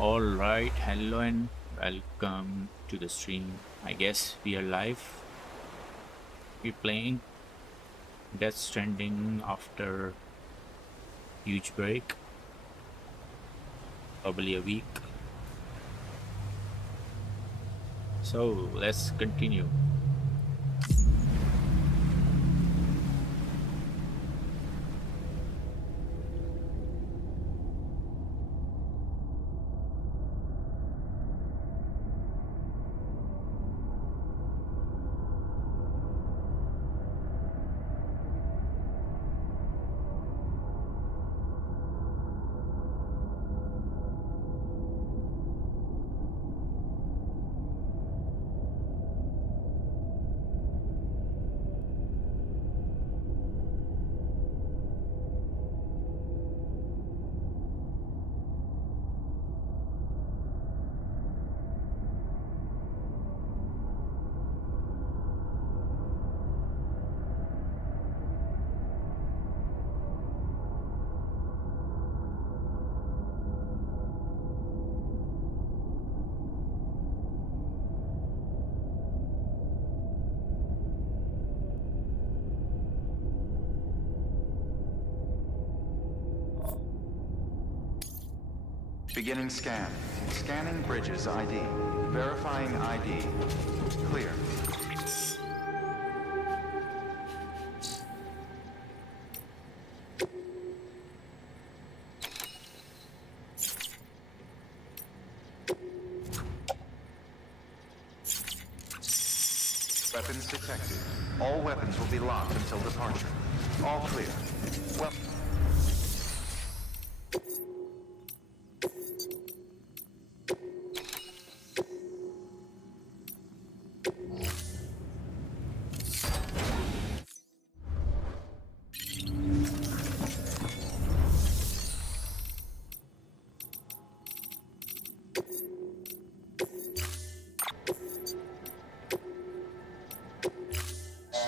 Alright, hello and welcome to the stream. I guess we are live. We're playing Death Stranding after huge break, probably a week. So let's continue. Beginning scan. Scanning bridges ID. Verifying ID. Clear. Weapons detected. All weapons will be locked until departure. All clear. Well.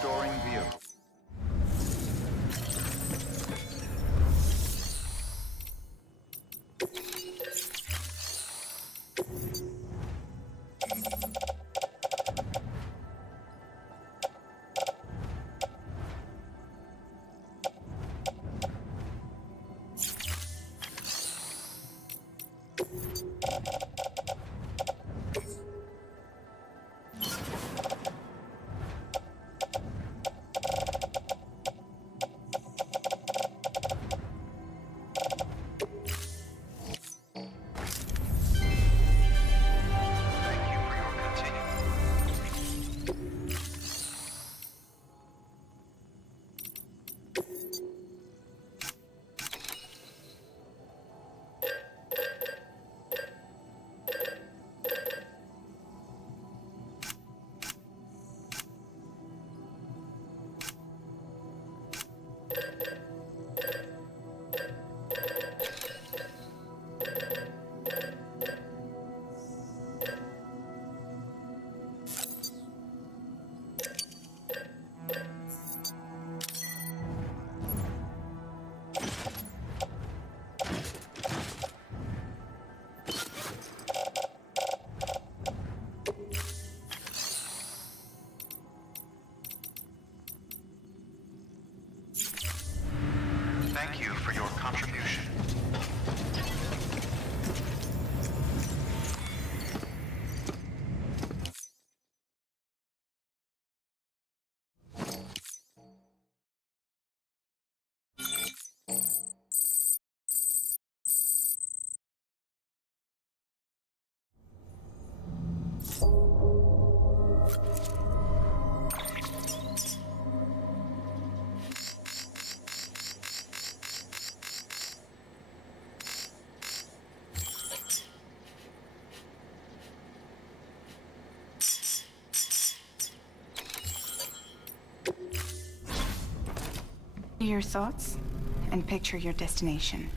Storing view. Thank you for your contribution. Your thoughts and picture your destination.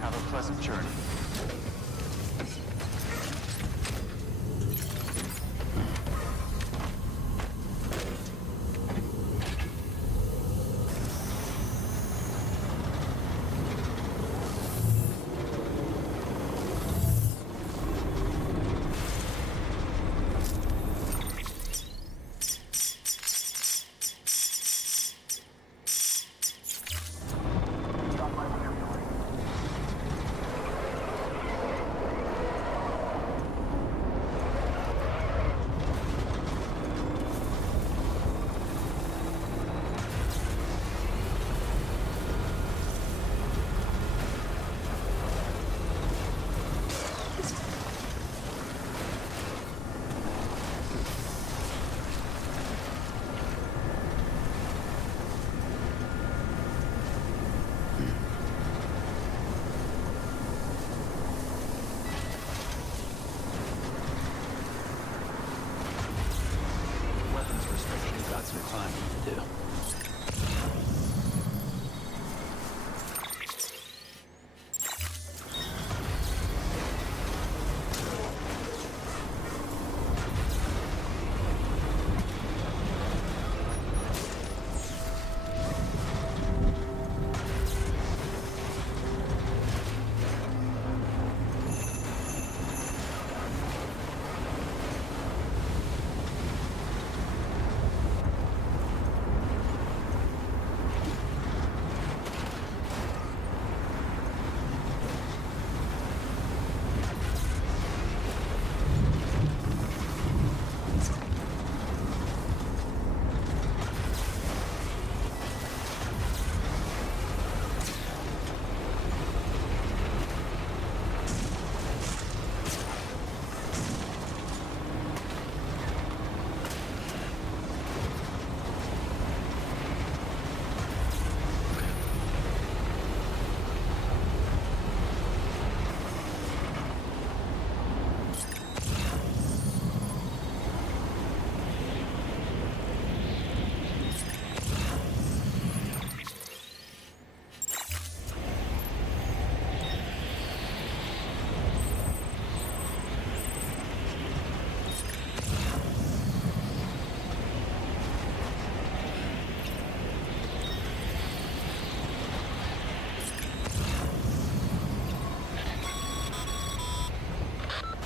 Have a pleasant journey.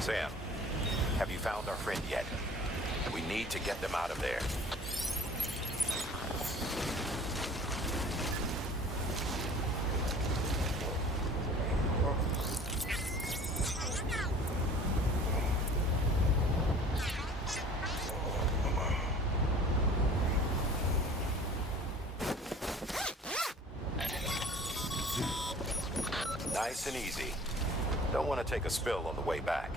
Sam, have you found our friend yet? We need to get them out of there. Nice and easy. Don't want to take a spill on the way back.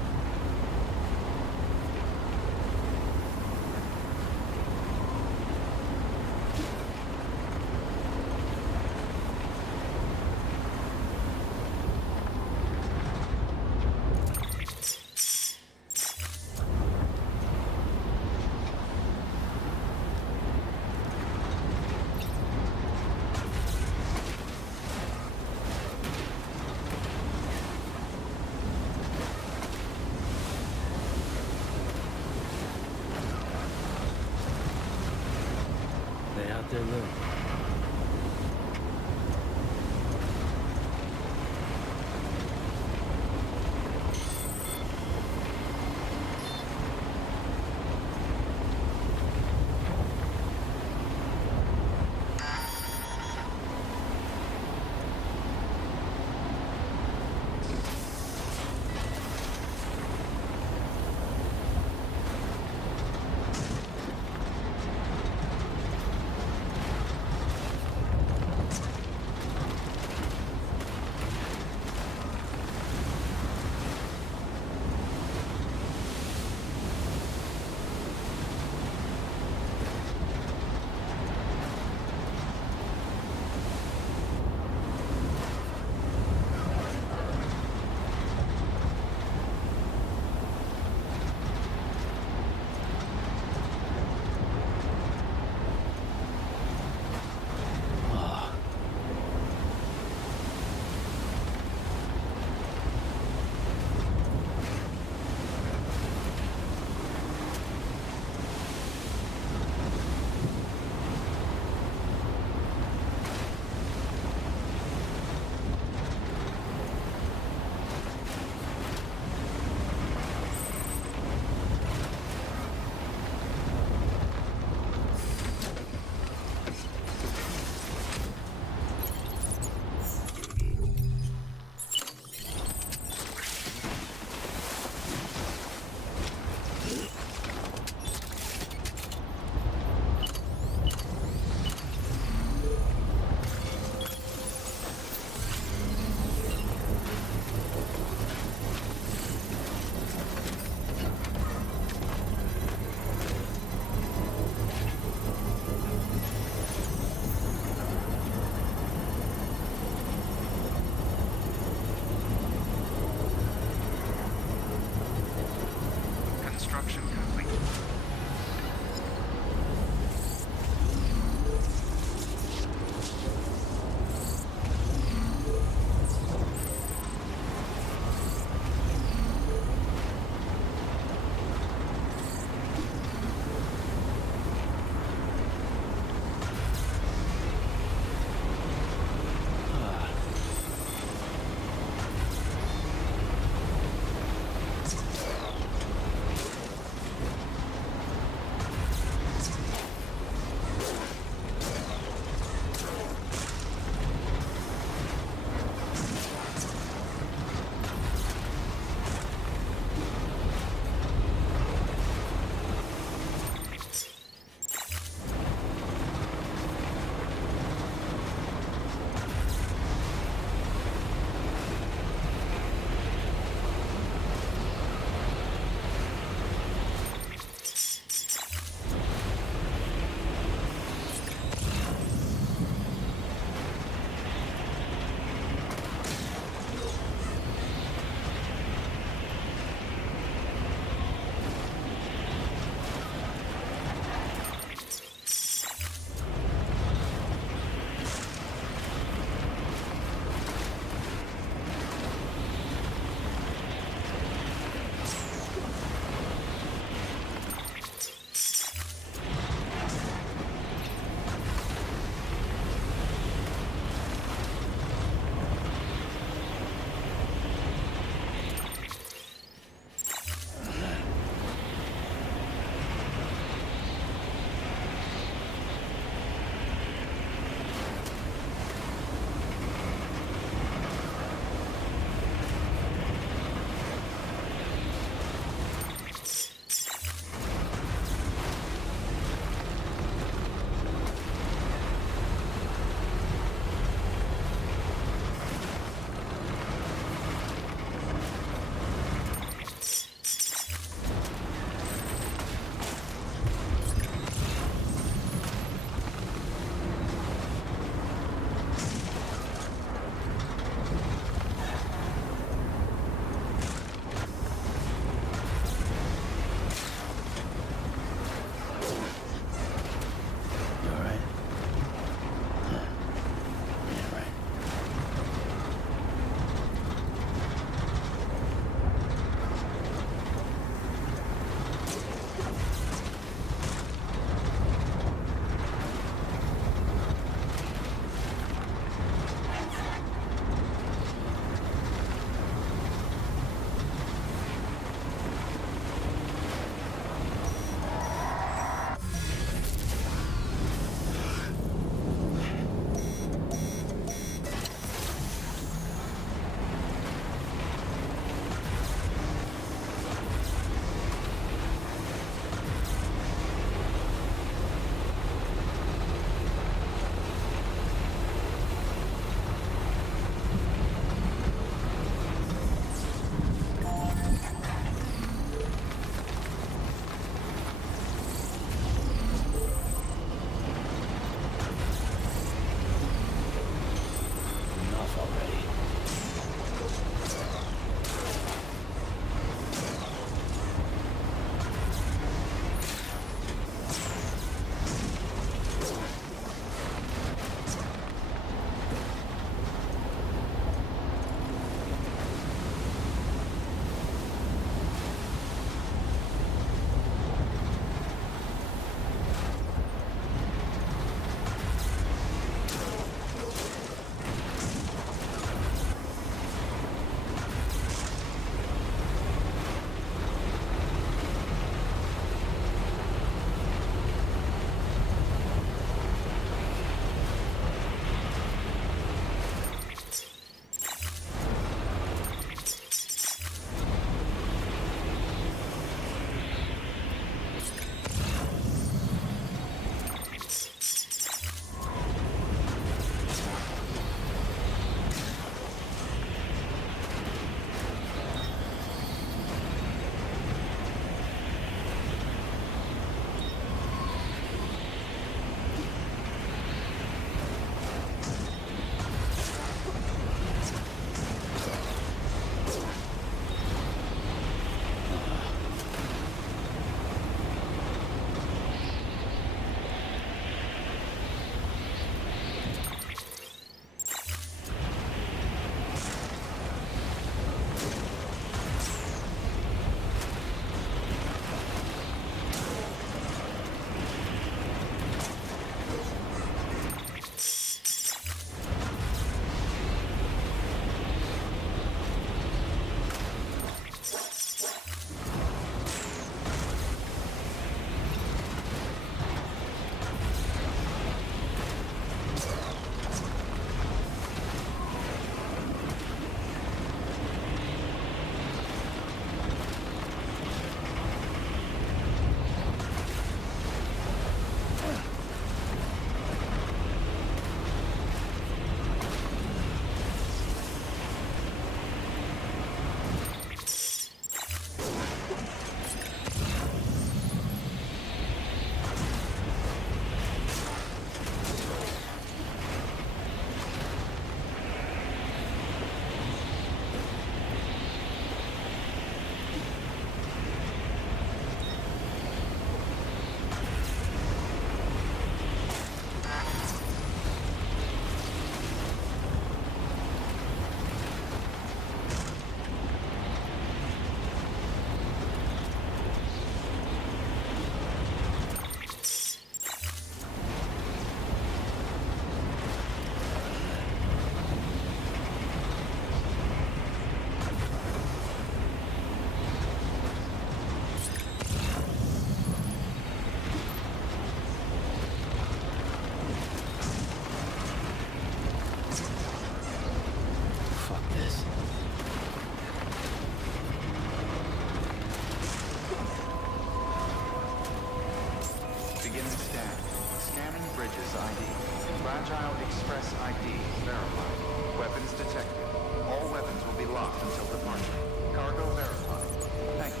ID verified. Weapons detected. All weapons will be locked until departure. Cargo verified. Thank you.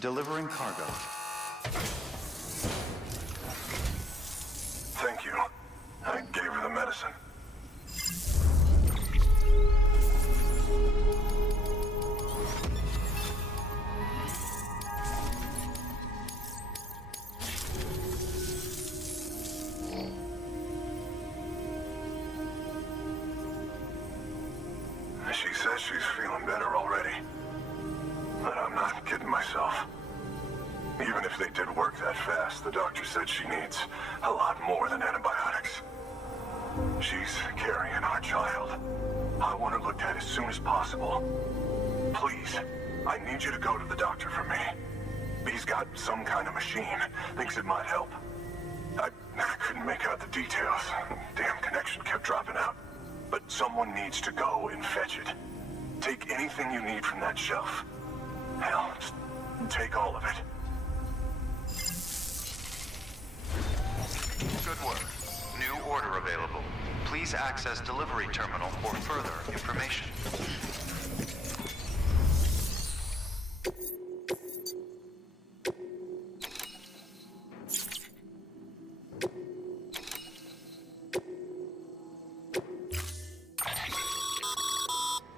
Delivering cargo. Thank you. I gave her the medicine. She says she's feeling better already. But I'm not kidding myself. Even if they did work that fast, the doctor said she needs a lot more than antibiotics. She's carrying our child. I want her looked at as soon as possible. Please, I need you to go to the doctor for me. He's got some kind of machine. Thinks it might help. I couldn't make out the details. Damn connection kept dropping out. But someone needs to go and fetch it. Take anything you need from that shelf. Hell, just take all of it. Good work. New order available. Please access delivery terminal for further information.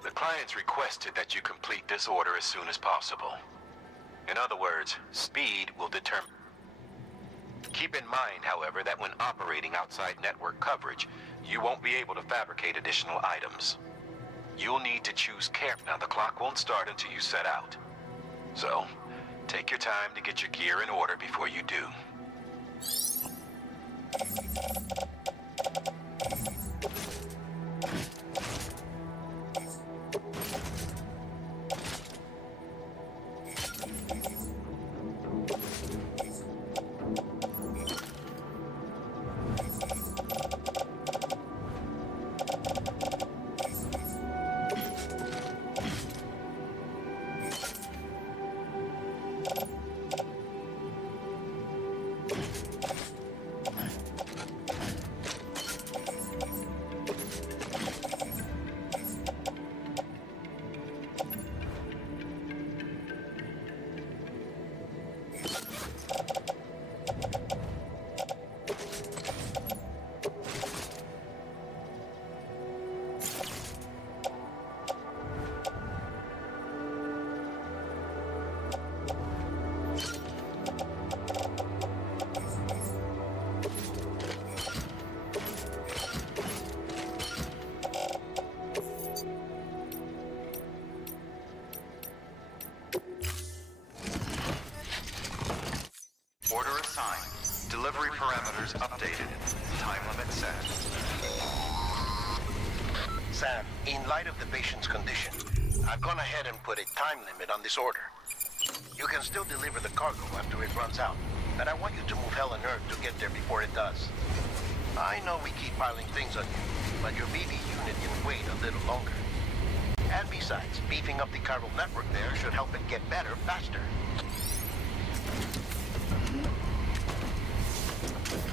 The client's requested that you complete this order as soon as possible. In other words, speed will determine. Keep in mind, however, that when operating outside network coverage, you won't be able to fabricate additional items. You'll need to choose care. Now, the clock won't start until you set out. So, take your time to get your gear in order before you do. Order assigned. Delivery parameters updated. Time limit set. Sam, in light of the patient's condition, I've gone ahead and put a time limit on this order. You can still deliver the cargo after it runs out, but I want you to move hell and earth to get there before it does. I know we keep piling things on you, but your BB unit can wait a little longer. And besides, beefing up the chiral network there should help it get better faster.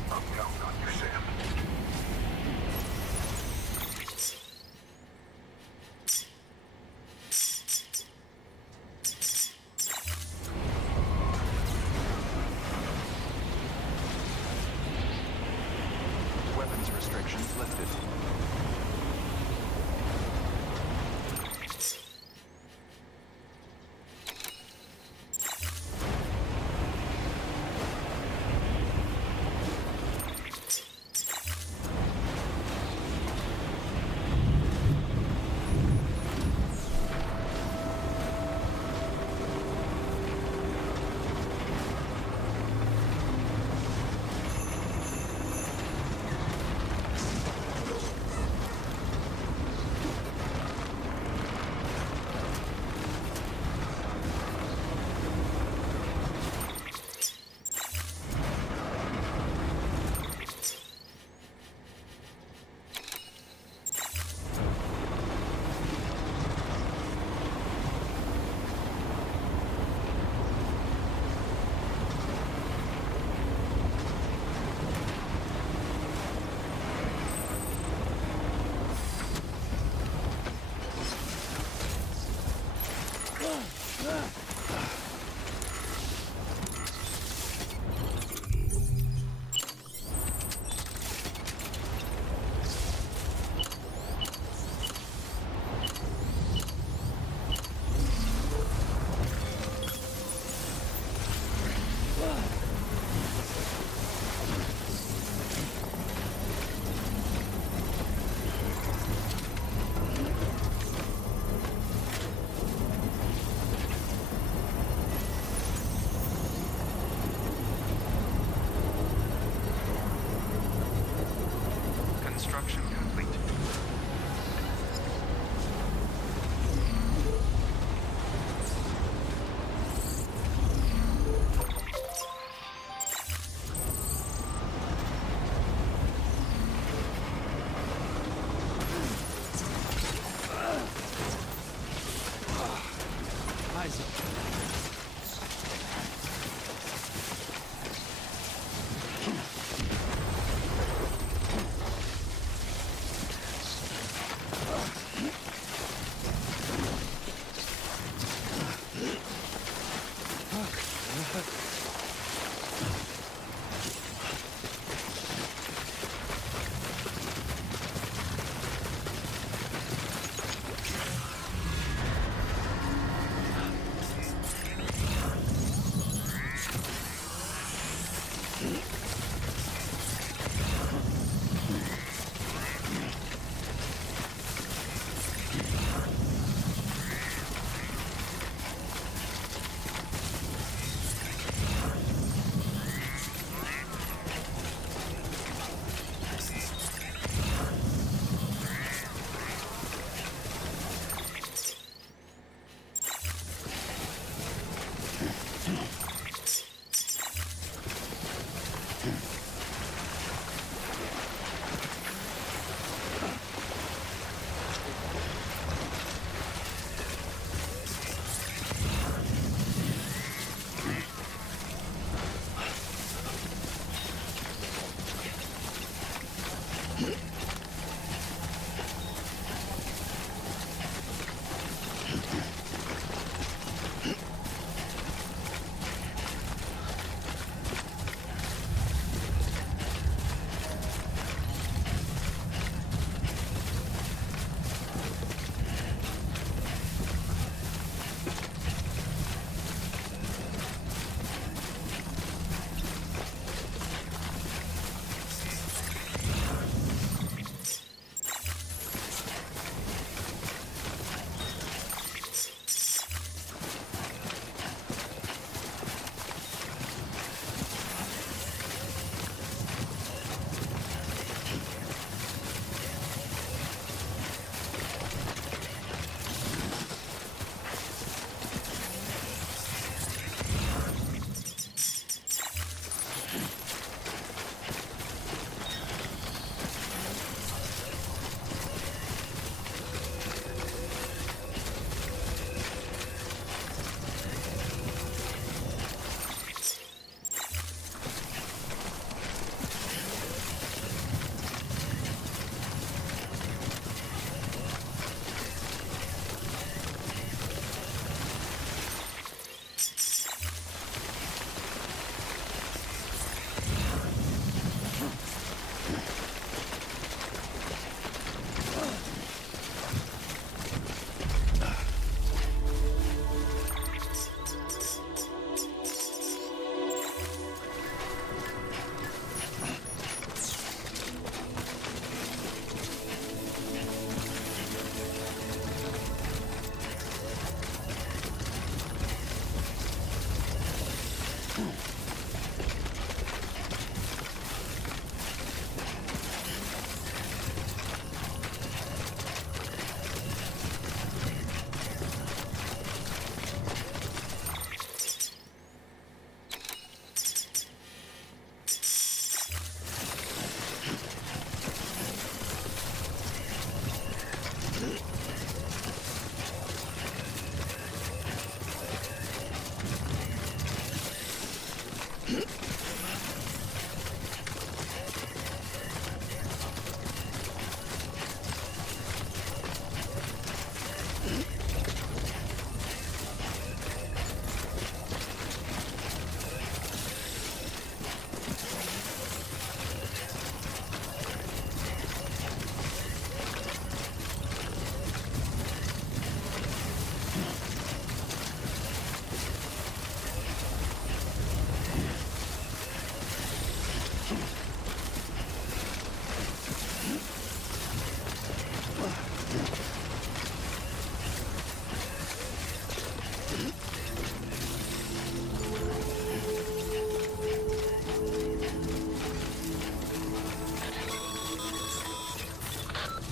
I'm counting on you, Sam. Weapons restrictions lifted.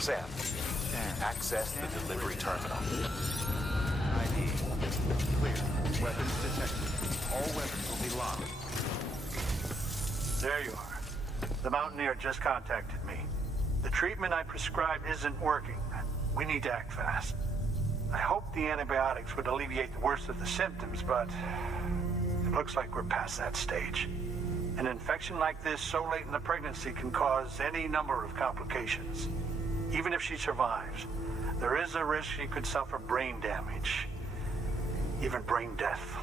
Sam, access the delivery terminal. ID. Clear. Weapons detected. All weapons will be locked. There you are. The Mountaineer just contacted me. The treatment I prescribed isn't working. We need to act fast. I hoped the antibiotics would alleviate the worst of the symptoms, but it looks like we're past that stage. An infection like this so late in the pregnancy can cause any number of complications. Even if she survives, there is a risk she could suffer brain damage, even brain death.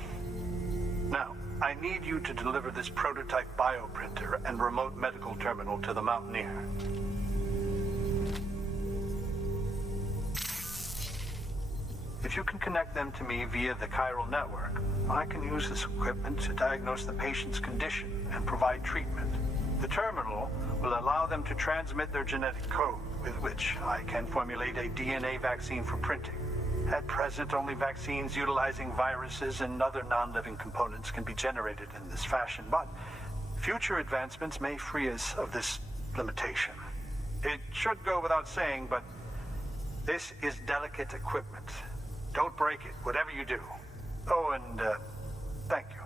Now, I need you to deliver this prototype bioprinter and remote medical terminal to the Mountaineer. If you can connect them to me via the chiral network, I can use this equipment to diagnose the patient's condition and provide treatment. The terminal will allow them to transmit their genetic code, with which I can formulate a DNA vaccine for printing. At present, only vaccines utilizing viruses and other non-living components can be generated in this fashion, but future advancements may free us of this limitation. It should go without saying, but this is delicate equipment. Don't break it, whatever you do. Oh, and thank you.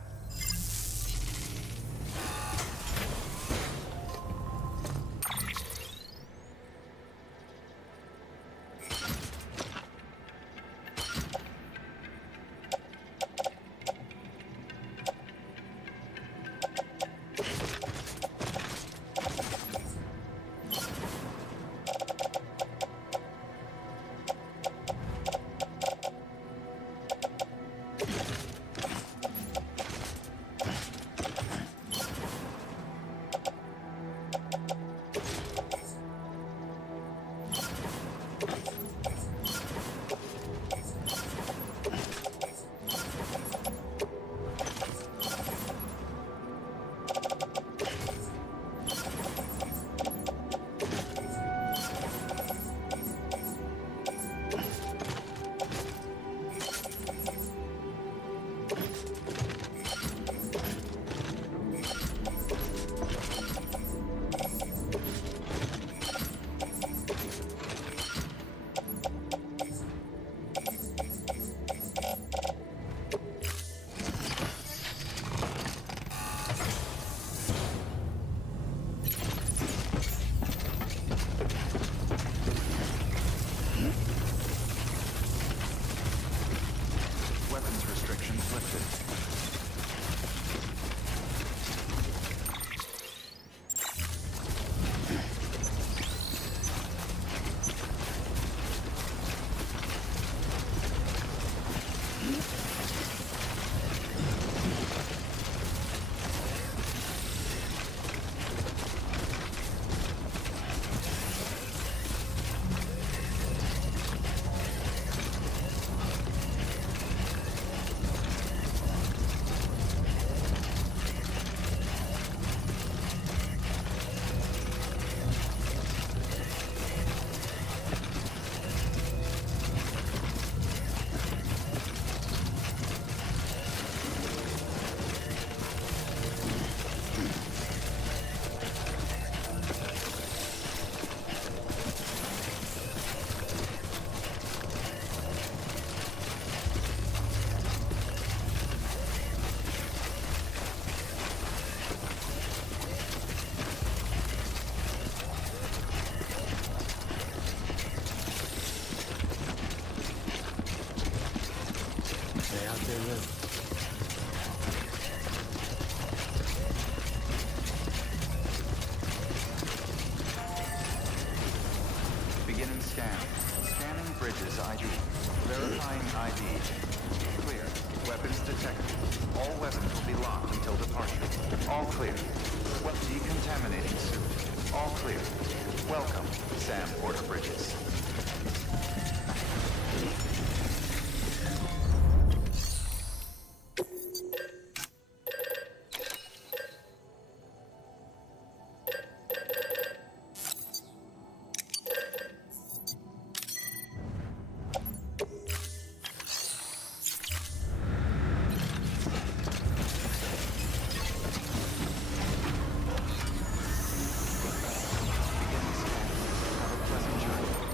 Weapons restrictions lifted. Beginning scan. Scanning bridges ID. Verifying ID. Clear. Weapons detected. All weapons will be locked until departure. All clear. Well, decontaminating suit. All clear. Welcome, Sam Porter Bridges. Have a pleasant journey.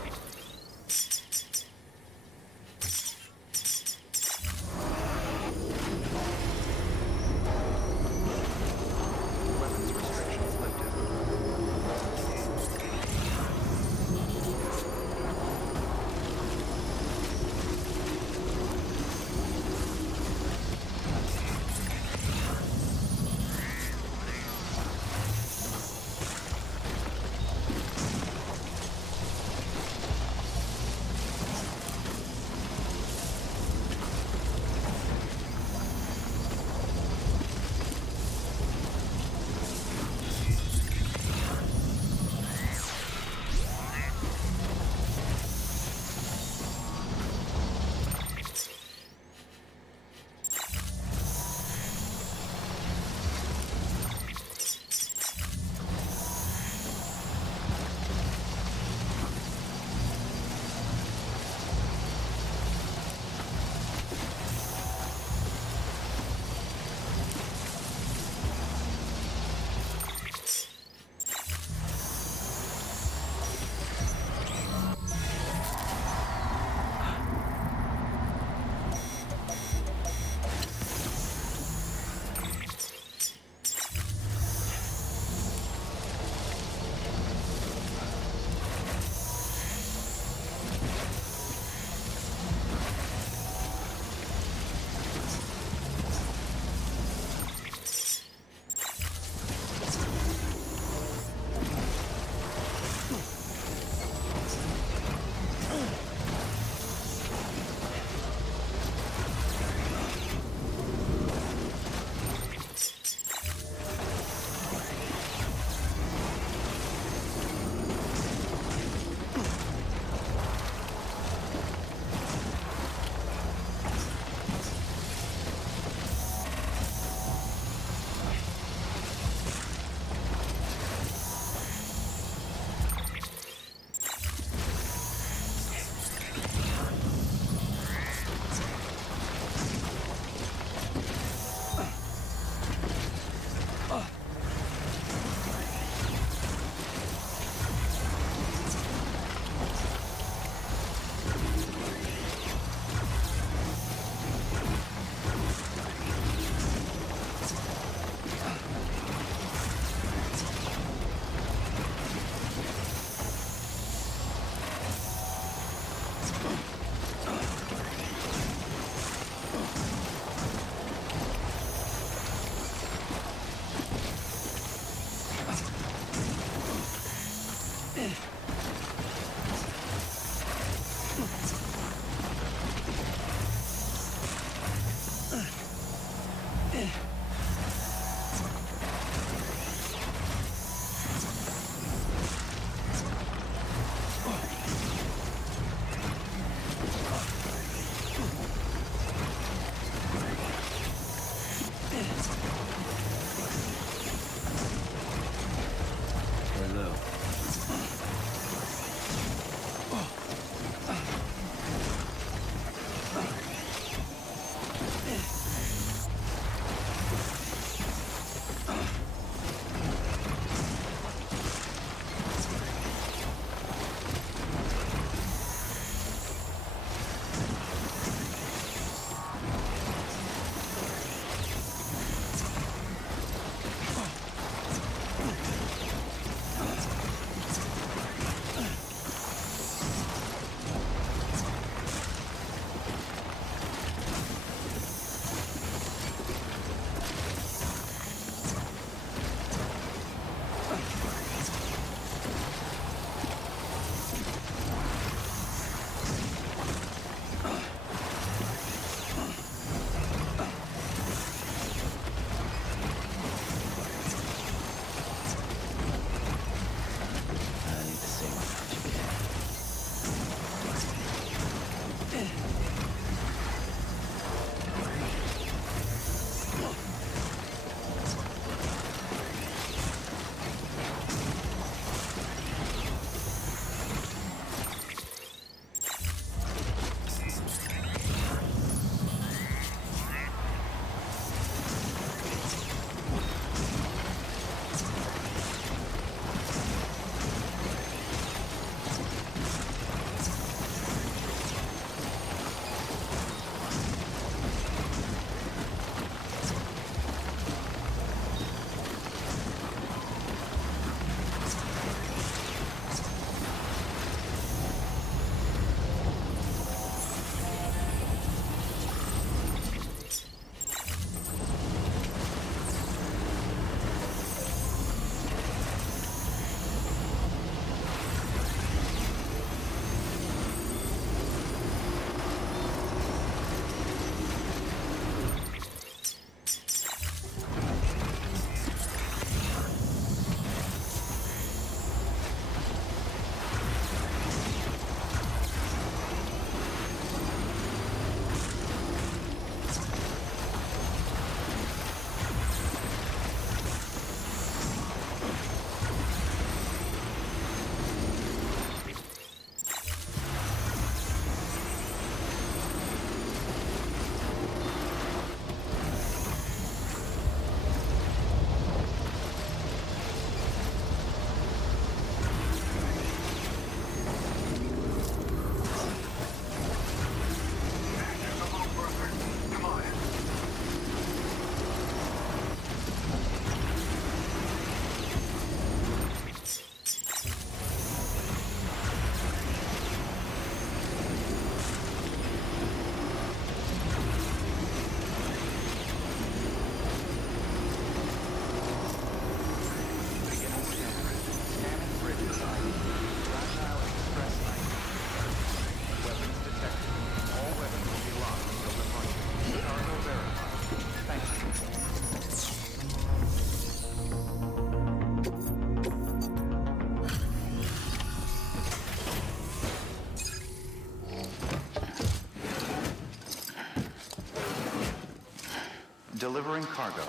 Delivering cargo.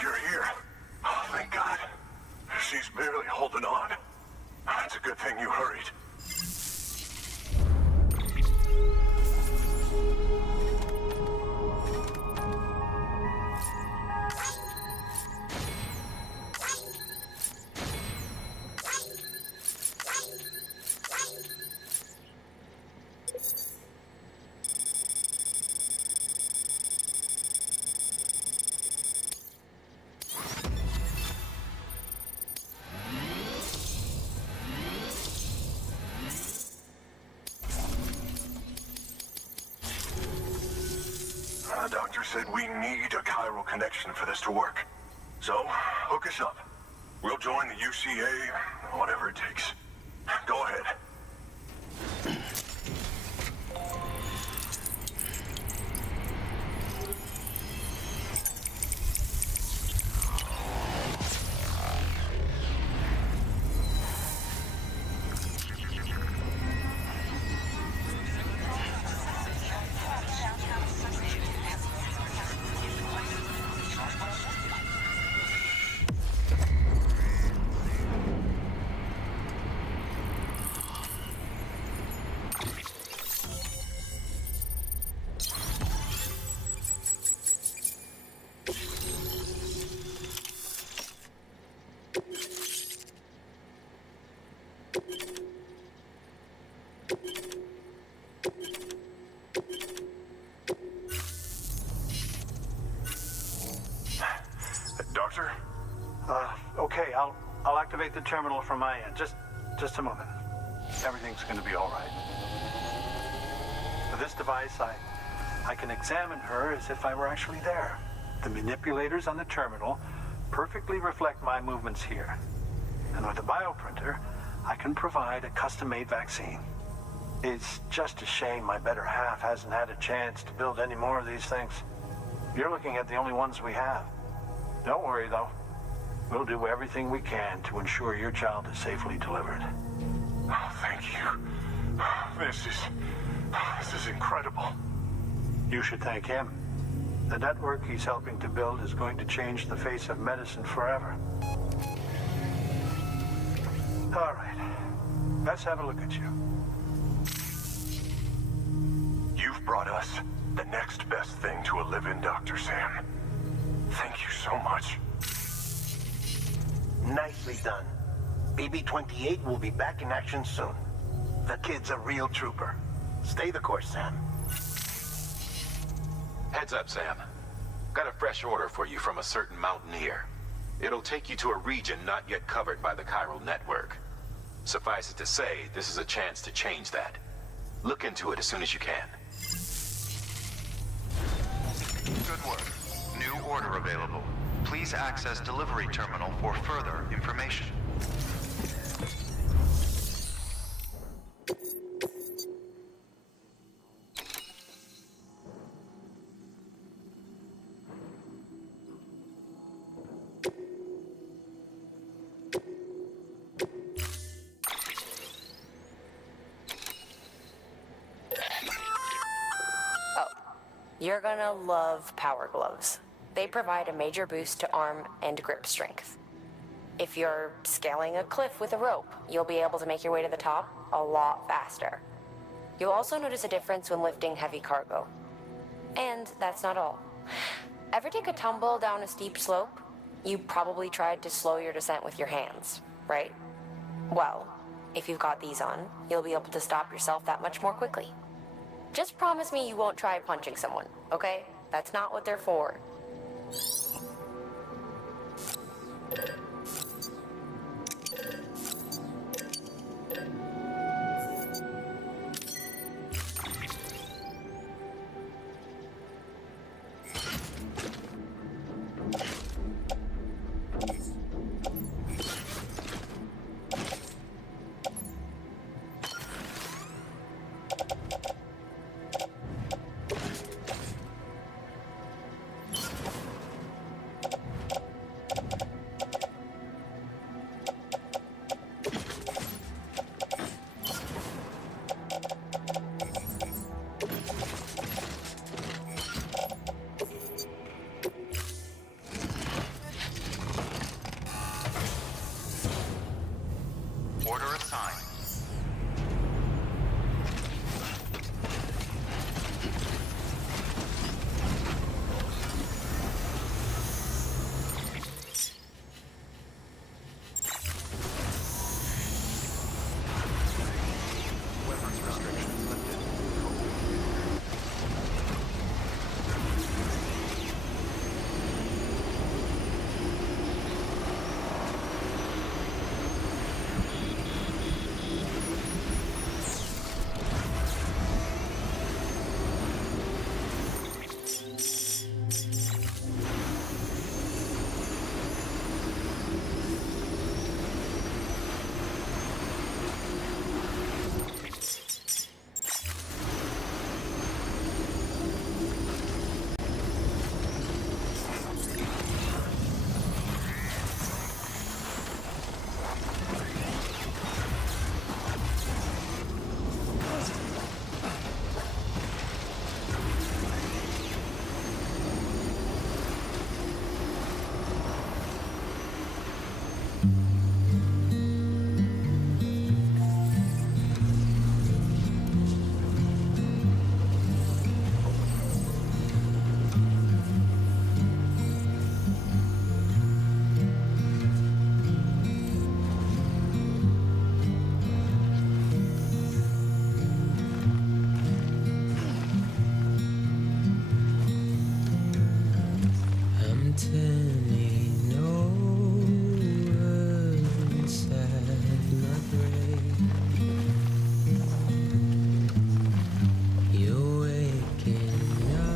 You're here. Oh, thank God. She's barely holding on. It's a good thing you hurried. The doctor said we need a chiral connection for this to work. So, hook us up. We'll join the UCA, whatever it takes. Go ahead. Doctor? Okay, I'll activate the terminal from my end. Just a moment. Everything's gonna be all right. With this device, I can examine her as if I were actually there. The manipulators on the terminal perfectly reflect my movements here. And with the bioprinter, I can provide a custom-made vaccine. It's just a shame my better half hasn't had a chance to build any more of these things. You're looking at the only ones we have. Don't worry, though. We'll do everything we can to ensure your child is safely delivered. Oh, thank you. This is incredible. You should thank him. The network he's helping to build is going to change the face of medicine forever. All right. Let's have a look at you. You've brought us the next best thing to a live-in, Dr. Sam. Thank you so much. Nicely done. BB-28 will be back in action soon. The kid's a real trooper. Stay the course, Sam. Heads up, Sam. Got a fresh order for you from a certain mountaineer. It'll take you to a region not yet covered by the chiral network. Suffice it to say, this is a chance to change that. Look into it as soon as you can. Good work. New order available. Please access delivery terminal for further information. You're gonna love Power Gloves. They provide a major boost to arm and grip strength. If you're scaling a cliff with a rope, you'll be able to make your way to the top a lot faster. You'll also notice a difference when lifting heavy cargo. And that's not all. Ever take a tumble down a steep slope? You probably tried to slow your descent with your hands, right? Well, if you've got these on, you'll be able to stop yourself that much more quickly. Just promise me you won't try punching someone, okay? That's not what they're for. I'm turning over inside my grave. You're waking up.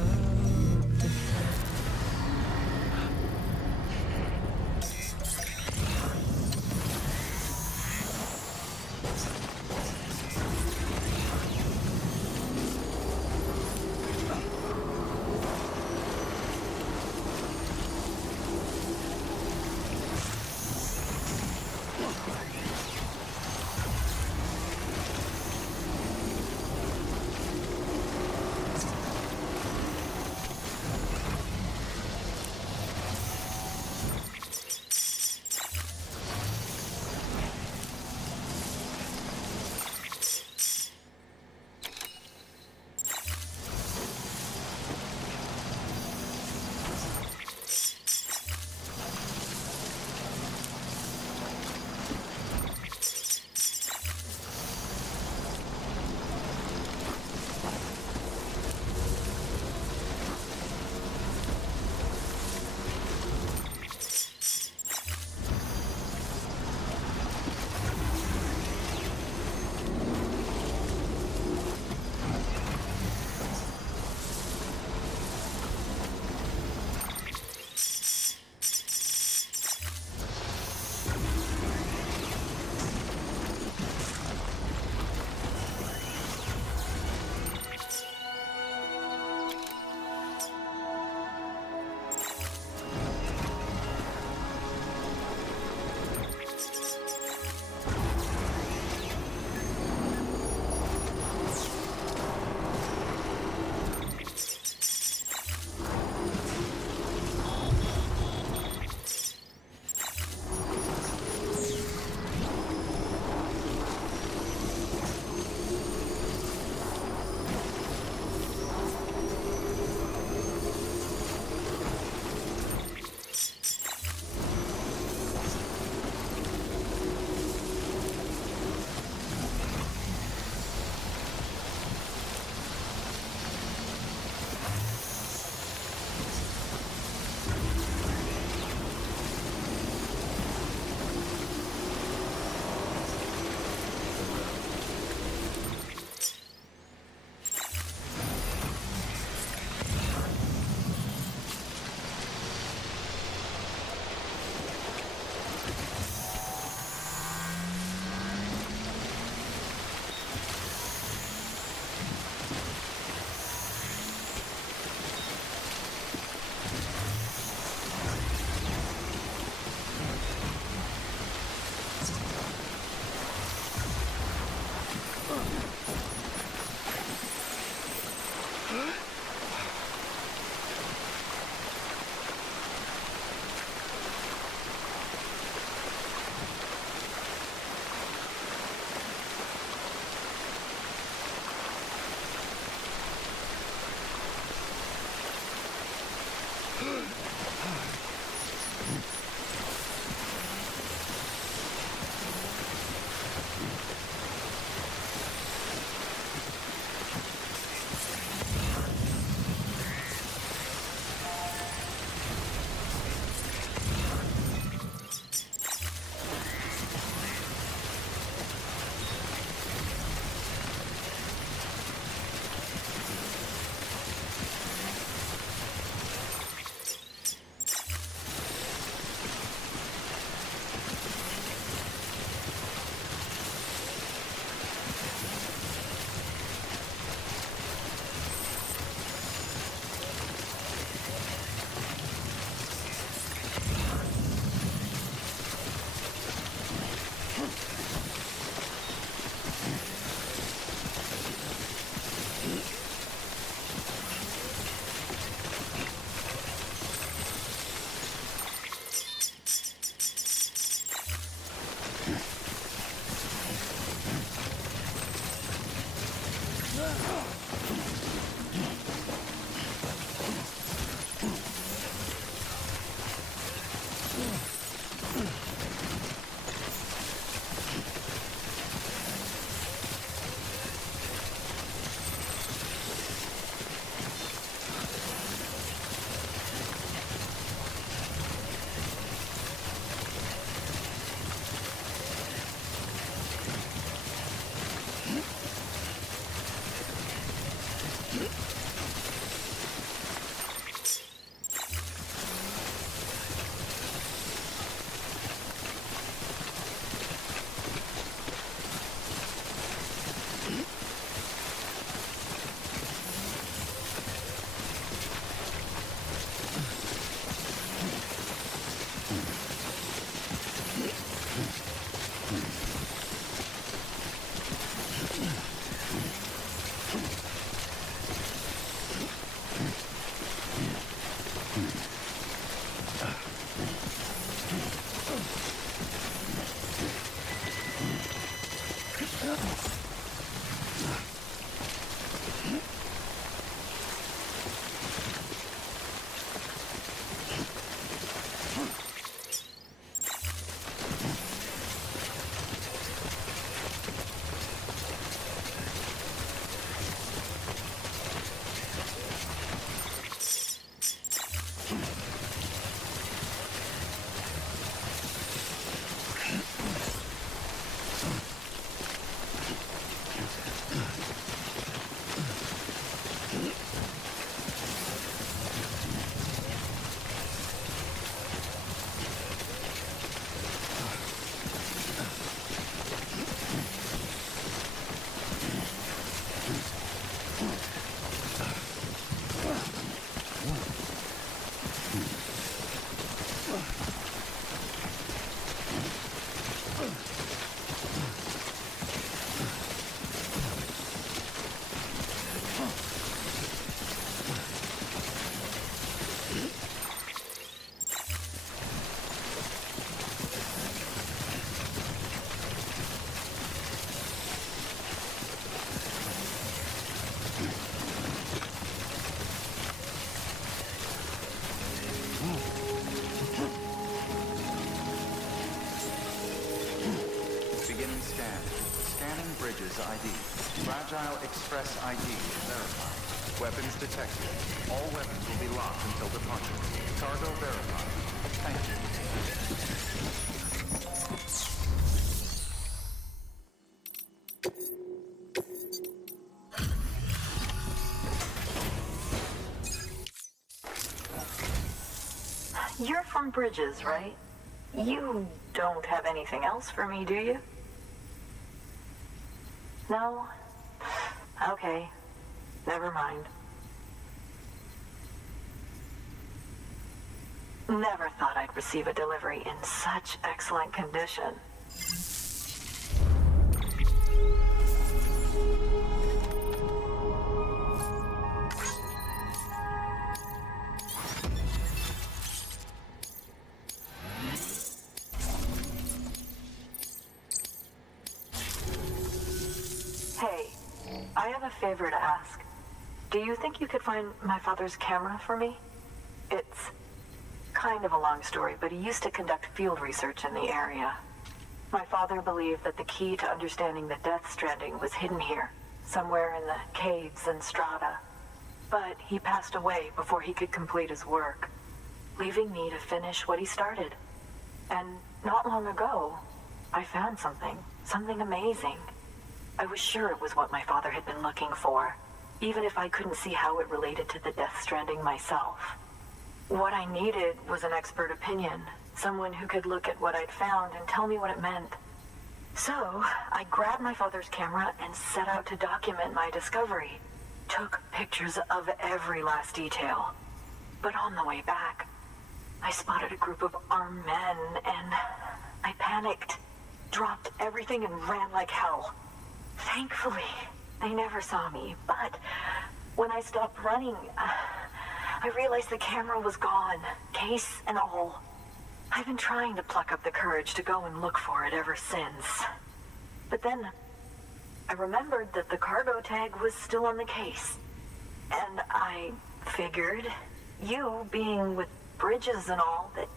ID. Fragile Express ID verified. Weapons detected. All weapons will be locked until departure. Cargo verified. Thank you. You're from Bridges, right? You don't have anything else for me, do you? No? Okay. Never mind. Never thought I'd receive a delivery in such excellent condition. Hey, I have a favor to ask. Do you think you could find my father's camera for me? It's kind of a long story, but he used to conduct field research in the area. My father believed that the key to understanding the Death Stranding was hidden here, somewhere in the caves and strata. But he passed away before he could complete his work, leaving me to finish what he started. And not long ago, I found something amazing. I was sure it was what my father had been looking for, even if I couldn't see how it related to the Death Stranding myself. What I needed was an expert opinion, someone who could look at what I'd found and tell me what it meant. So, I grabbed my father's camera and set out to document my discovery. Took pictures of every last detail. But on the way back, I spotted a group of armed men and I panicked, dropped everything and ran like hell. Thankfully, they never saw me, but when I stopped running, I realized the camera was gone, case and all. I've been trying to pluck up the courage to go and look for it ever since. But then, I remembered that the cargo tag was still on the case. And I figured, you being with Bridges and all, that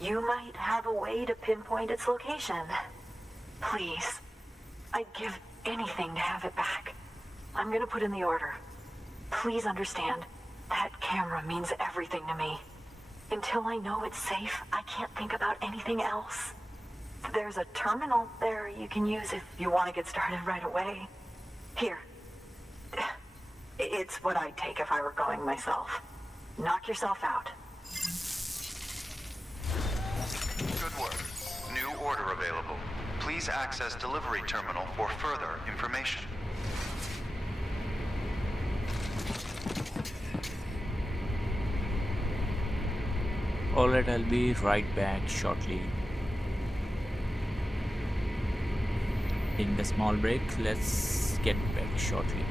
you might have a way to pinpoint its location. Please, I'd give anything to have it back. I'm gonna put in the order. Please understand, that camera means everything to me. Until I know it's safe, I can't think about anything else. There's a terminal there you can use if you want to get started right away. Here. It's what I'd take if I were going myself. Knock yourself out. Good work. New order available. Please access delivery terminal for further information. Alright, I'll be right back shortly. In the small break, let's get back shortly.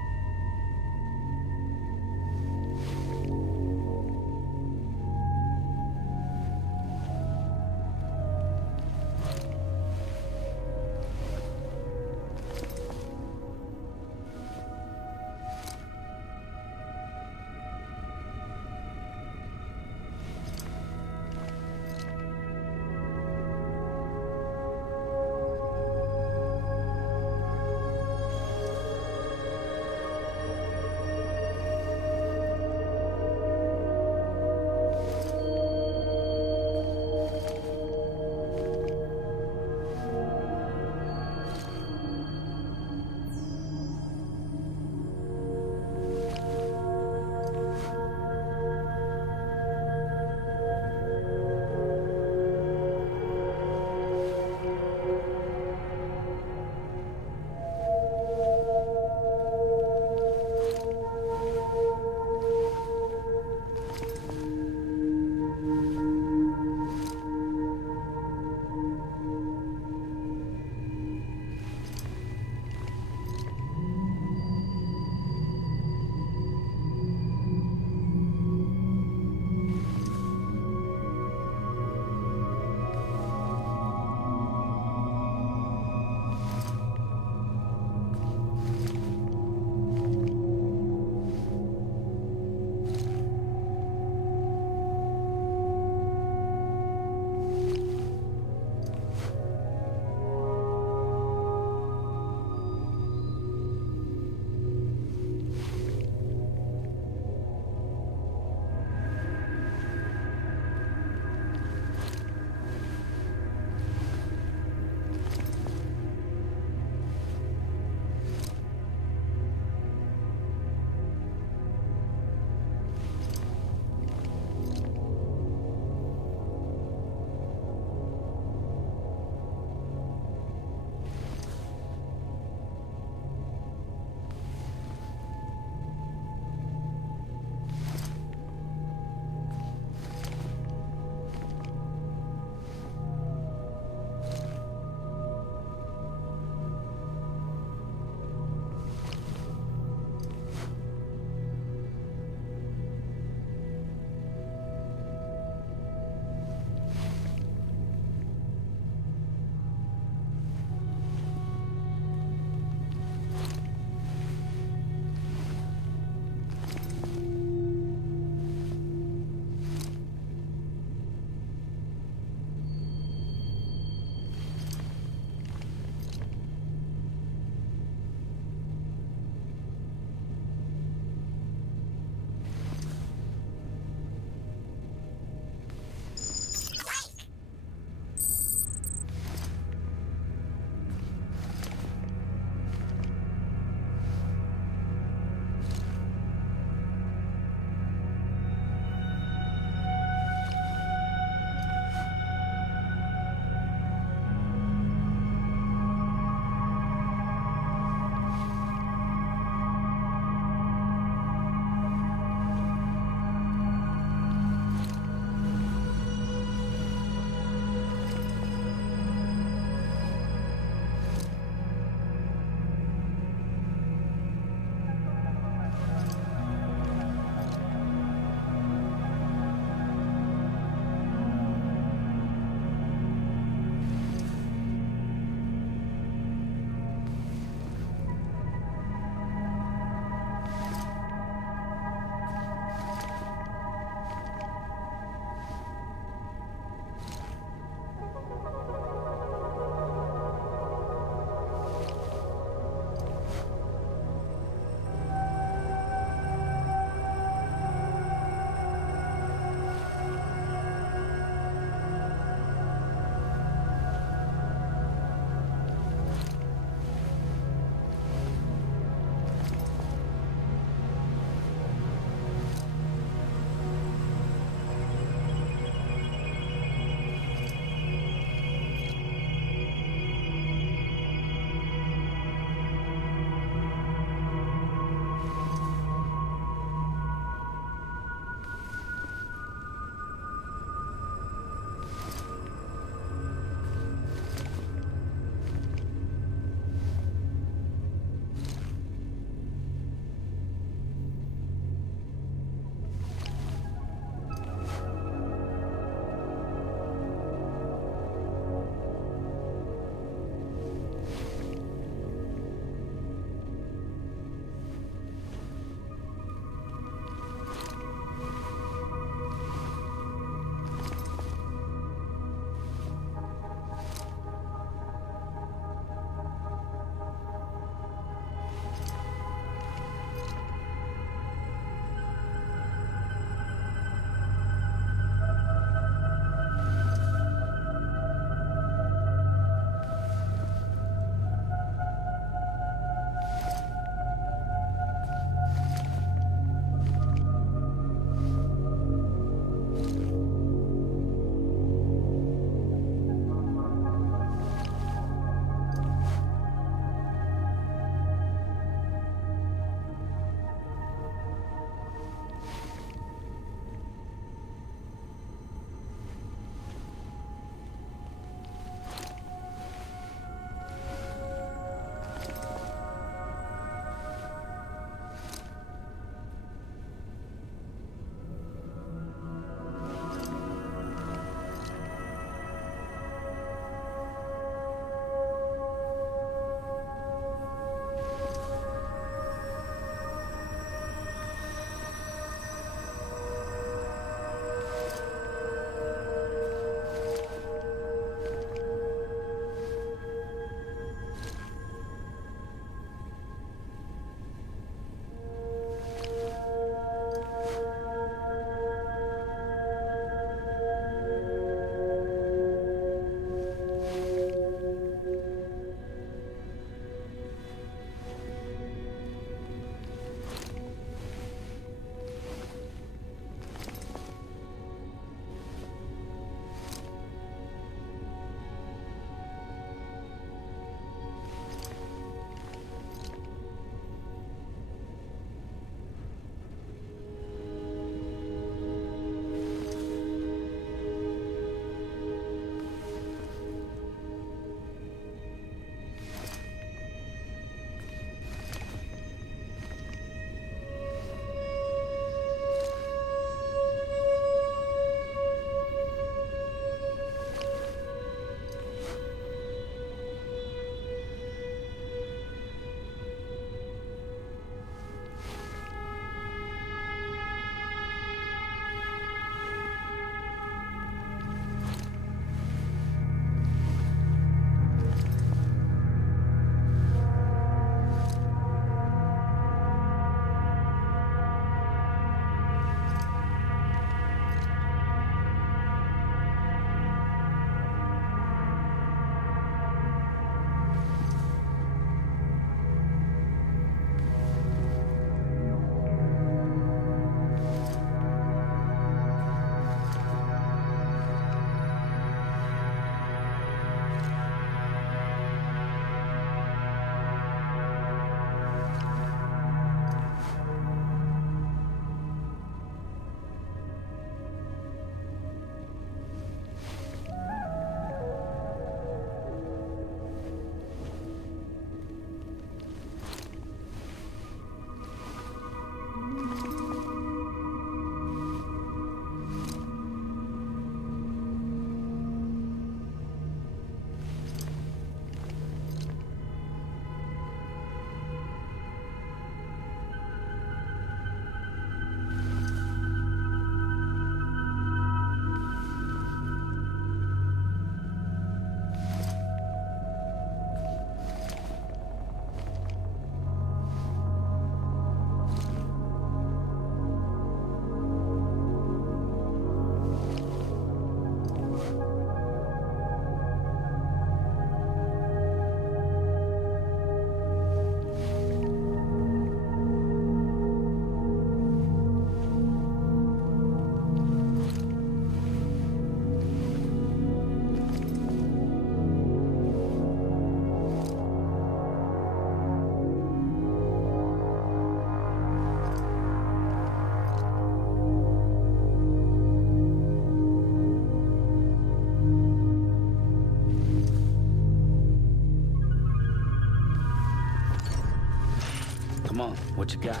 on, what you got?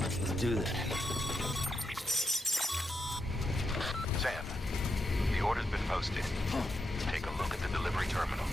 Let's do this. Sam, the order's been posted. Take a look at the delivery terminal.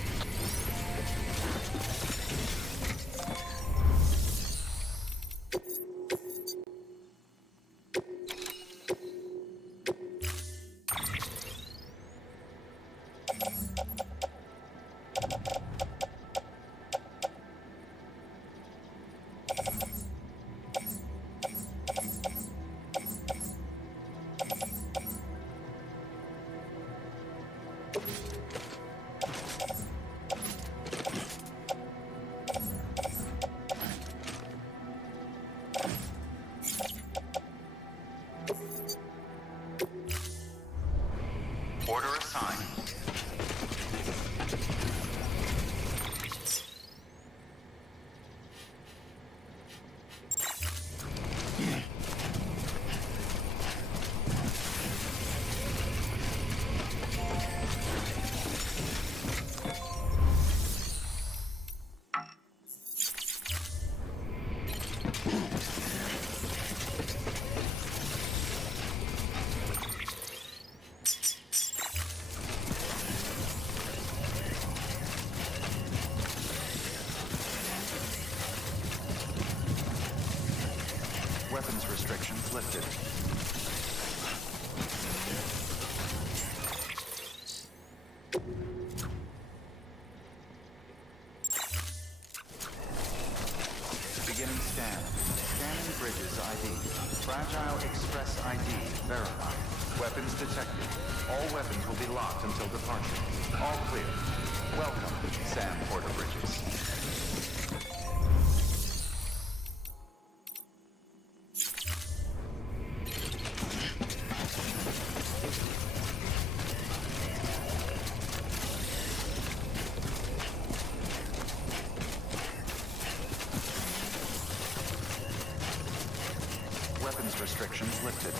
Order assigned. Weapons restrictions lifted. Beginning scan. Scanning bridges ID. Fragile Express ID verified. Weapons detected. All weapons will be locked until departure. All clear. Welcome, Sam Porter Bridges. Weapons restrictions lifted.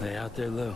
They out there, Lou?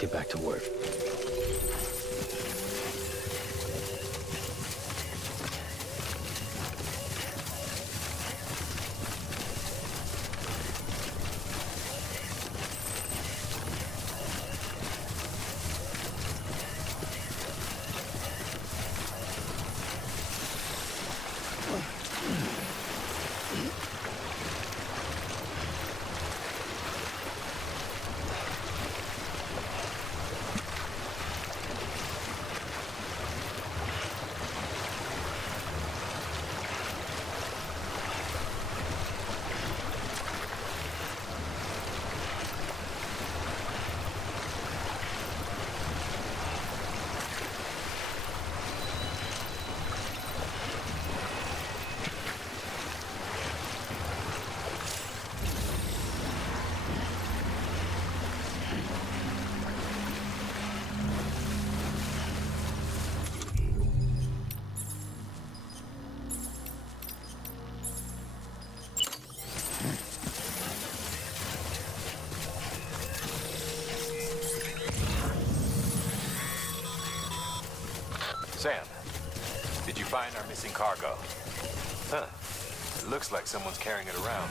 Let's get back to work. Sam, did you find our missing cargo? Huh. It looks like someone's carrying it around.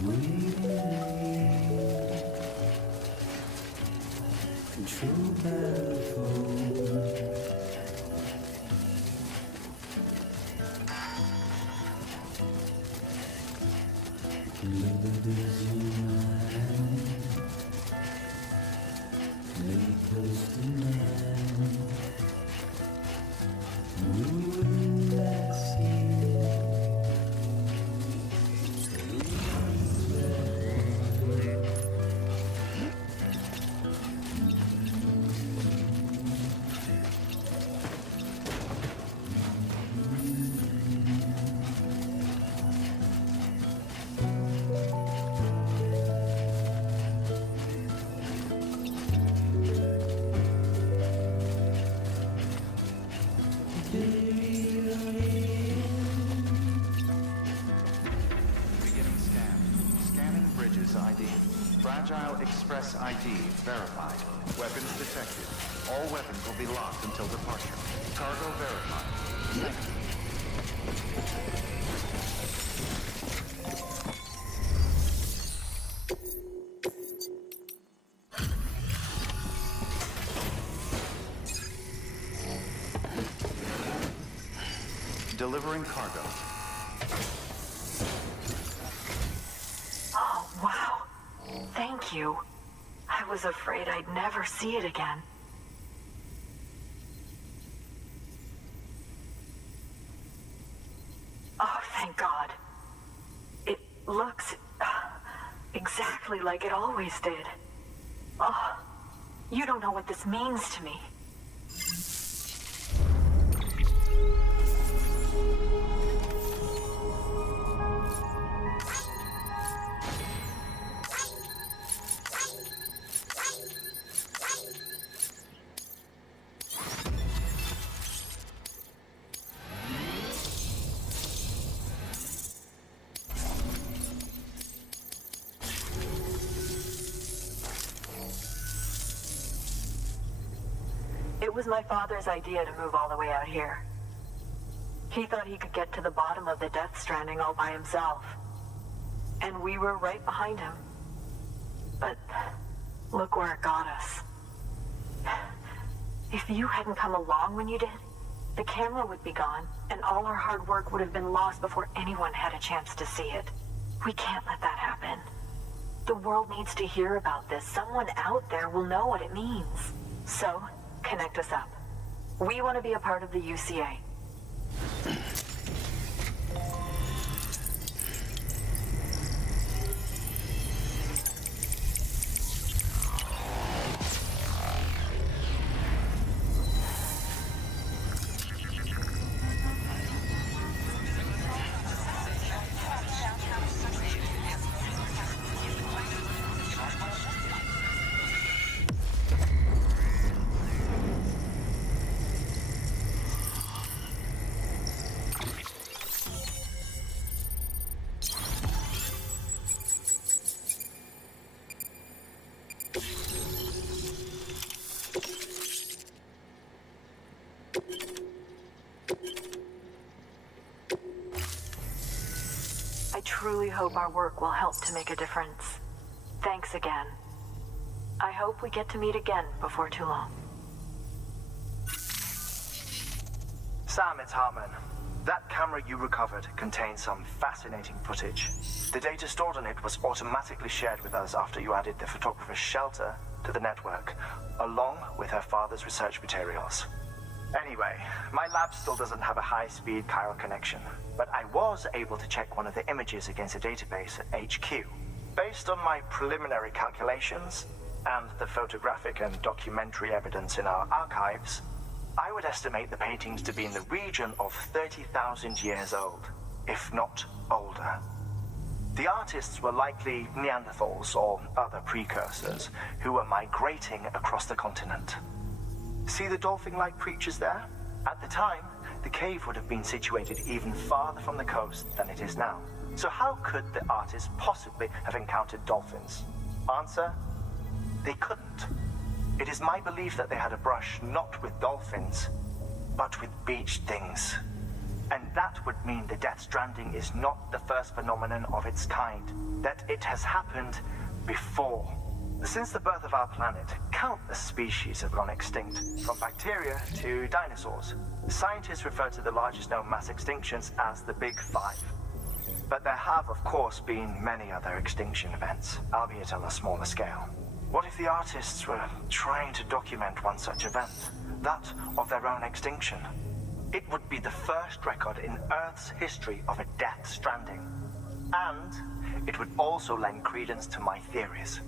Control battlefield. Melodies in my hand, lay close to mine. We will relax here. Beginning scan. Scanning bridges ID. Fragile Express ID verified. Weapons detected. All weapons will be locked until departure. Cargo verified. Thank you. Delivering cargo. Oh, wow. Thank you. I was afraid I'd never see it again. Oh, thank God. It looks exactly like it always did. Oh, you don't know what this means to me. It was my father's idea to move all the way out here. He thought he could get to the bottom of the Death Stranding all by himself. And we were right behind him. But look where it got us. If you hadn't come along when you did, the camera would be gone, and all our hard work would have been lost before anyone had a chance to see it. We can't let that happen. The world needs to hear about this. Someone out there will know what it means. So, connect us up. We want to be a part of the UCA. I truly hope our work will help to make a difference. Thanks again. I hope we get to meet again before too long. Sam, it's Hartman. That camera you recovered contains some fascinating footage. The data stored on it was automatically shared with us after you added the photographer's shelter to the network, along with her father's research materials. Anyway, my lab still doesn't have a high-speed chiral connection, but I was able to check one of the images against a database at HQ. Based on my preliminary calculations and the photographic and documentary evidence in our archives, I would estimate the paintings to be in the region of 30,000 years old, if not older. The artists were likely Neanderthals or other precursors who were migrating across the continent. See the dolphin-like creatures there? At the time, the cave would have been situated even farther from the coast than it is now. So how could the artists possibly have encountered dolphins? Answer: they couldn't. It is my belief that they had a brush not with dolphins, but with beach things. And that would mean the Death Stranding is not the first phenomenon of its kind, that it has happened before. Since the birth of our planet, countless species have gone extinct, from bacteria to dinosaurs. Scientists refer to the largest known mass extinctions as the Big Five. But there have, of course, been many other extinction events, albeit on a smaller scale. What if the artists were trying to document one such event, that of their own extinction? It would be the first record in Earth's history of a Death Stranding. And it would also lend credence to my theories.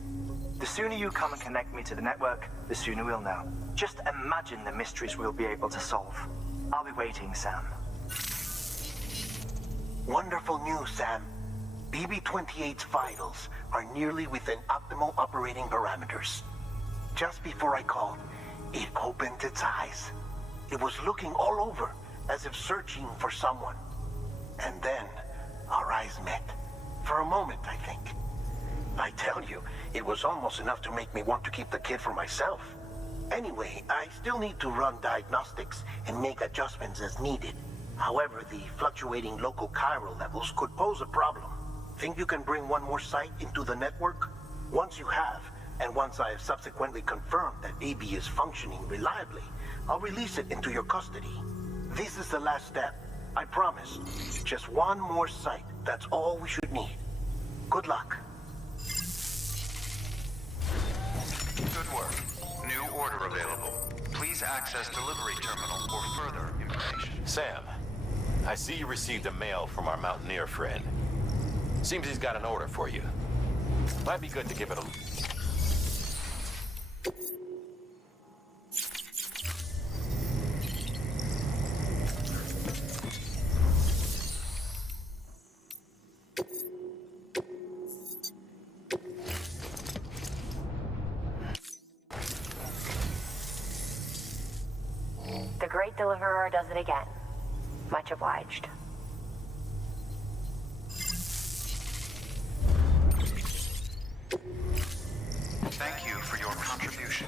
The sooner you come and connect me to the network, the sooner we'll know. Just imagine the mysteries we'll be able to solve. I'll be waiting, Sam. Wonderful news, Sam. BB-28's vitals are nearly within optimal operating parameters. Just before I called, it opened its eyes. It was looking all over, as if searching for someone. And then, our eyes met. For a moment, I think. I tell you, it was almost enough to make me want to keep the kid for myself. Anyway, I still need to run diagnostics and make adjustments as needed. However, the fluctuating local chiral levels could pose a problem. Think you can bring one more site into the network? Once you have, and once I have subsequently confirmed that BB is functioning reliably, I'll release it into your custody. This is the last step. I promise. Just one more site. That's all we should need. Good luck. Good work. New order available. Please access delivery terminal for further information. Sam, I see you received a mail from our mountaineer friend. Seems he's got an order for you. Might be good to give it a... The Great Deliverer does it again. Much obliged. Thank you for your contribution.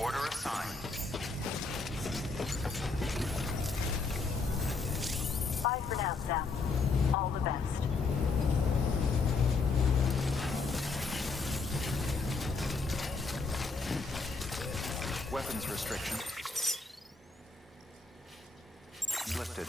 Order assigned. Bye for now, Sam. All the best. Weapons restriction lifted.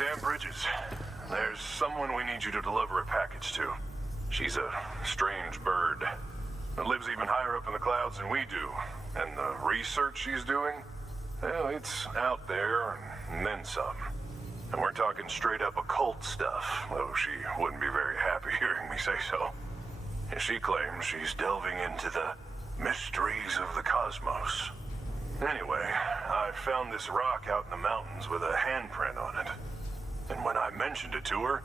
Sam Bridges. There's someone we need you to deliver a package to. She's a strange bird that lives even higher up in the clouds than we do. And the research she's doing, well, it's out there and then some. And we're talking straight up occult stuff, though she wouldn't be very happy hearing me say so. And she claims she's delving into the mysteries of the cosmos. Anyway, I found this rock out in the mountains with a handprint on it. And when I mentioned it to her,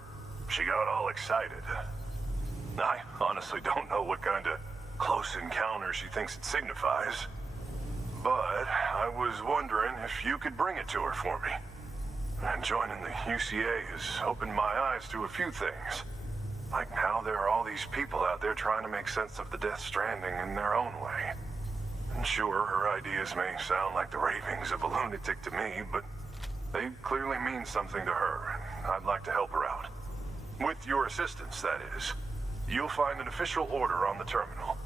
she got all excited. I honestly don't know what kind of close encounter she thinks it signifies. But I was wondering if you could bring it to her for me. And joining the UCA has opened my eyes to a few things. Like how there are all these people out there trying to make sense of the Death Stranding in their own way. And sure, her ideas may sound like the ravings of a lunatic to me, but they clearly mean something to her, and I'd like to help her out. With your assistance, that is. You'll find an official order on the terminal.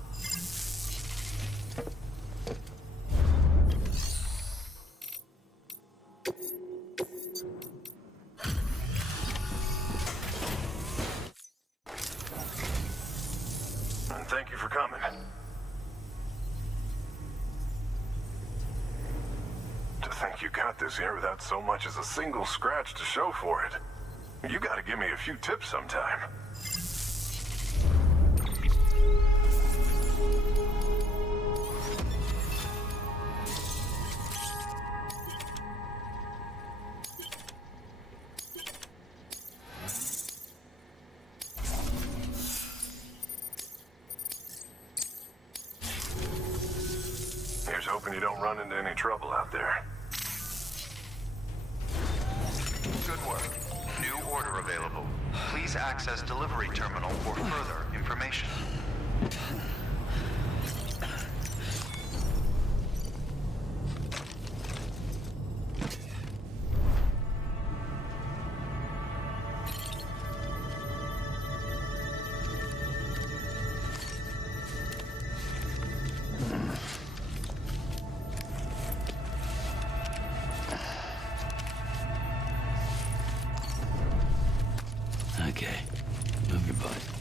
And thank you for coming. To think you got this here without so much as a single scratch to show for it. You gotta give me a few tips sometime. Here's hoping you don't run into any trouble out there. Good work. New order available. Please access delivery terminal for further information. Okay, move your butt.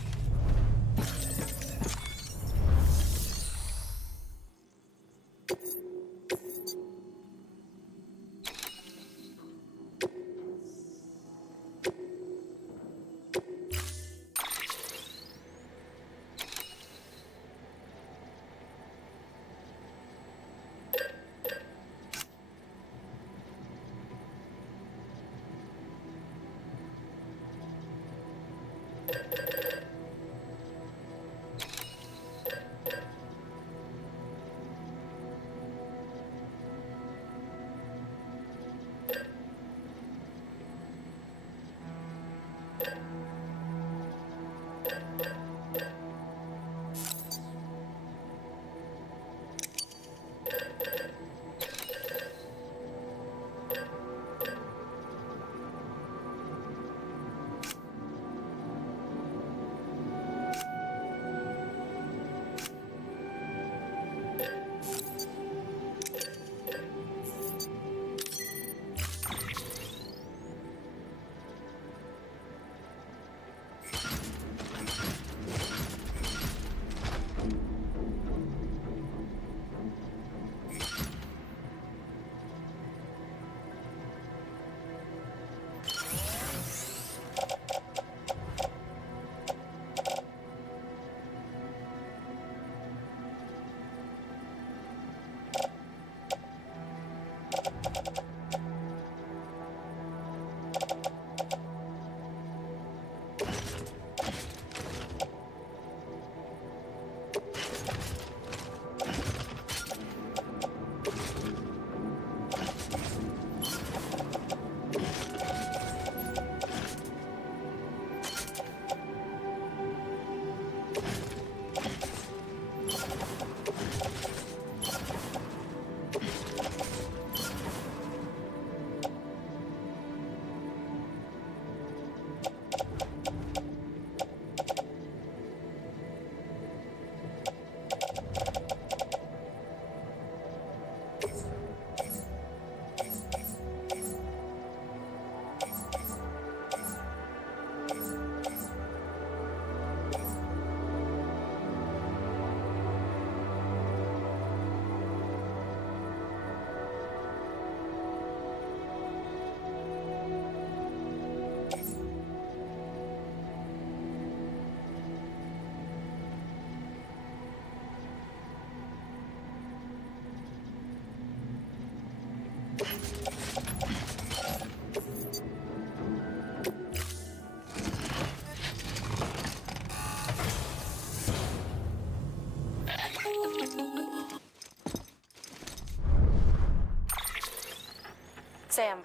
Sam,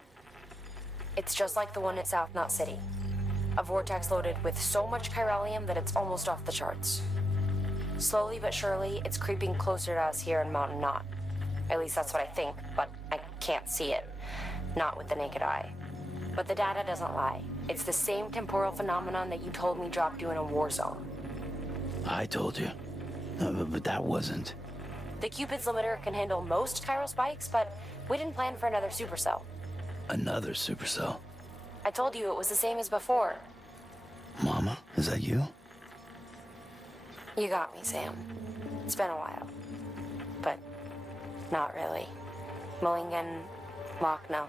it's just like the one at South Knot City. A vortex loaded with so much chiralium that it's almost off the charts. Slowly but surely, it's creeping closer to us here in Mountain Knot. At least that's what I think, but I can't see it. Not with the naked eye. But the data doesn't lie. It's the same temporal phenomenon that you told me dropped you in a war zone. I told you. But that wasn't. The Cupid's limiter can handle most chiral spikes, but we didn't plan for another supercell. Another supercell. I told you it was the same as before. Mama, is that you? You got me, Sam. It's been a while. But not really. Mulligan, Lochner,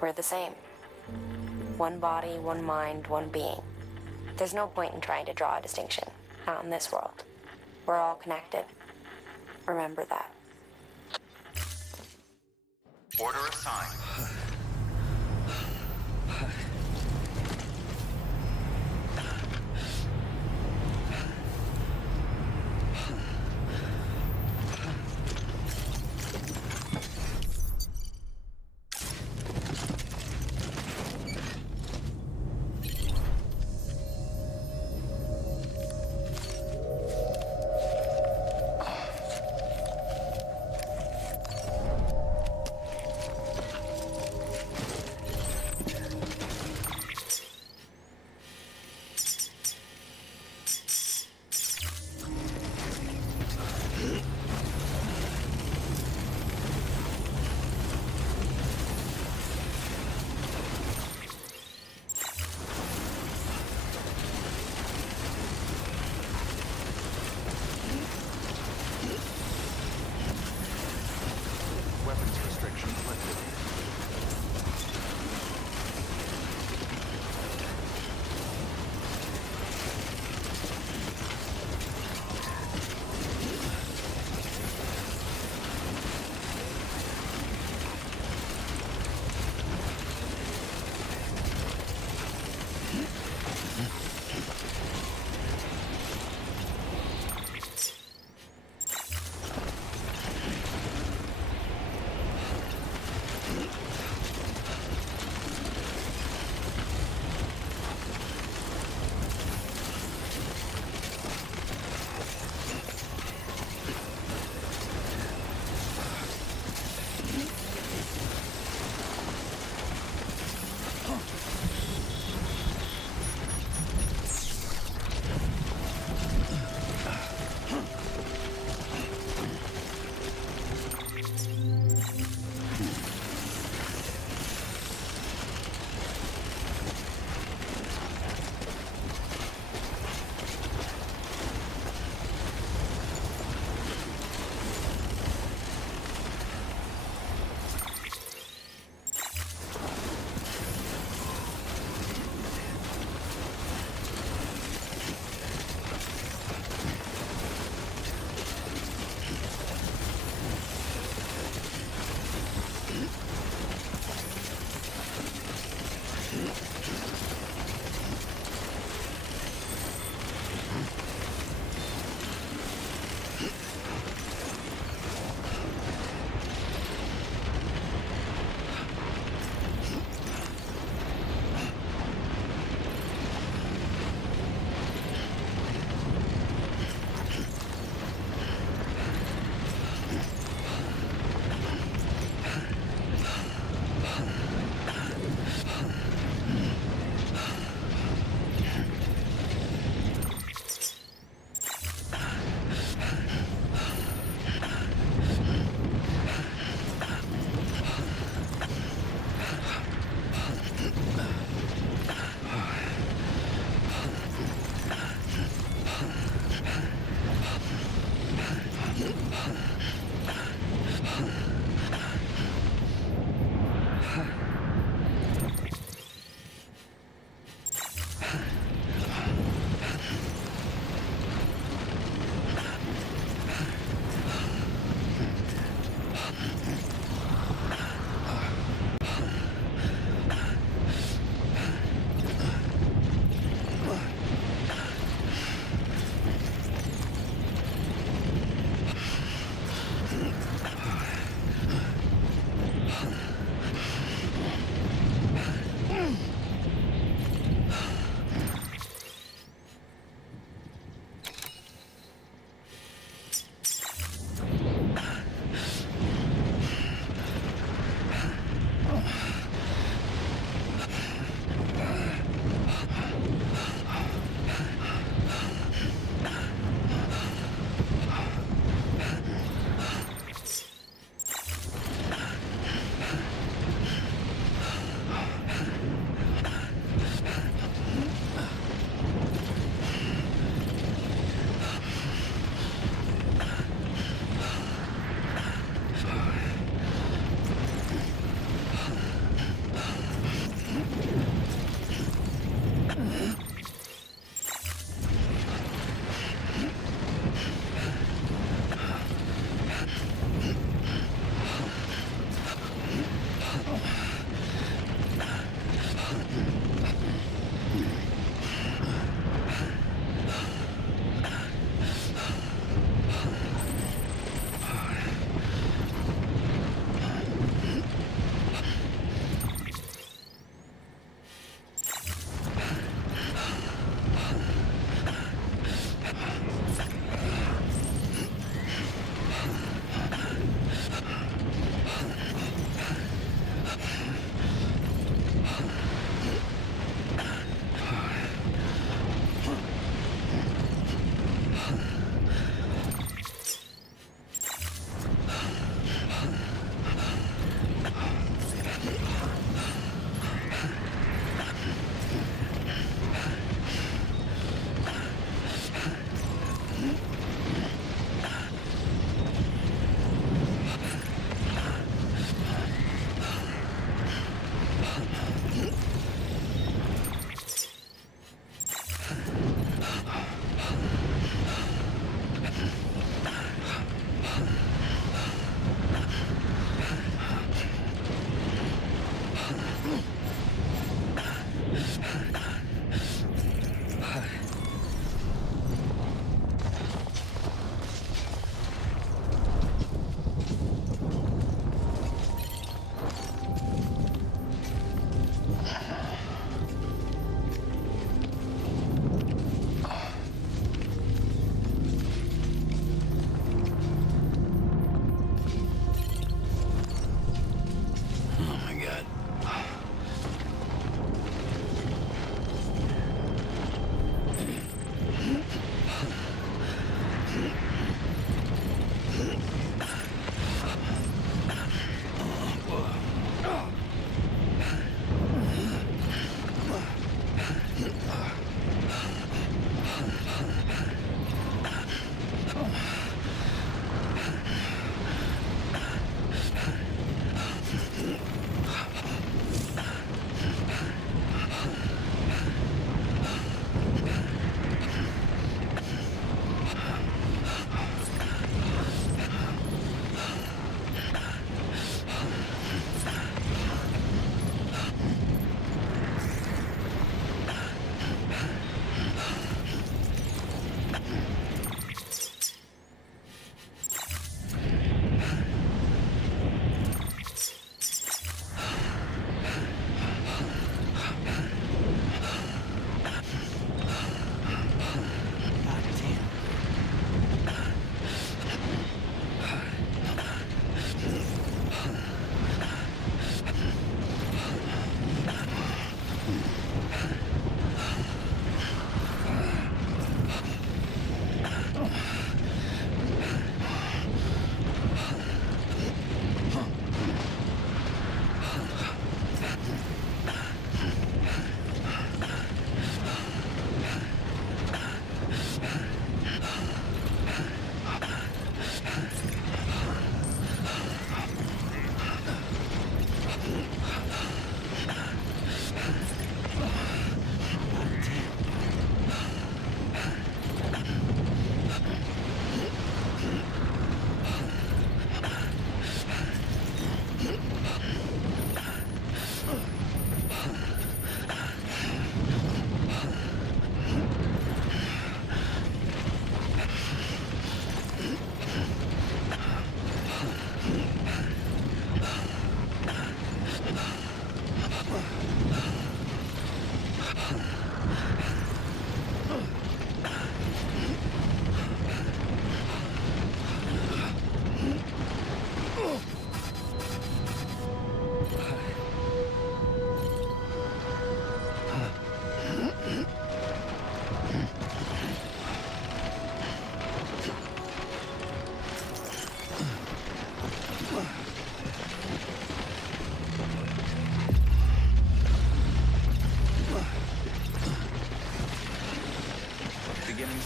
we're the same. One body, one mind, one being. There's no point in trying to draw a distinction. Not in this world. We're all connected. Remember that. Order assigned.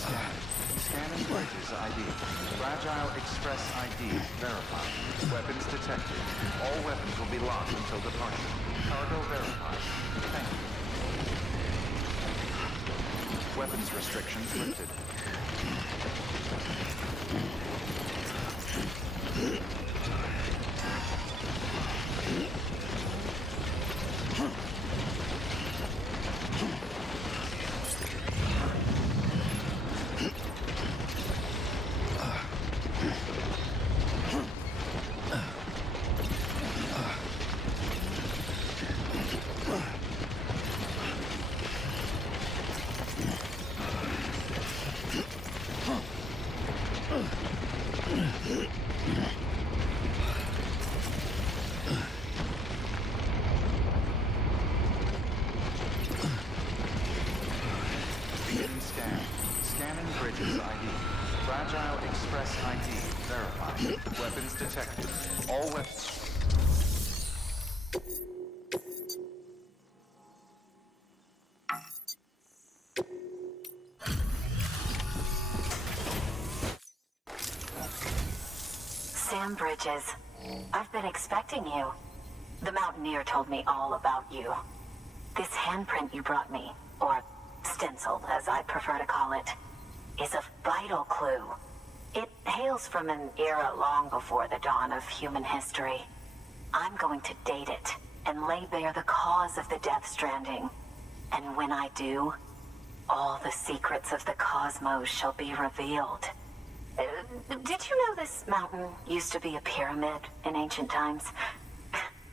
scan. Scanning bridges ID. Fragile Express ID verified. Weapons detected. All weapons will be locked until departure. Cargo verified. Thank you. Weapons restrictions lifted. Scanning bridges ID. Fragile Express ID verified. Weapons detected. All weapons. Sam Bridges, I've been expecting you. The Mountaineer told me all about you. This handprint you brought me, or stencil, as I prefer to call it, is a vital clue. It hails from an era long before the dawn of human history. I'm going to date it and lay bare the cause of the Death Stranding. And when I do, all the secrets of the cosmos shall be revealed. Did you know this mountain used to be a pyramid in ancient times?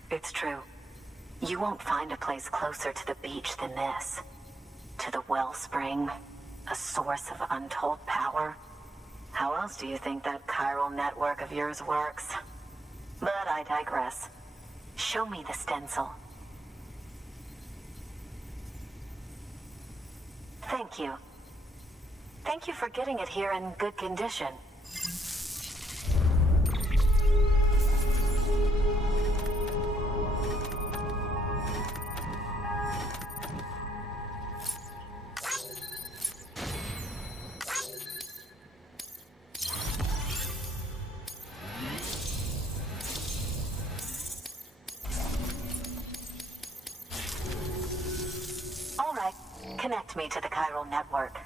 It's true. You won't find a place closer to the beach than this. To the wellspring, a source of untold power. How else do you think that chiral network of yours works? But I digress. Show me the stencil. Thank you. Thank you for getting it here in good condition. All right, connect me to the chiral network.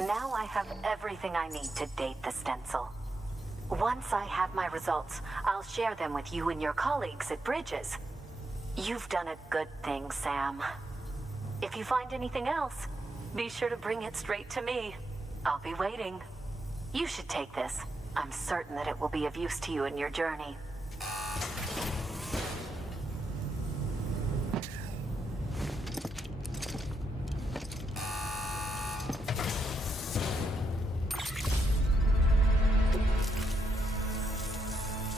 Now I have everything I need to date the stencil. Once I have my results, I'll share them with you and your colleagues at Bridges. You've done a good thing, Sam. If you find anything else, be sure to bring it straight to me. I'll be waiting. You should take this. I'm certain that it will be of use to you in your journey.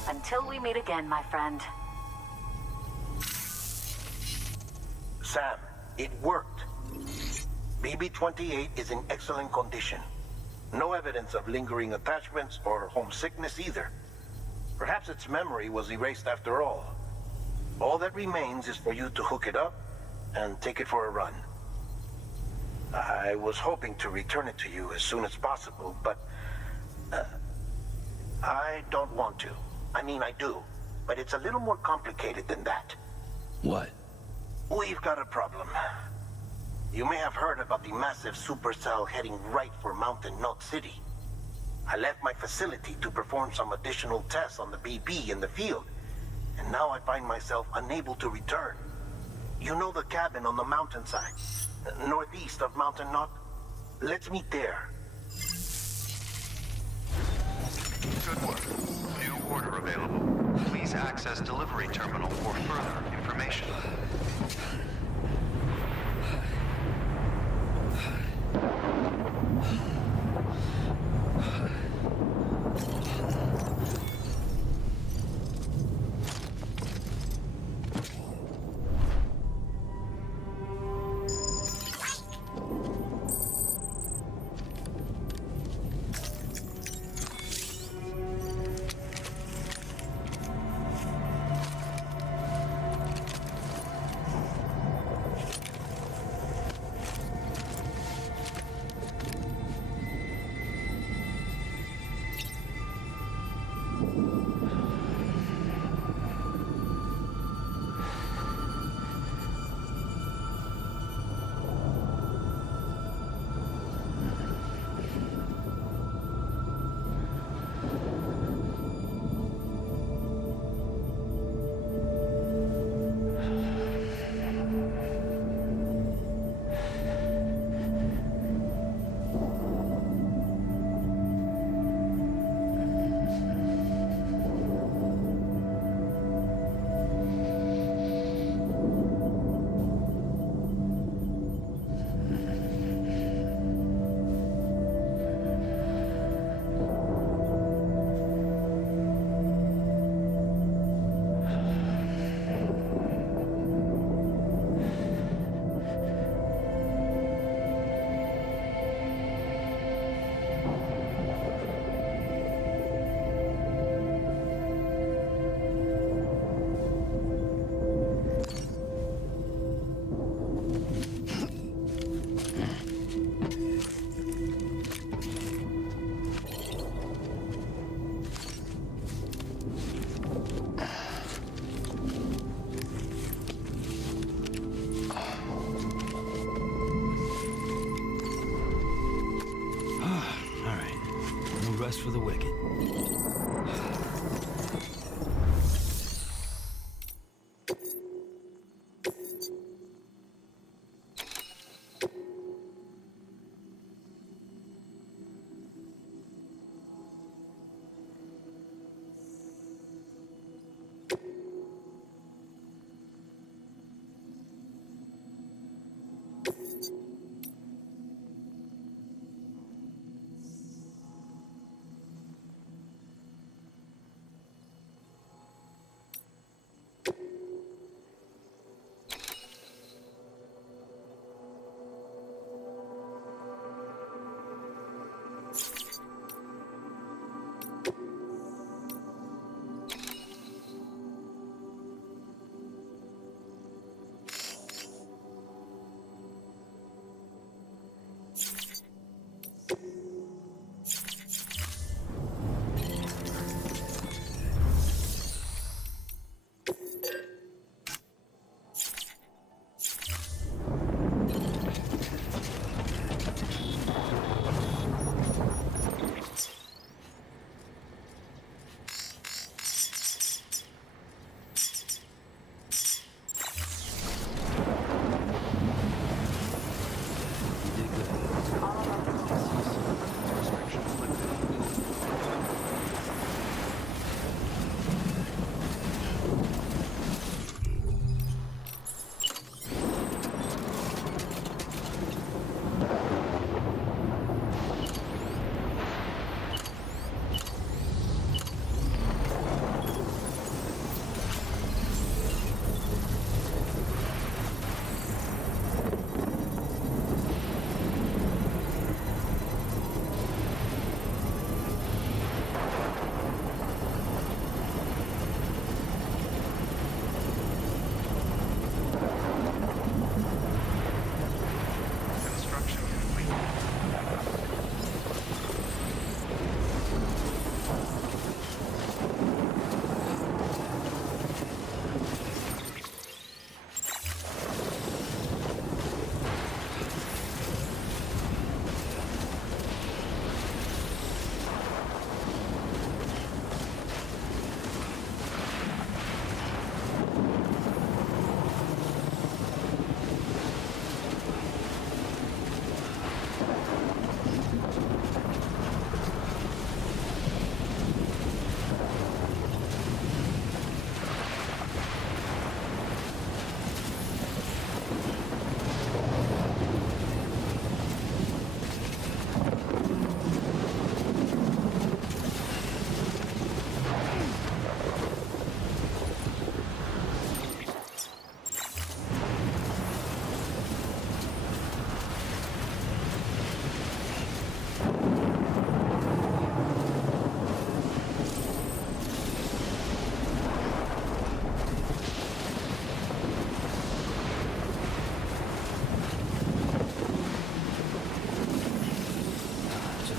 Until we meet again, my friend. Sam, it worked. BB-28 is in excellent condition. No evidence of lingering attachments or homesickness either. Perhaps its memory was erased after all. All that remains is for you to hook it up and take it for a run. I was hoping to return it to you as soon as possible, but I don't want to. I mean, I do, but it's a little more complicated than that. What? We've got a problem. You may have heard about the massive supercell heading right for Mountain Knot City. I left my facility to perform some additional tests on the BB in the field, and now I find myself unable to return. You know the cabin on the mountainside, northeast of Mountain Knot? Let's meet there. Good work. New order available. Please access delivery terminal for further information. rest for the wicked.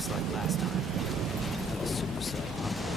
Just like last time. That was Supercell, huh?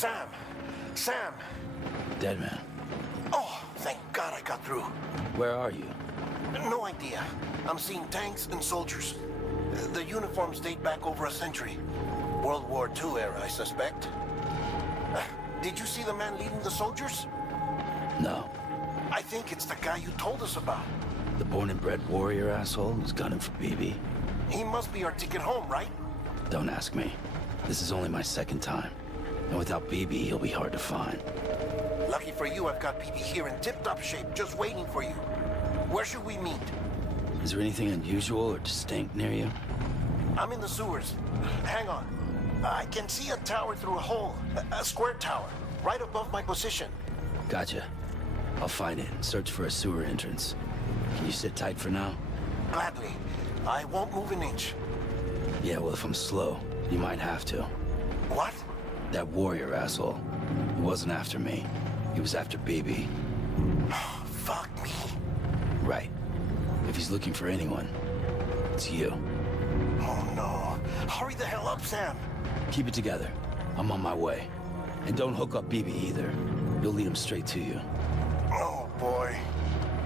Sam! Sam! Dead man. Oh, thank God I got through. Where are you? No idea. I'm seeing tanks and soldiers. The uniforms date back over a century. World War II era, I suspect. Did you see the man leading the soldiers? No. I think it's the guy you told us about. The born and bred warrior asshole who's gunning for BB. He must be our ticket home, right? Don't ask me. This is only my second time. And without BB, he'll be hard to find. Lucky for you, I've got BB here in tip-top shape, just waiting for you. Where should we meet? Is there anything unusual or distinct near you? I'm in the sewers. Hang on. I can see a tower through a hole. A square tower, right above my position. Gotcha. I'll find it and search for a sewer entrance. Can you sit tight for now? Gladly. I won't move an inch. Yeah, well, if I'm slow, you might have to. What? That warrior asshole. He wasn't after me. He was after BB. Fuck me. Right. If he's looking for anyone, it's you. Oh no. Hurry the hell up, Sam. Keep it together. I'm on my way. And don't hook up BB either. You'll lead him straight to you. Oh boy.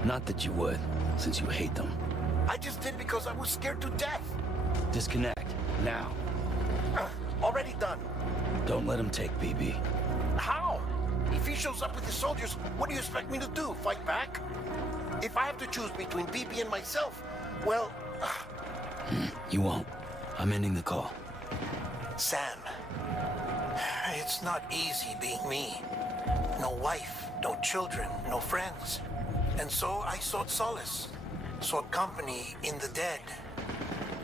Not that you would, since you hate them. I just did because I was scared to death. Disconnect, now. Already done. Don't let him take BB. How? If he shows up with his soldiers, what do you expect me to do? Fight back? If I have to choose between BB and myself, well... You won't. I'm ending the call. Sam, it's not easy being me. No wife, no children, no friends. And so I sought solace, sought company in the dead.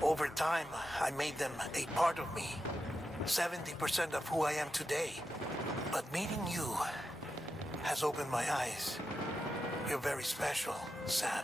Over time, I made them a part of me. 70% of who I am today. But meeting you has opened my eyes. You're very special, Sam.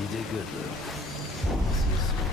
You did good, Lou. See you soon.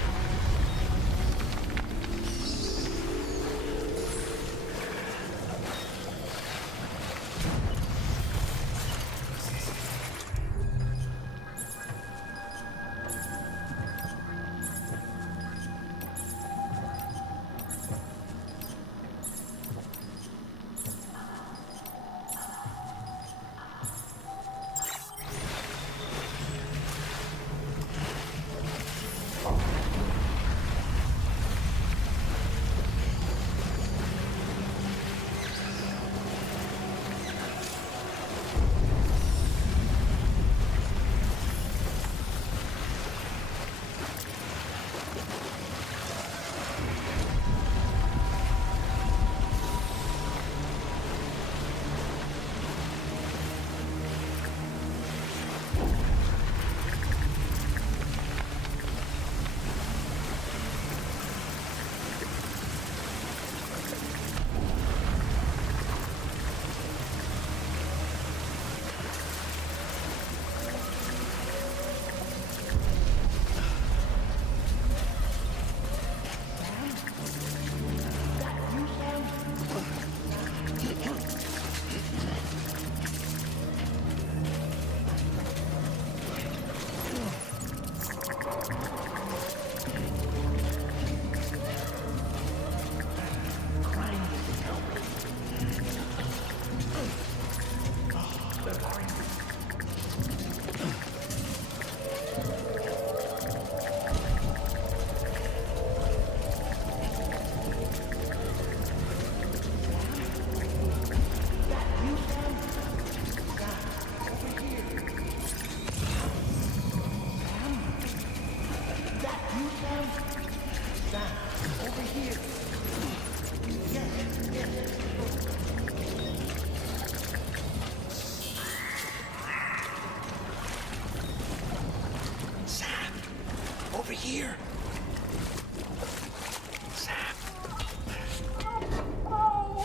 Over here.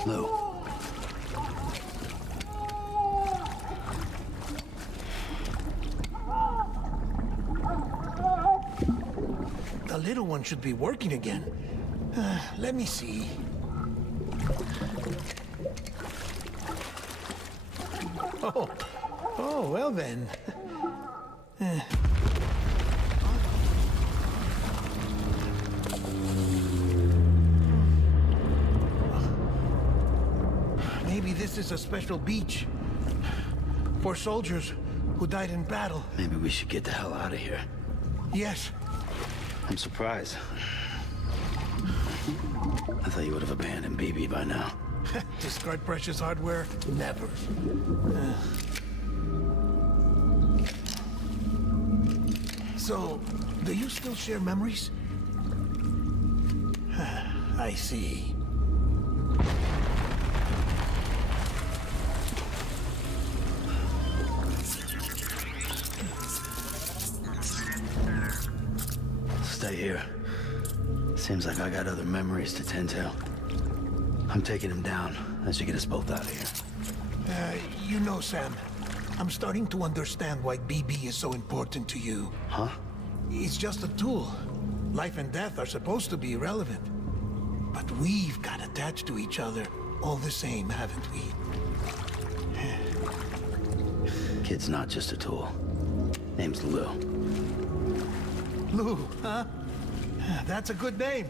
Lou. little one should be working again. Let me see. Oh, well then. Maybe this is a special beach for soldiers who died in battle. Maybe we should get the hell out of here. Yes. I'm surprised. I thought you would have abandoned BB by now. Discard precious hardware? Never. So, do you still share memories? I see. Stay here. Seems like I got other memories to tend to. I'm taking him down. That should get us both out of here. You know, Sam, I'm starting to understand why BB is so important to you. Huh? It's just a tool. Life and death are supposed to be irrelevant. But we've got attached to each other all the same, haven't we? Kid's not just a tool. Name's Lou. Lou, huh? That's a good name.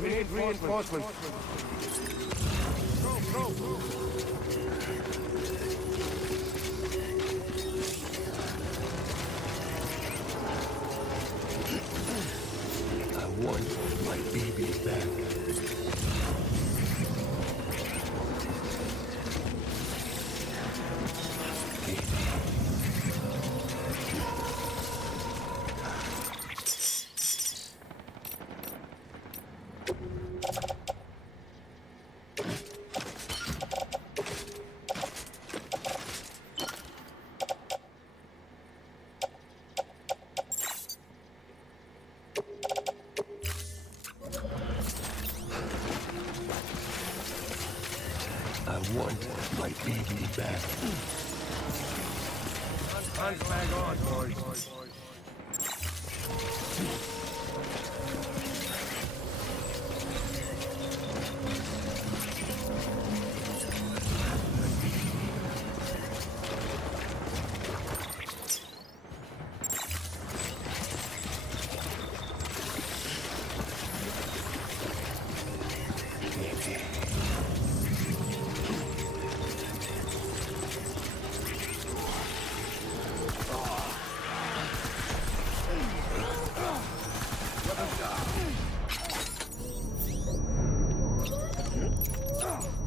need reinforcements. Go. I want my baby back. I want my baby back. Unflag on, boys.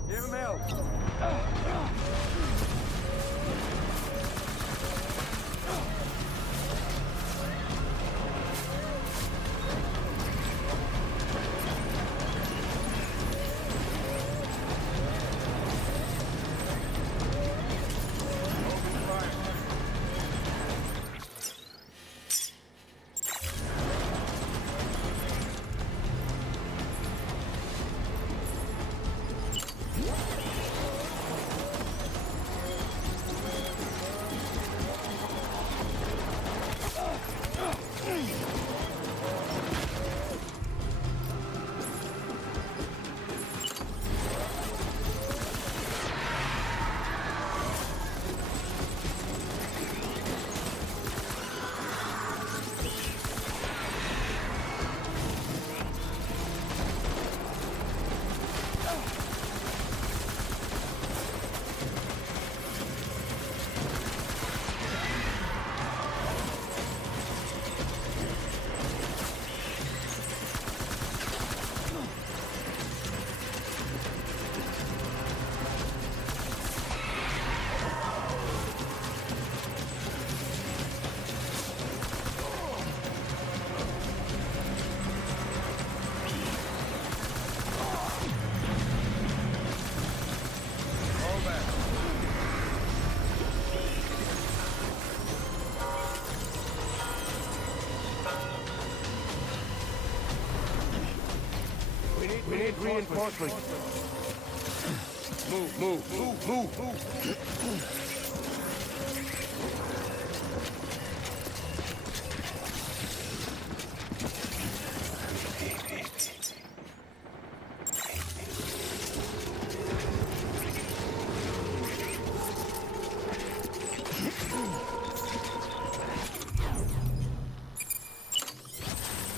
Give him help. We need reinforcements. Move.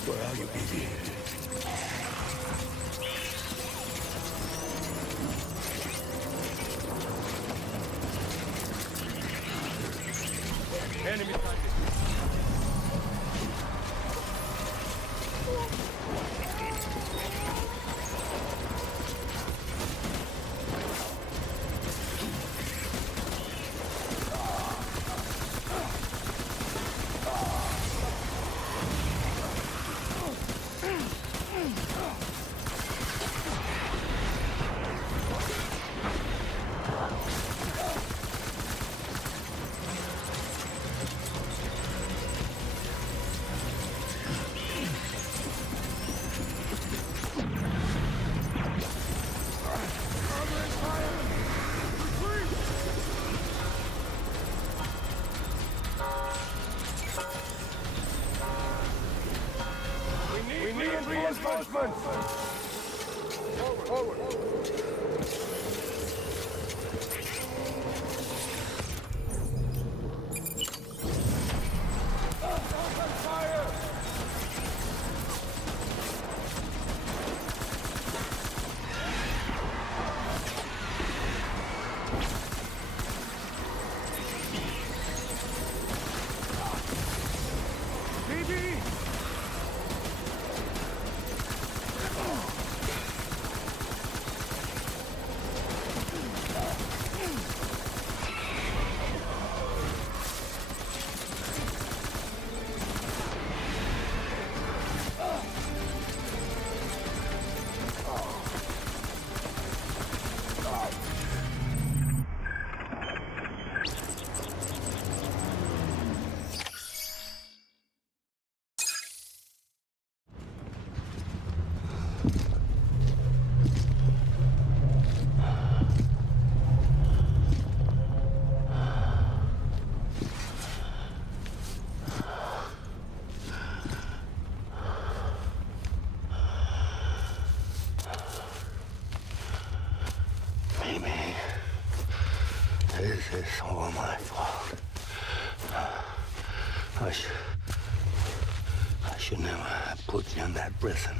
Where are you, baby? Enemy target. We need reinforcements. Forward. Fire! BB! This is all my fault. I should never have put you in that prison.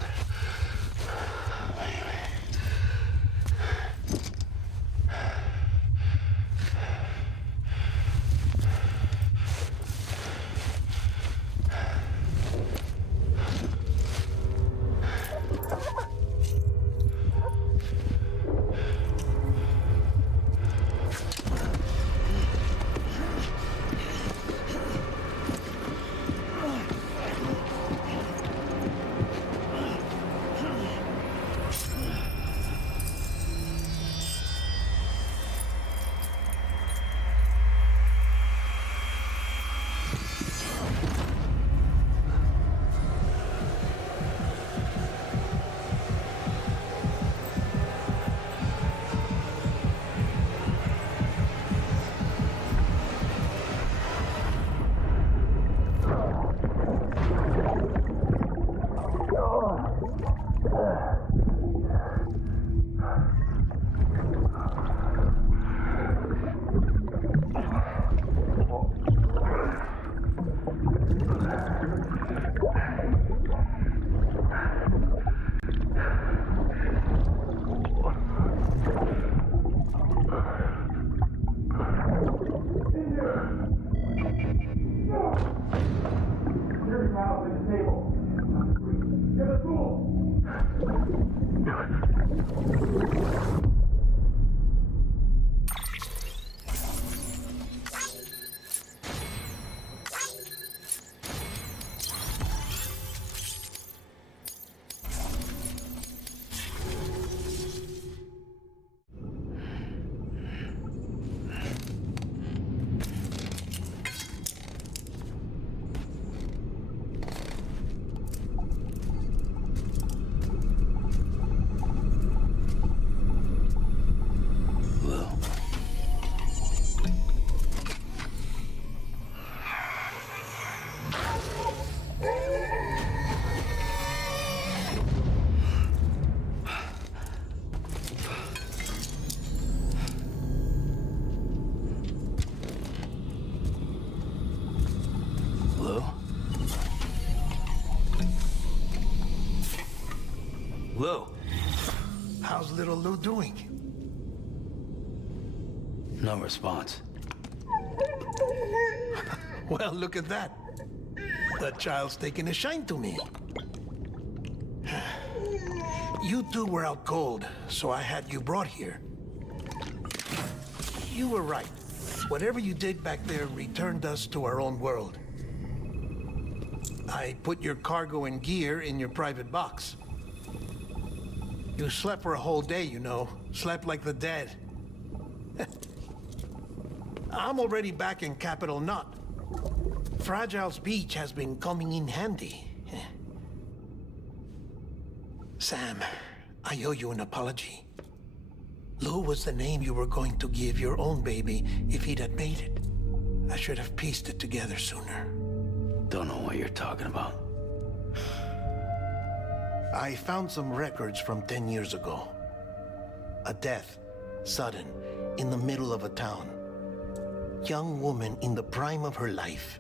Lou. How's little Lou doing? No response. Well, look at that. That child's taking a shine to me. You two were out cold, so I had you brought here. You were right. Whatever you did back there returned us to our own world. I put your cargo and gear in your private box. You slept for a whole day, you know. Slept like the dead. I'm already back in Capital Knot. Fragile's beach has been coming in handy. Sam, I owe you an apology. Lou was the name you were going to give your own baby if he'd had made it. I should have pieced it together sooner. Don't know what you're talking about. I found some records from 10 years ago. A death, sudden, in the middle of a town. Young woman in the prime of her life.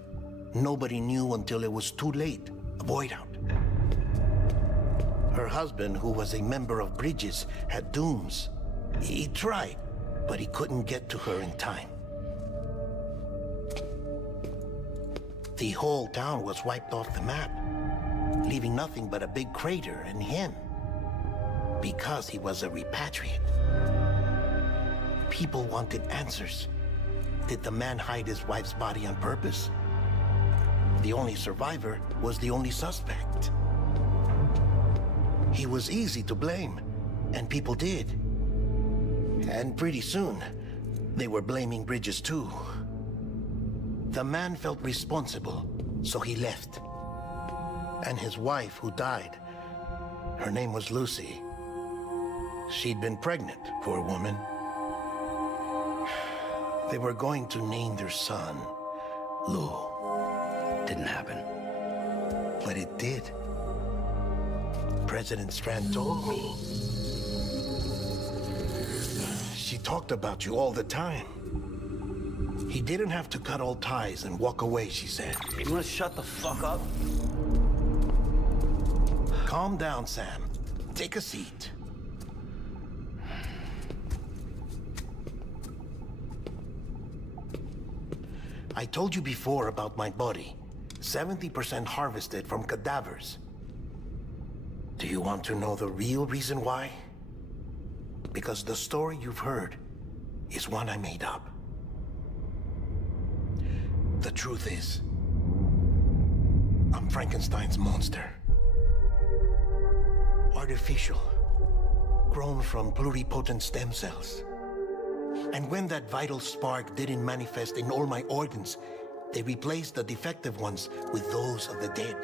Nobody knew until it was too late. A void out. Her husband, who was a member of Bridges, had dooms. He tried, but he couldn't get to her in time. The whole town was wiped off the map, leaving nothing but a big crater and him. Because he was a repatriate. People wanted answers. Did the man hide his wife's body on purpose? The only survivor was the only suspect. He was easy to blame, and people did. And pretty soon, they were blaming Bridges too. The man felt responsible, so he left. And his wife, who died, her name was Lucy. She'd been pregnant, poor woman. They were going to name their son Lou. Didn't happen. But it did. President Strand told me. She talked about you all the time. He didn't have to cut all ties and walk away, she said. You wanna shut the fuck up? Calm down, Sam. Take a seat. I told you before about my body. 70% harvested from cadavers. Do you want to know the real reason why? Because the story you've heard is one I made up. The truth is, I'm Frankenstein's monster. Artificial, grown from pluripotent stem cells. And when that vital spark didn't manifest in all my organs, they replaced the defective ones with those of the dead.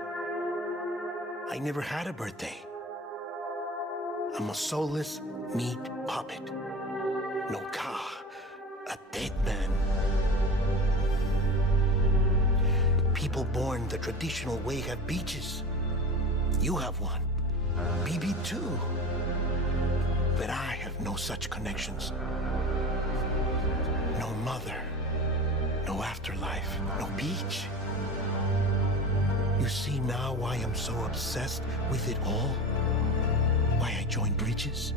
I never had a birthday. I'm a soulless meat puppet. No car, a dead man. People born the traditional way have beaches. You have one. BB too. But I have no such connections. No mother, no afterlife, no beach. You see now why I'm so obsessed with it all? Why I joined Bridges?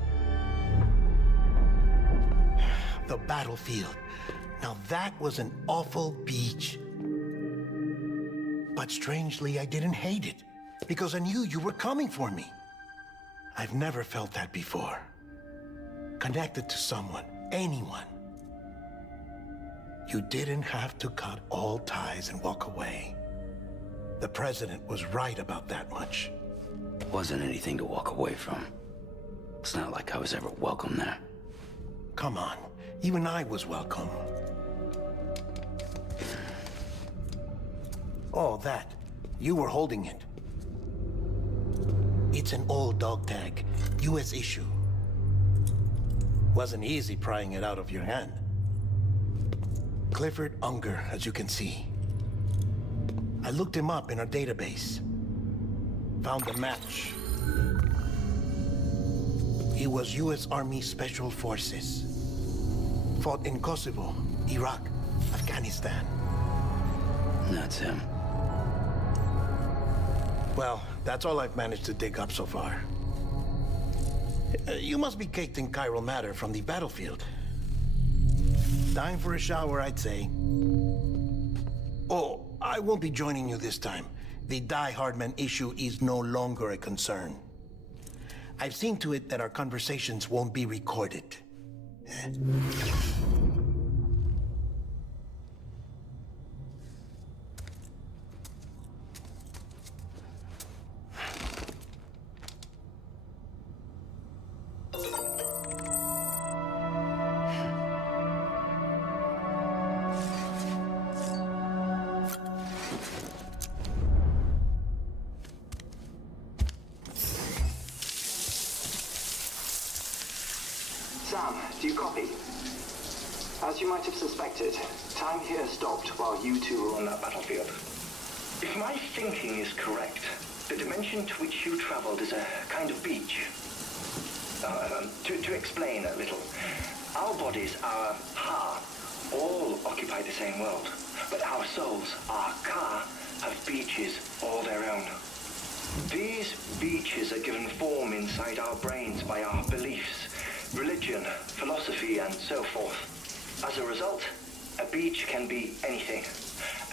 The battlefield. Now that was an awful beach. But strangely, I didn't hate it, because I knew you were coming for me. I've never felt that before. Connected to someone, anyone. You didn't have to cut all ties and walk away. The president was right about that much. Wasn't anything to walk away from. It's not like I was ever welcome there. Come on, even I was welcome. Oh, that. You were holding it. It's an old dog tag, US issue. Wasn't easy prying it out of your hand. Clifford Unger, as you can see. I looked him up in our database. Found a match. He was US Army Special Forces. Fought in Kosovo, Iraq, Afghanistan. That's him. Well, that's all I've managed to dig up so far. You must be caked in chiral matter from the battlefield. Time for a shower, I'd say. Oh, I won't be joining you this time. The Die Hardman issue is no longer a concern. I've seen to it that our conversations won't be recorded. Sam, do you copy? As you might have suspected, time here stopped while you two were on that battlefield. If my thinking is correct, the dimension to which you traveled is a kind of beach. To explain a little, our bodies, our ha, all occupy the same world, but our souls, our ka, have beaches all their own. These beaches are given form inside our brains by our beliefs, religion, philosophy, and so forth. As a result, a beach can be anything.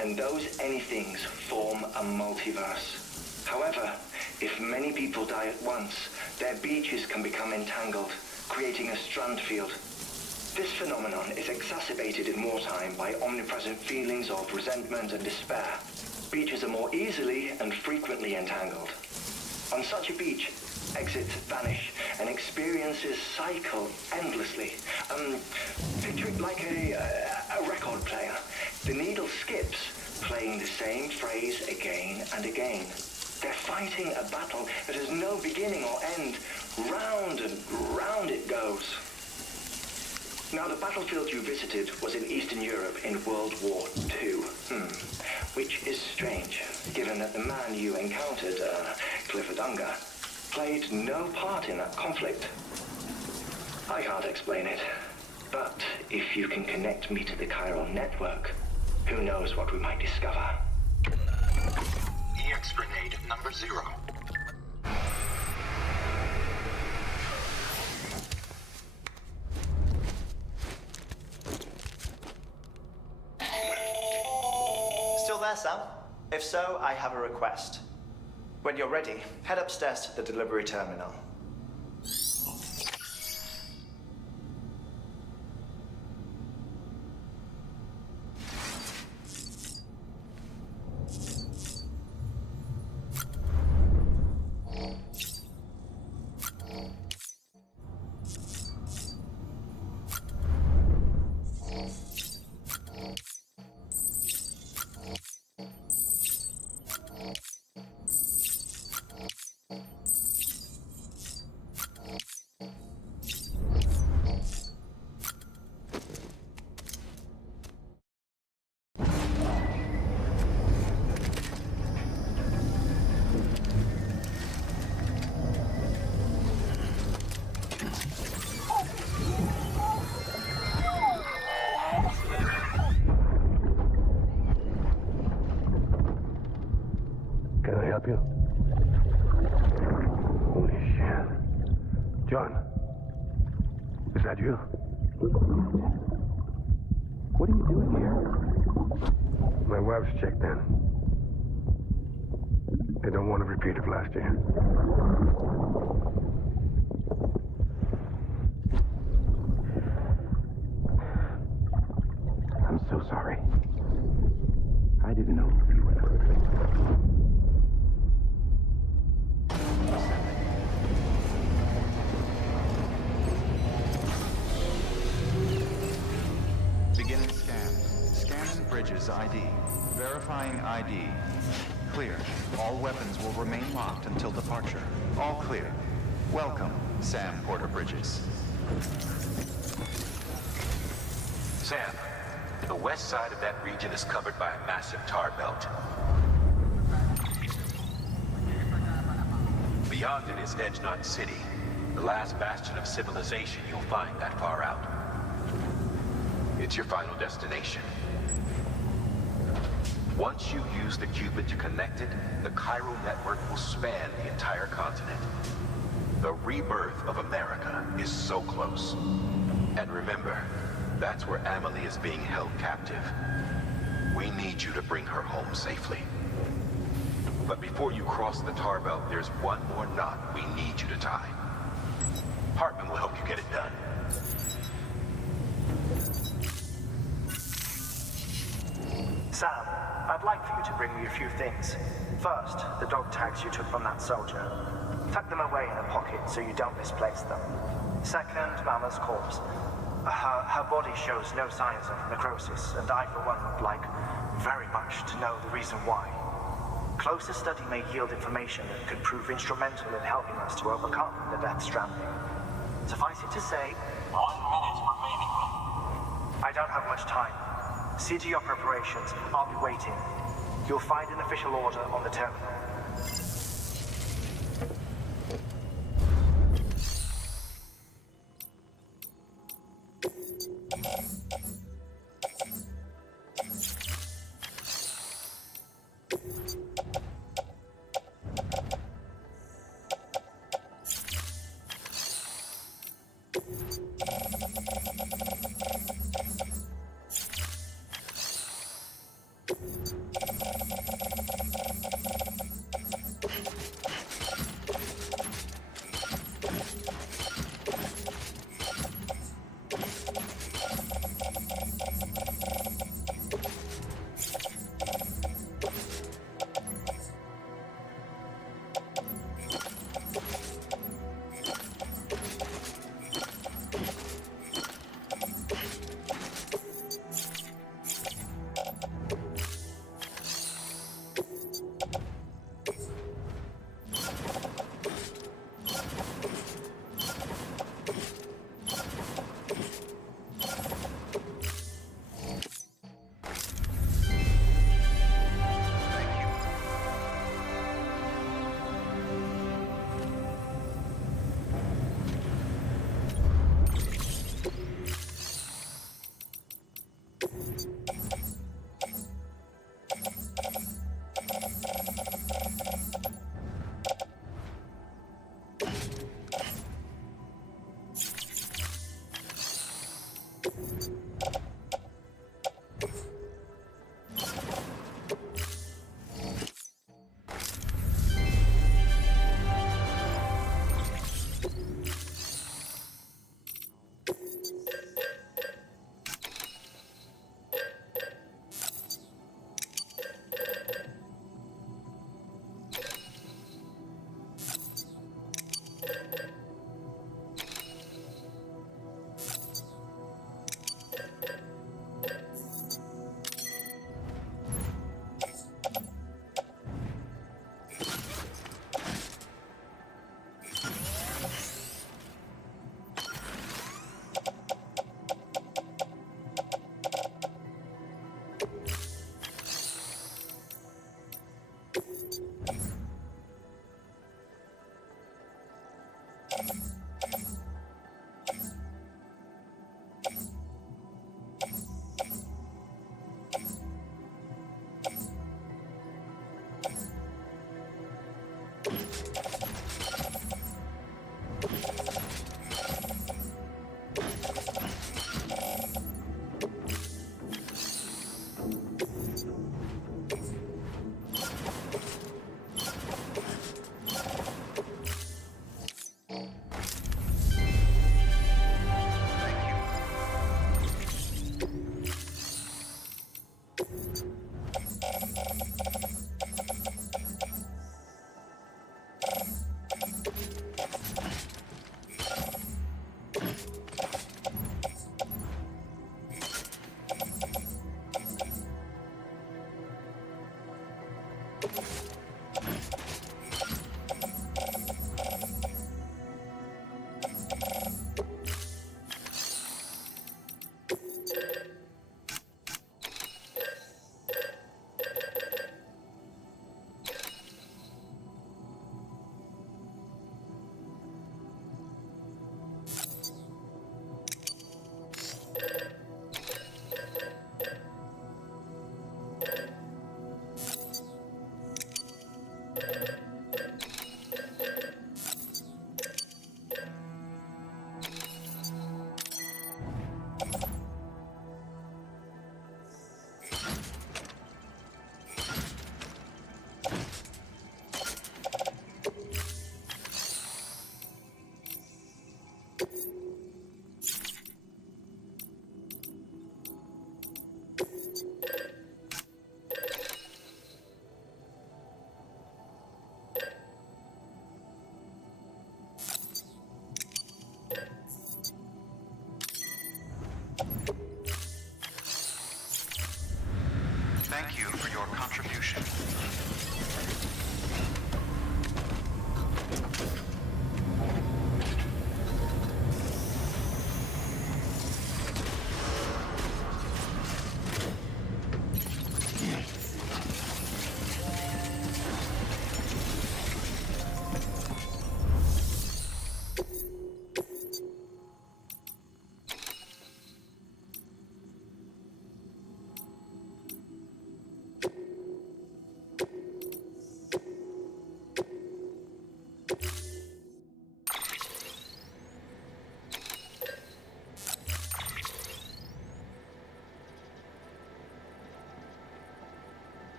and those anythings form a multiverse. However, if many people die at once, their beaches can become entangled, creating a strand field. This phenomenon is exacerbated in wartime by omnipresent feelings of resentment and despair. Beaches are more easily and frequently entangled. On such a beach, exits vanish and experiences cycle endlessly. Picture it like a record player. The needle skips, playing the same phrase again and again. They're fighting a battle that has no beginning or end. Round and round it goes. Now, the battlefield you visited was in Eastern Europe in World War II. Which is strange, given that the man you encountered, Clifford Unger, played no part in that conflict. I can't explain it, but if you can connect me to the chiral network, who knows what we might discover. EX grenade number 0. Still there, Sam? If so, I have a request. When you're ready, head upstairs to the delivery terminal. Can I help you? Holy shit. John, is that you? What are you doing here? My wife's checked in. They don't want to repeat of last year. I'm so sorry. I didn't know you were perfect. Beginning scan. Scanning bridges ID. Verifying ID. Clear. All weapons will remain locked until departure. All clear. Welcome, Sam Porter Bridges. Sam, the west side of that region is covered by a massive tar belt. Beyond it is Edge Knot City, the last bastion of civilization you'll find that far out. It's your final destination. Once you use the qubit to connect it, the chiral network will span the entire continent. The rebirth of America is so close. And remember, that's where Amelie is being held captive. We need you to bring her home safely. But before you cross the tar belt, there's one more knot we need you to tie. Hartman will help you get it done. Sam, I'd like for you to bring me a few things. First, the dog tags you took from that soldier. Tuck them away in a pocket so you don't misplace them. Second, Mama's corpse. Her body shows no signs of necrosis, and I, for one, would like very much to know the reason why. Closer study may yield information that could prove instrumental in helping us to overcome the death stranding. Suffice it to say, 1 minute remaining. I don't have much time. See to your preparations. I'll be waiting. You'll find an official order on the terminal.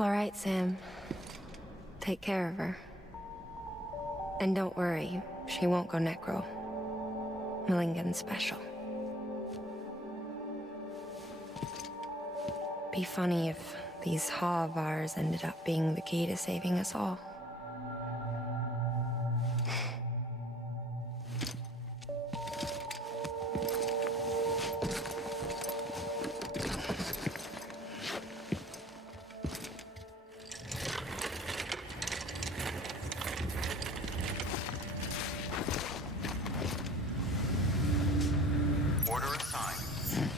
All right, Sam. Take care of her. And don't worry, she won't go necro. Millingan's special. Be funny if these Ha of ours ended up being the key to saving us all. Order assigned.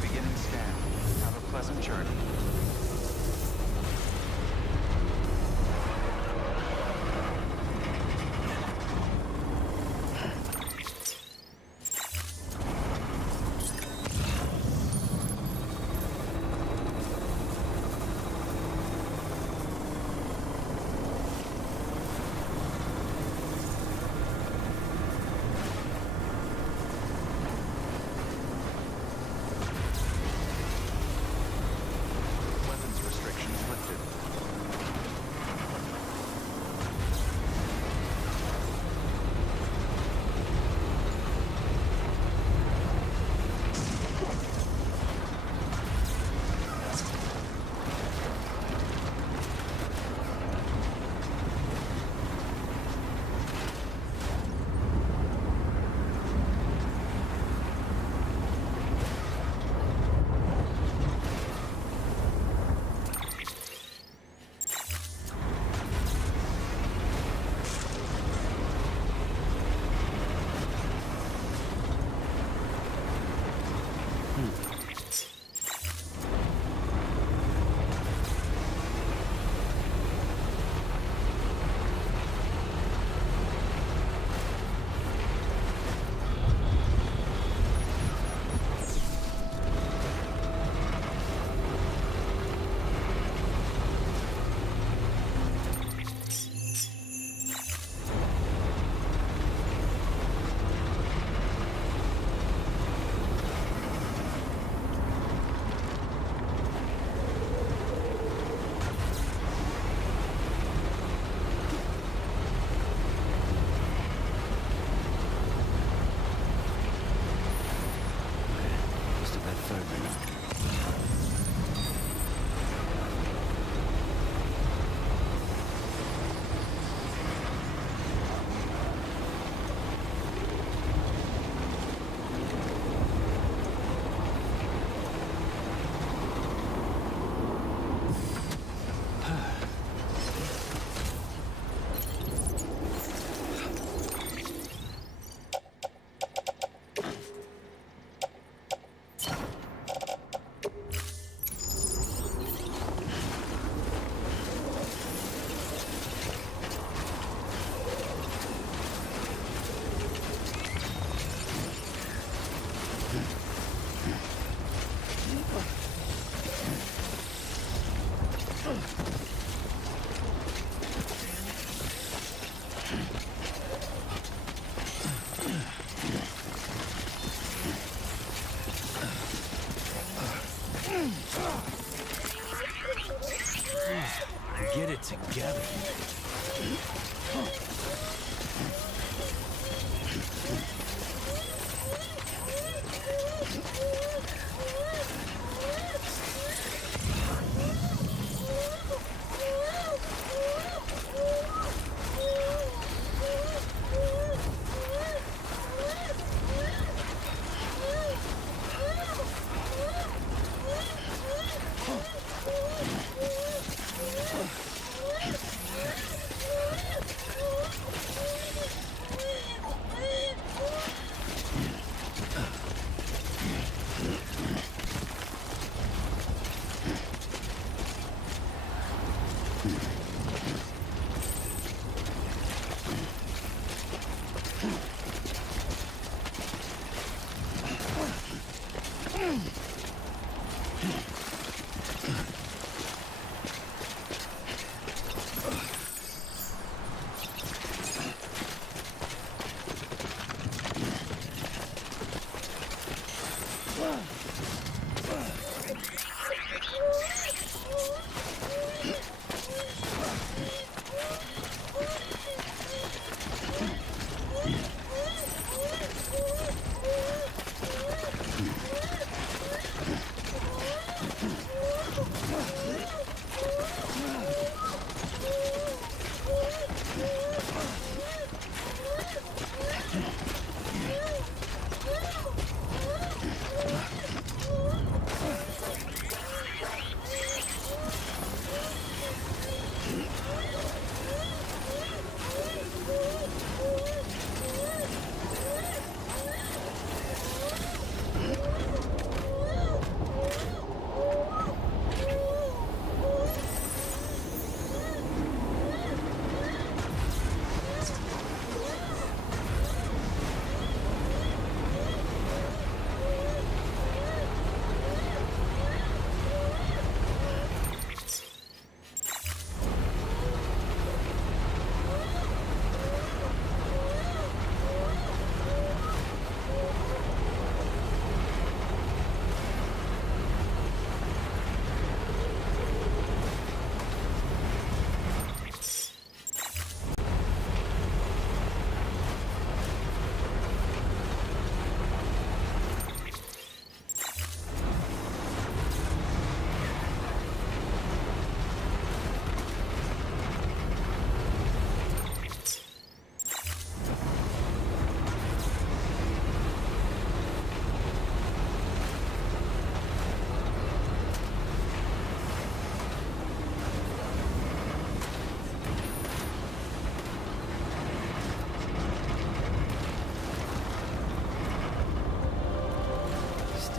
Beginning scan. Have a pleasant journey. Weapons restrictions lifted. Just about further now. Get it together.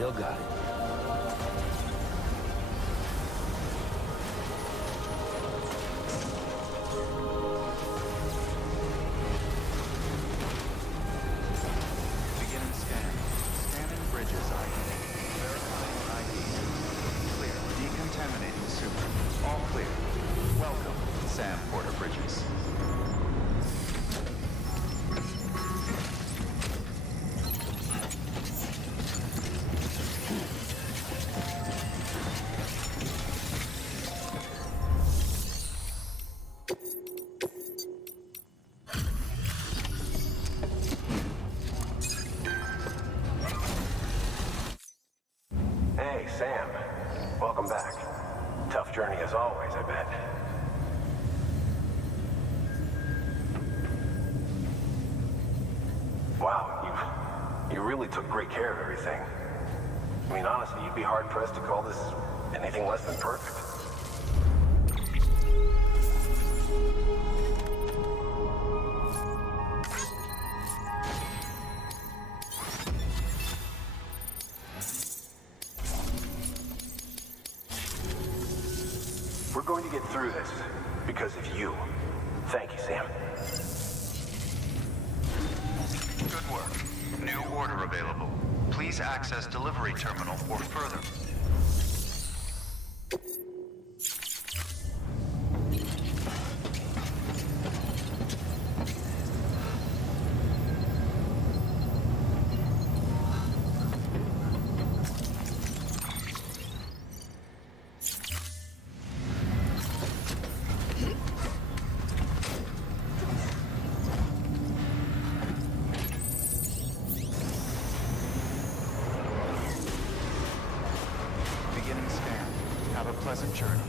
Still got it. Beginning scan. Scanning bridges ID. Verifying ID. Clear. Decontaminating super. All clear. Welcome, Sam Porter Bridges. Hey, Sam. Welcome back. Tough journey as always, I bet. Wow, you really took great care of everything. I mean, honestly, you'd be hard-pressed to call this anything less than perfect. We're going to get through this because of you. Thank you, Sam. Good work. New order available. Please access delivery terminal for further. Beginning scan. Have a pleasant journey.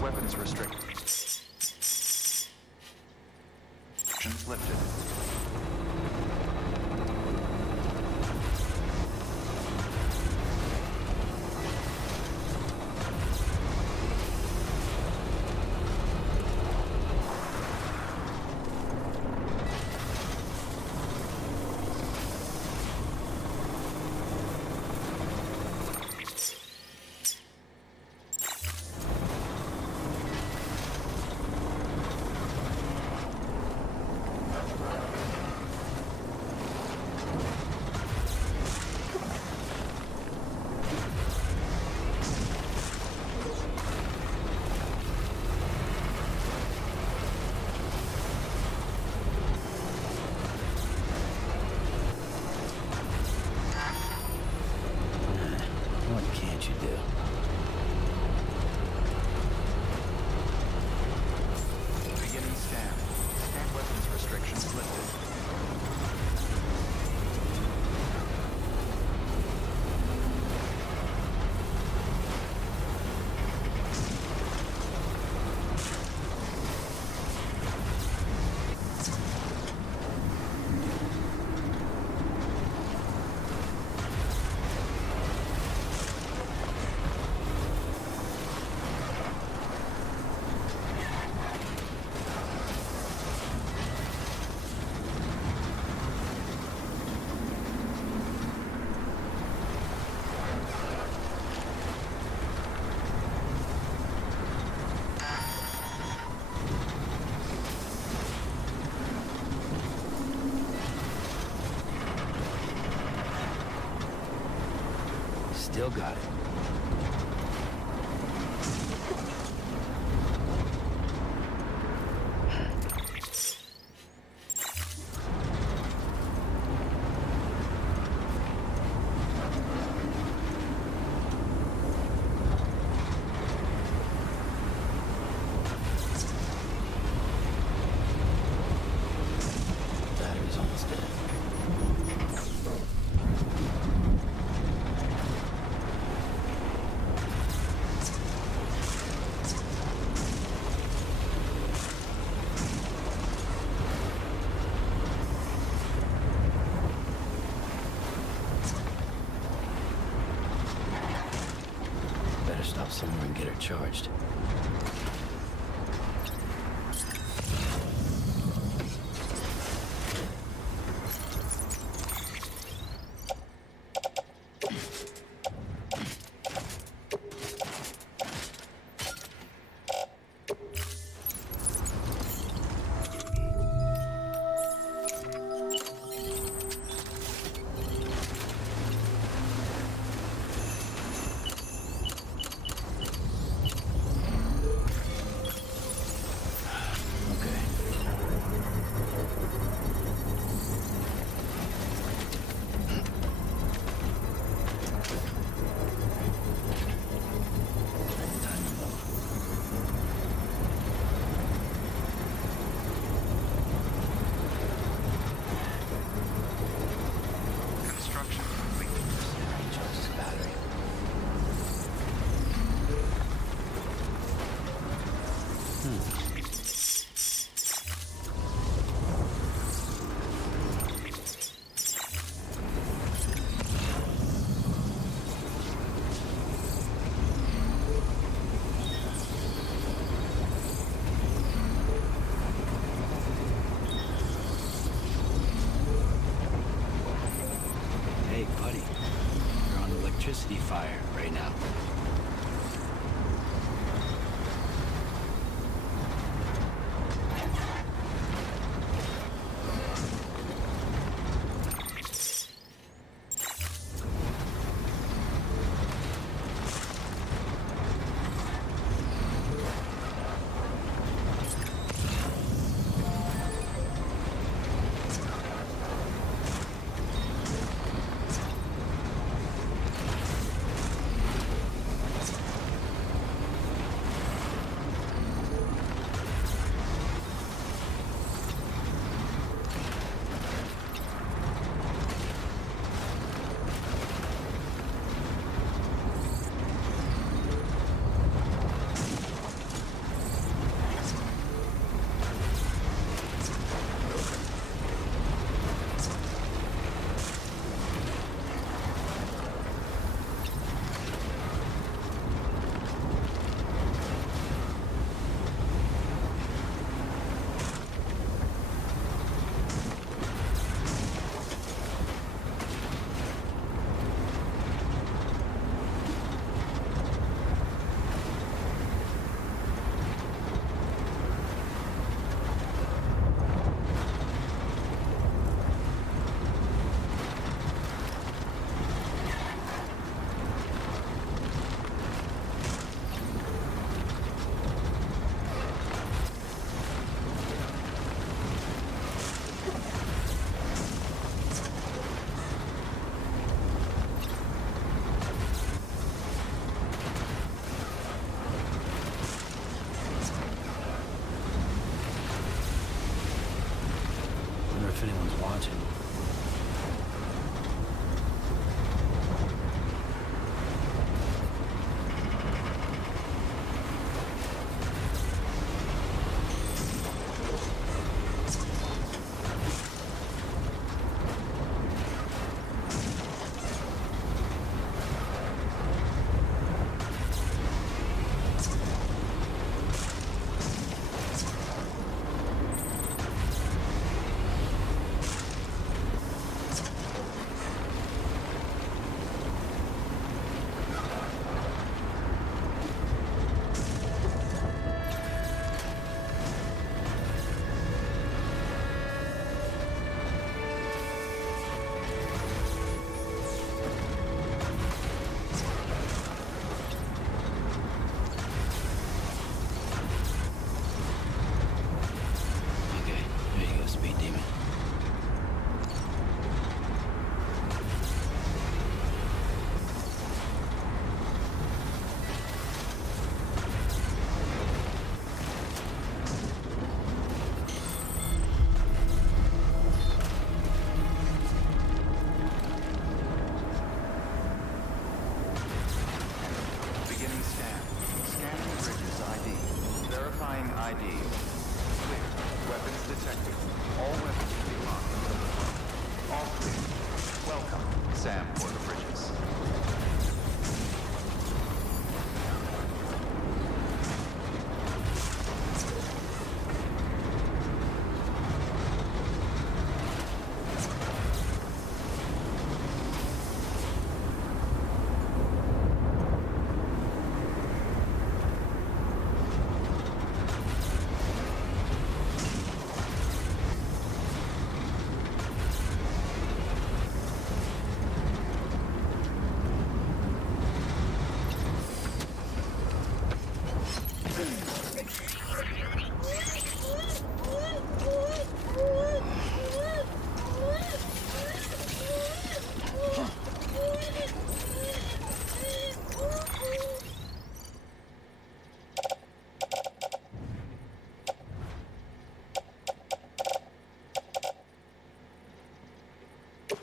Weapons restricted. Restrictions lifted. What can't you do? Beginning scan. Scan weapons restrictions lifted. Still got it. Battery's almost dead. somewhere and get her charged. Fire right now. If anyone's watching. Stay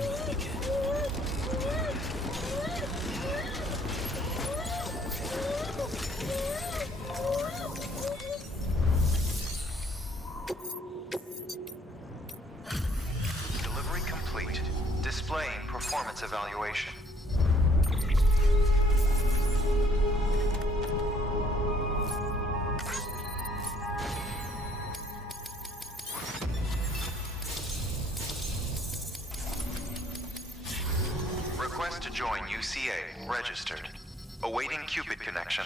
with me, kid. Delivery complete. Displaying performance evaluation. Request to join UCA. Registered. Awaiting Cupid connection.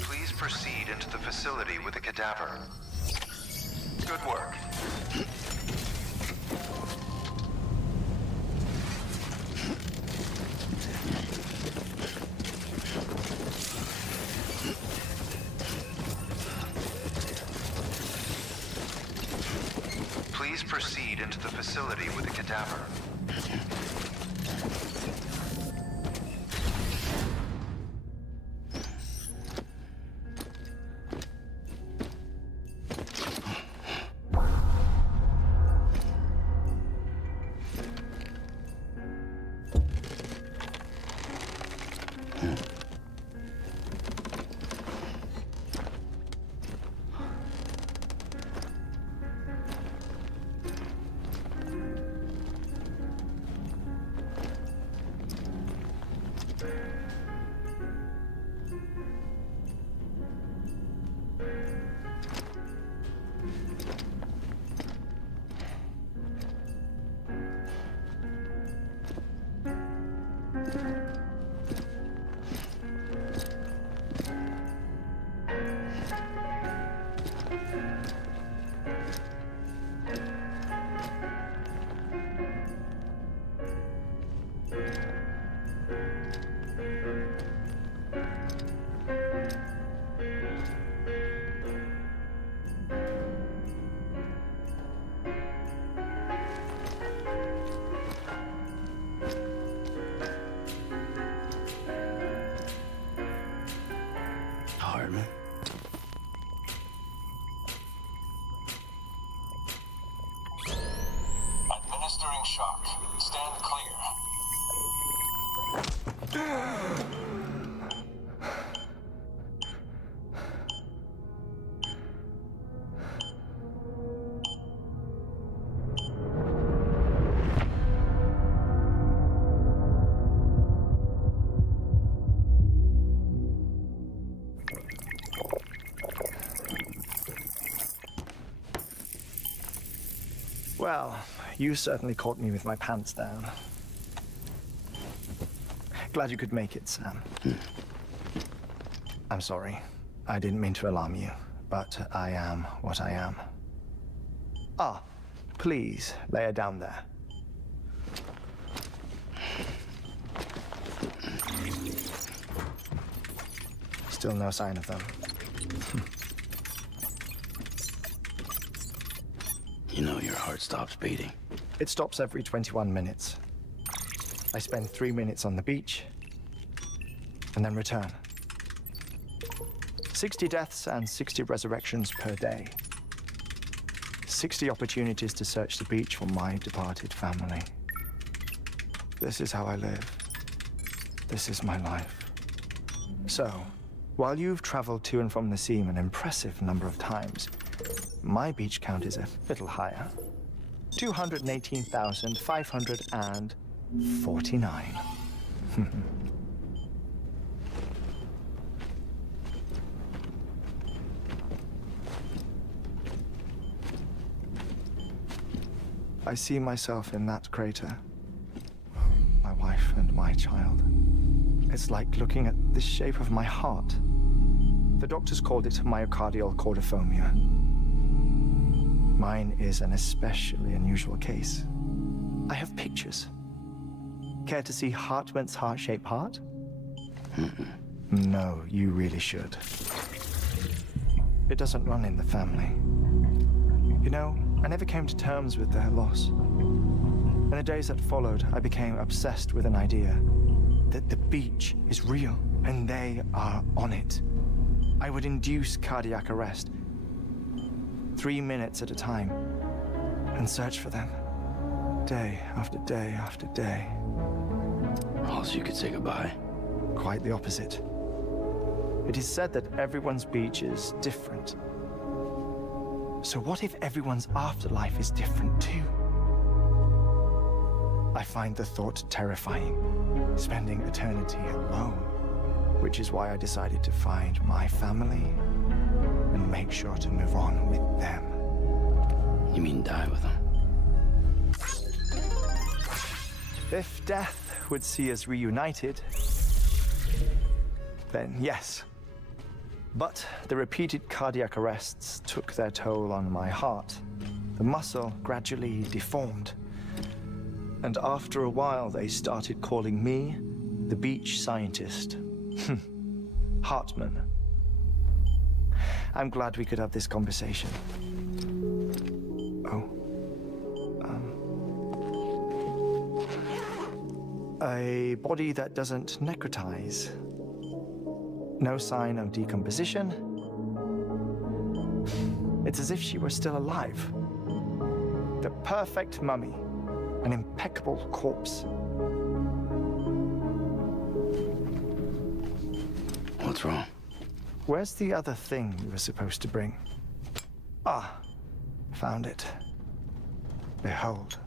Please proceed into the facility with a cadaver. Good work. Please proceed into the facility with a cadaver. Hartman? Administering shock. Stand clear. Well, you certainly caught me with my pants down. Glad you could make it, Sam. I'm sorry. I didn't mean to alarm you, but I am what I am. Ah, please, lay her down there. Still no sign of them. You know your heart stops beating. It stops every 21 minutes. I spend 3 minutes on the beach, and then return. 60 deaths and 60 resurrections per day. 60 opportunities to search the beach for my departed family. This is how I live. This is my life. So, while you've traveled to and from the seam an impressive number of times, my beach count is a little higher. 218,549. I see myself in that crater. My wife and my child. It's like looking at the shape of my heart. The doctors called it myocardial cordiformia. Mine is an especially unusual case. I have pictures. Care to see Hartman's heart-shaped heart? No, you really should. It doesn't run in the family. You know, I never came to terms with their loss. In the days that followed, I became obsessed with an idea that the beach is real and they are on it. I would induce cardiac arrest, 3 minutes at a time, and search for them, day after day after day. Oh, so you could say goodbye? Quite the opposite. It is said that everyone's beach is different. So what if everyone's afterlife is different too? I find the thought terrifying, spending eternity alone, which is why I decided to find my family and make sure to move on with them. You mean die with them? If death would see us reunited, then yes. But the repeated cardiac arrests took their toll on my heart. The muscle gradually deformed. And after a while, they started calling me the beach scientist. Hartman. I'm glad we could have this conversation. Oh. A body that doesn't necrotize. No sign of decomposition. It's as if she were still alive. The perfect mummy. An impeccable corpse. What's wrong? Where's the other thing you were supposed to bring? Ah, found it. Behold.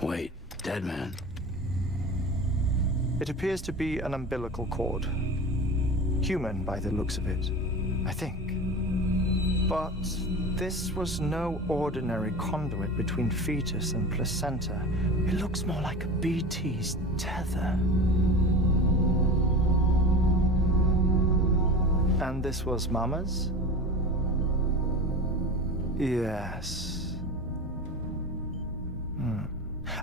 Wait, dead man? It appears to be an umbilical cord. Human by the looks of it, I think. But this was no ordinary conduit between fetus and placenta. It looks more like a BT's tether. And this was Mama's? Yes.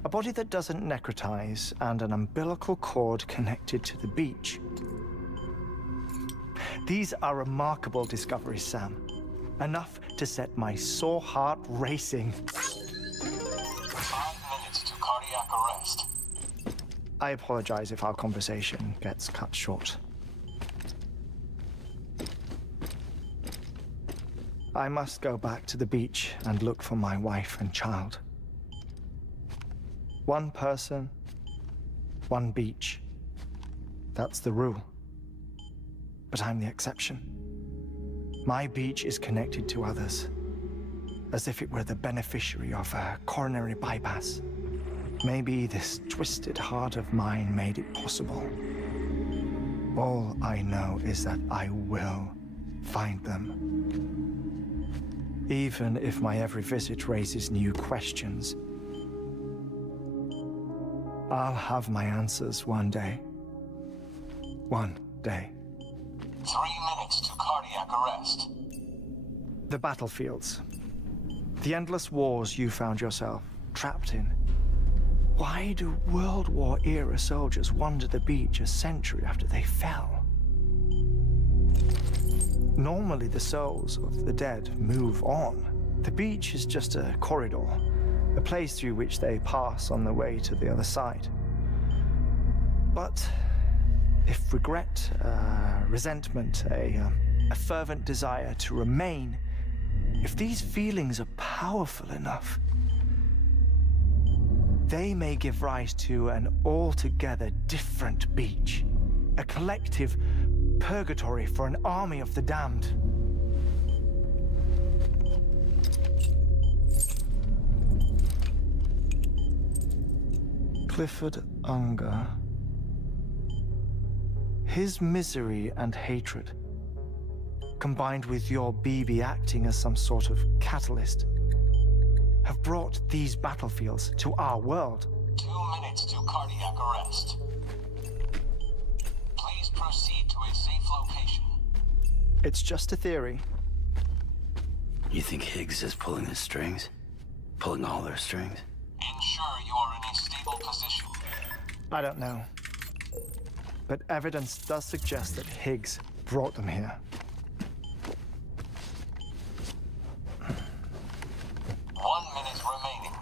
A body that doesn't necrotize and an umbilical cord connected to the beach. These are remarkable discoveries, Sam. Enough to set my sore heart racing. 5 minutes to cardiac arrest. I apologize if our conversation gets cut short. I must go back to the beach and look for my wife and child. One person, one beach. That's the rule. But I'm the exception. My beach is connected to others, as if it were the beneficiary of a coronary bypass. Maybe this twisted heart of mine made it possible. All I know is that I will find them. Even if my every visit raises new questions, I'll have my answers one day. One day. 3 minutes to cardiac arrest. The battlefields. The endless wars you found yourself trapped in. Why do World War-era soldiers wander the beach a century after they fell? Normally, the souls of the dead move on. The beach is just a corridor, a place through which they pass on the way to the other side. But if regret, resentment, a fervent desire to remain, if these feelings are powerful enough, they may give rise to an altogether different beach, a collective purgatory for an army of the damned. Clifford Unger. His misery and hatred, combined with your BB acting as some sort of catalyst, have brought these battlefields to our world. 2 minutes to cardiac arrest. Please proceed to a safe location. It's just a theory. You think Higgs is pulling the strings? Pulling all their strings? Ensure you are in a stable position. I don't know. But evidence does suggest that Higgs brought them here. 1 minute remaining.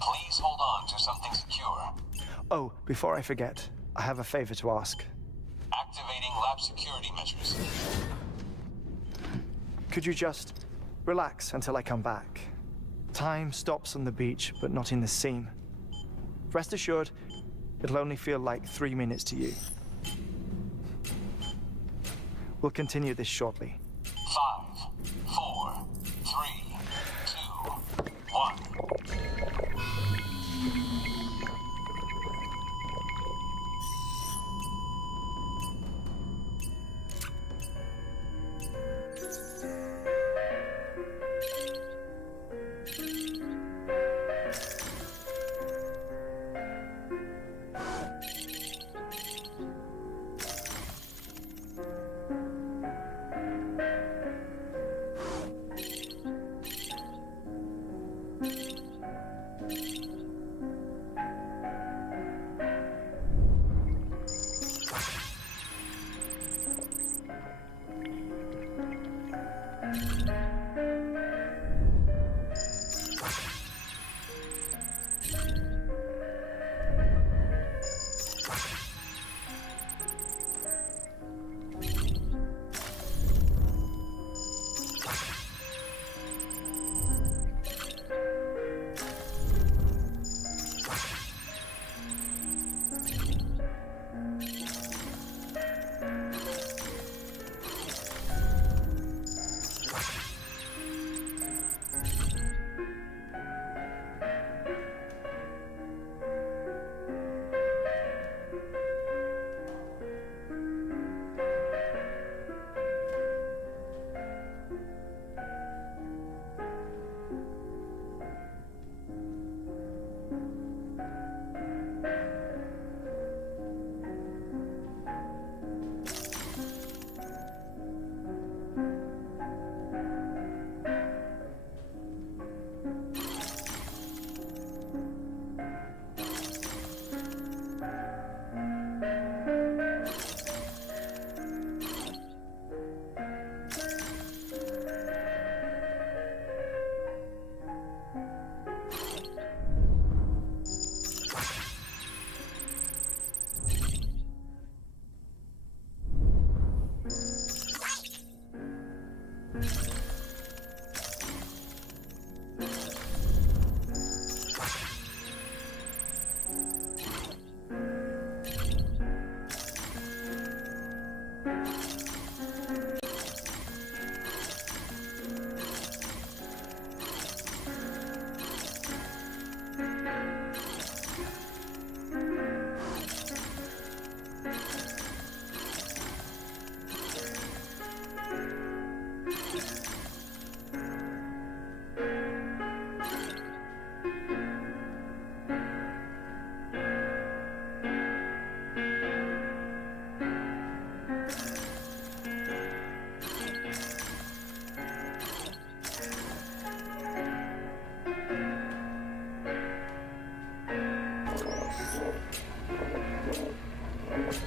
Please hold on to something secure. Oh, before I forget, I have a favor to ask. Activating lab security measures. Could you just relax until I come back? Time stops on the beach, but not in the scene. Rest assured, it'll only feel like 3 minutes to you. We'll continue this shortly. 5, 4, 3, 2, 1.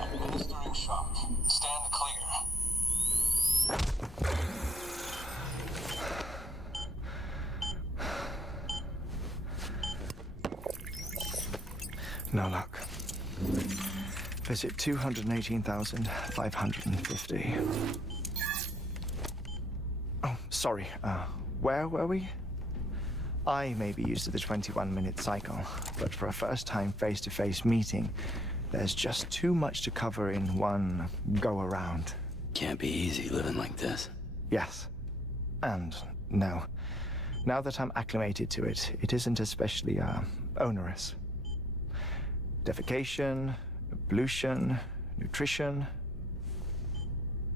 Administering shock. Stand clear. No luck. Visit 218,550. Oh, sorry. Where were we? I may be used to the 21-minute cycle, but for a first-time face-to-face meeting, there's just too much to cover in one go-around. Can't be easy living like this. Yes. And no. Now that I'm acclimated to it, it isn't especially, onerous. Defecation, ablution, nutrition.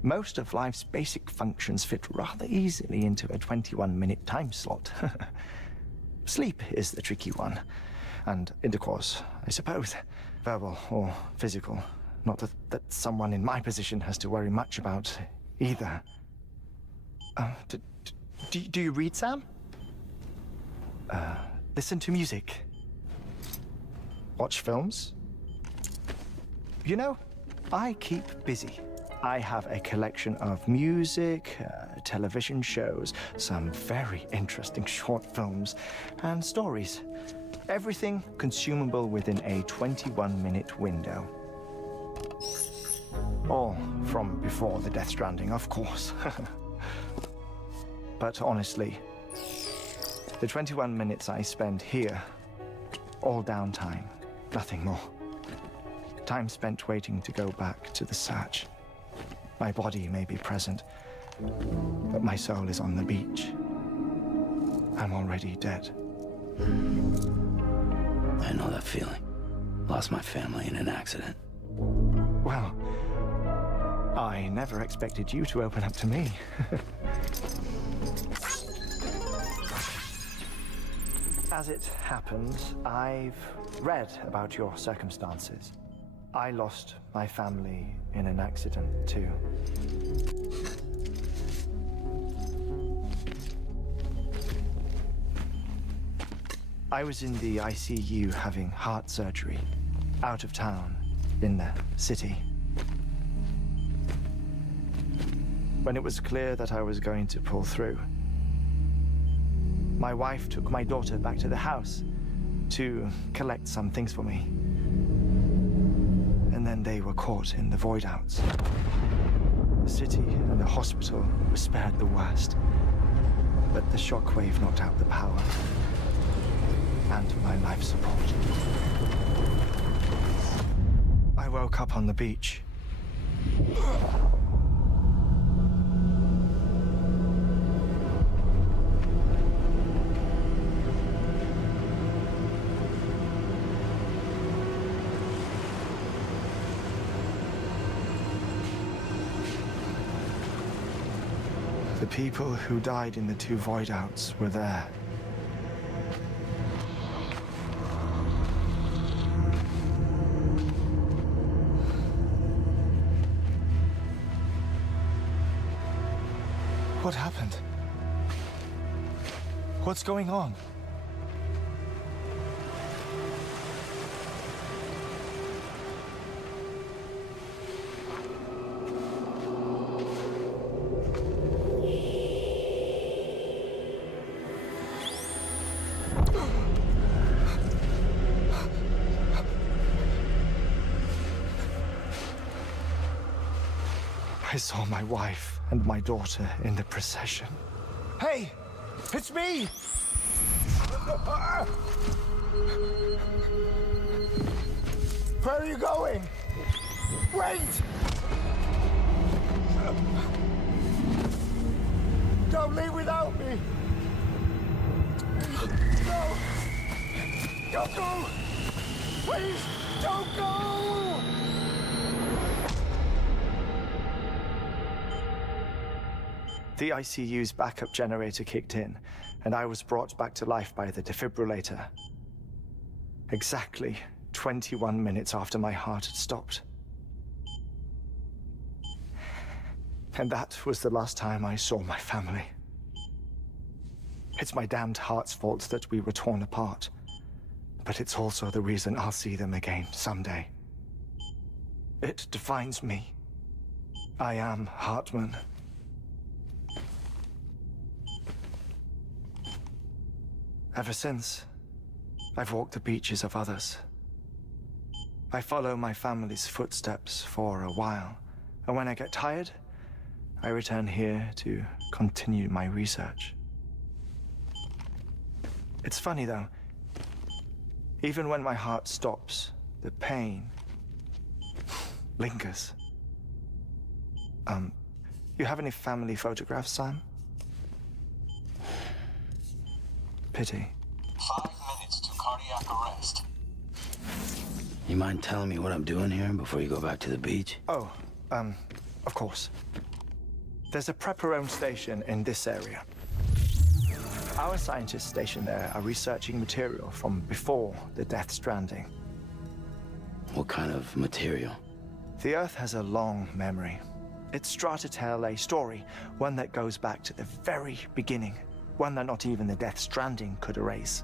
Most of life's basic functions fit rather easily into a 21-minute time slot. Sleep is the tricky one. And intercourse, I suppose. Verbal or physical. Not that someone in my position has to worry much about either. Do you read, Sam? Listen to music. Watch films? You know, I keep busy. I have a collection of music, television shows, some very interesting short films, and stories. Everything consumable within a 21-minute window. All from before the Death Stranding, of course. But honestly, the 21 minutes I spend here, all downtime, nothing more. Time spent waiting to go back to the search. My body may be present, but my soul is on the beach. I'm already dead. I know that feeling. Lost my family in an accident. Well, I never expected you to open up to me. As it happens, I've read about your circumstances. I lost my family in an accident, too. I was in the ICU having heart surgery, out of town, in the city. When it was clear that I was going to pull through, my wife took my daughter back to the house to collect some things for me. And then they were caught in the void-outs. The city and the hospital were spared the worst, but the shockwave knocked out the power and my life support. I woke up on the beach. The people who died in the two void-outs were there. What happened? What's going on? I saw my wife and my daughter in the procession. Hey! It's me! Where are you going? Wait! Don't leave without me! No! Don't go! Please, don't go! The ICU's backup generator kicked in, and I was brought back to life by the defibrillator. Exactly 21 minutes after my heart had stopped. And that was the last time I saw my family. It's my damned heart's fault that we were torn apart, but it's also the reason I'll see them again someday. It defines me. I am Hartman. Ever since, I've walked the beaches of others. I follow my family's footsteps for a while, and when I get tired, I return here to continue my research. It's funny though, even when my heart stops, the pain lingers. You have any family photographs, Sam? Pity. 5 minutes to cardiac arrest. You mind telling me what I'm doing here before you go back to the beach? Oh, of course. There's a prepper-owned station in this area. Our scientists stationed there are researching material from before the Death Stranding. What kind of material? The Earth has a long memory. It's trying to tell a story, one that goes back to the very beginning, one that not even the Death Stranding could erase.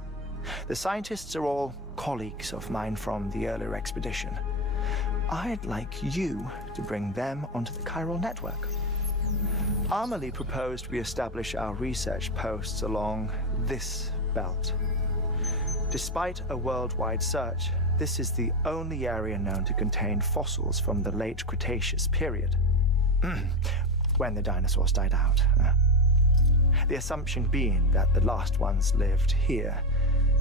The scientists are all colleagues of mine from the earlier expedition. I'd like you to bring them onto the chiral network. Amelie proposed we establish our research posts along this belt. Despite a worldwide search, this is the only area known to contain fossils from the late Cretaceous period, when the dinosaurs died out. The assumption being that the last ones lived here,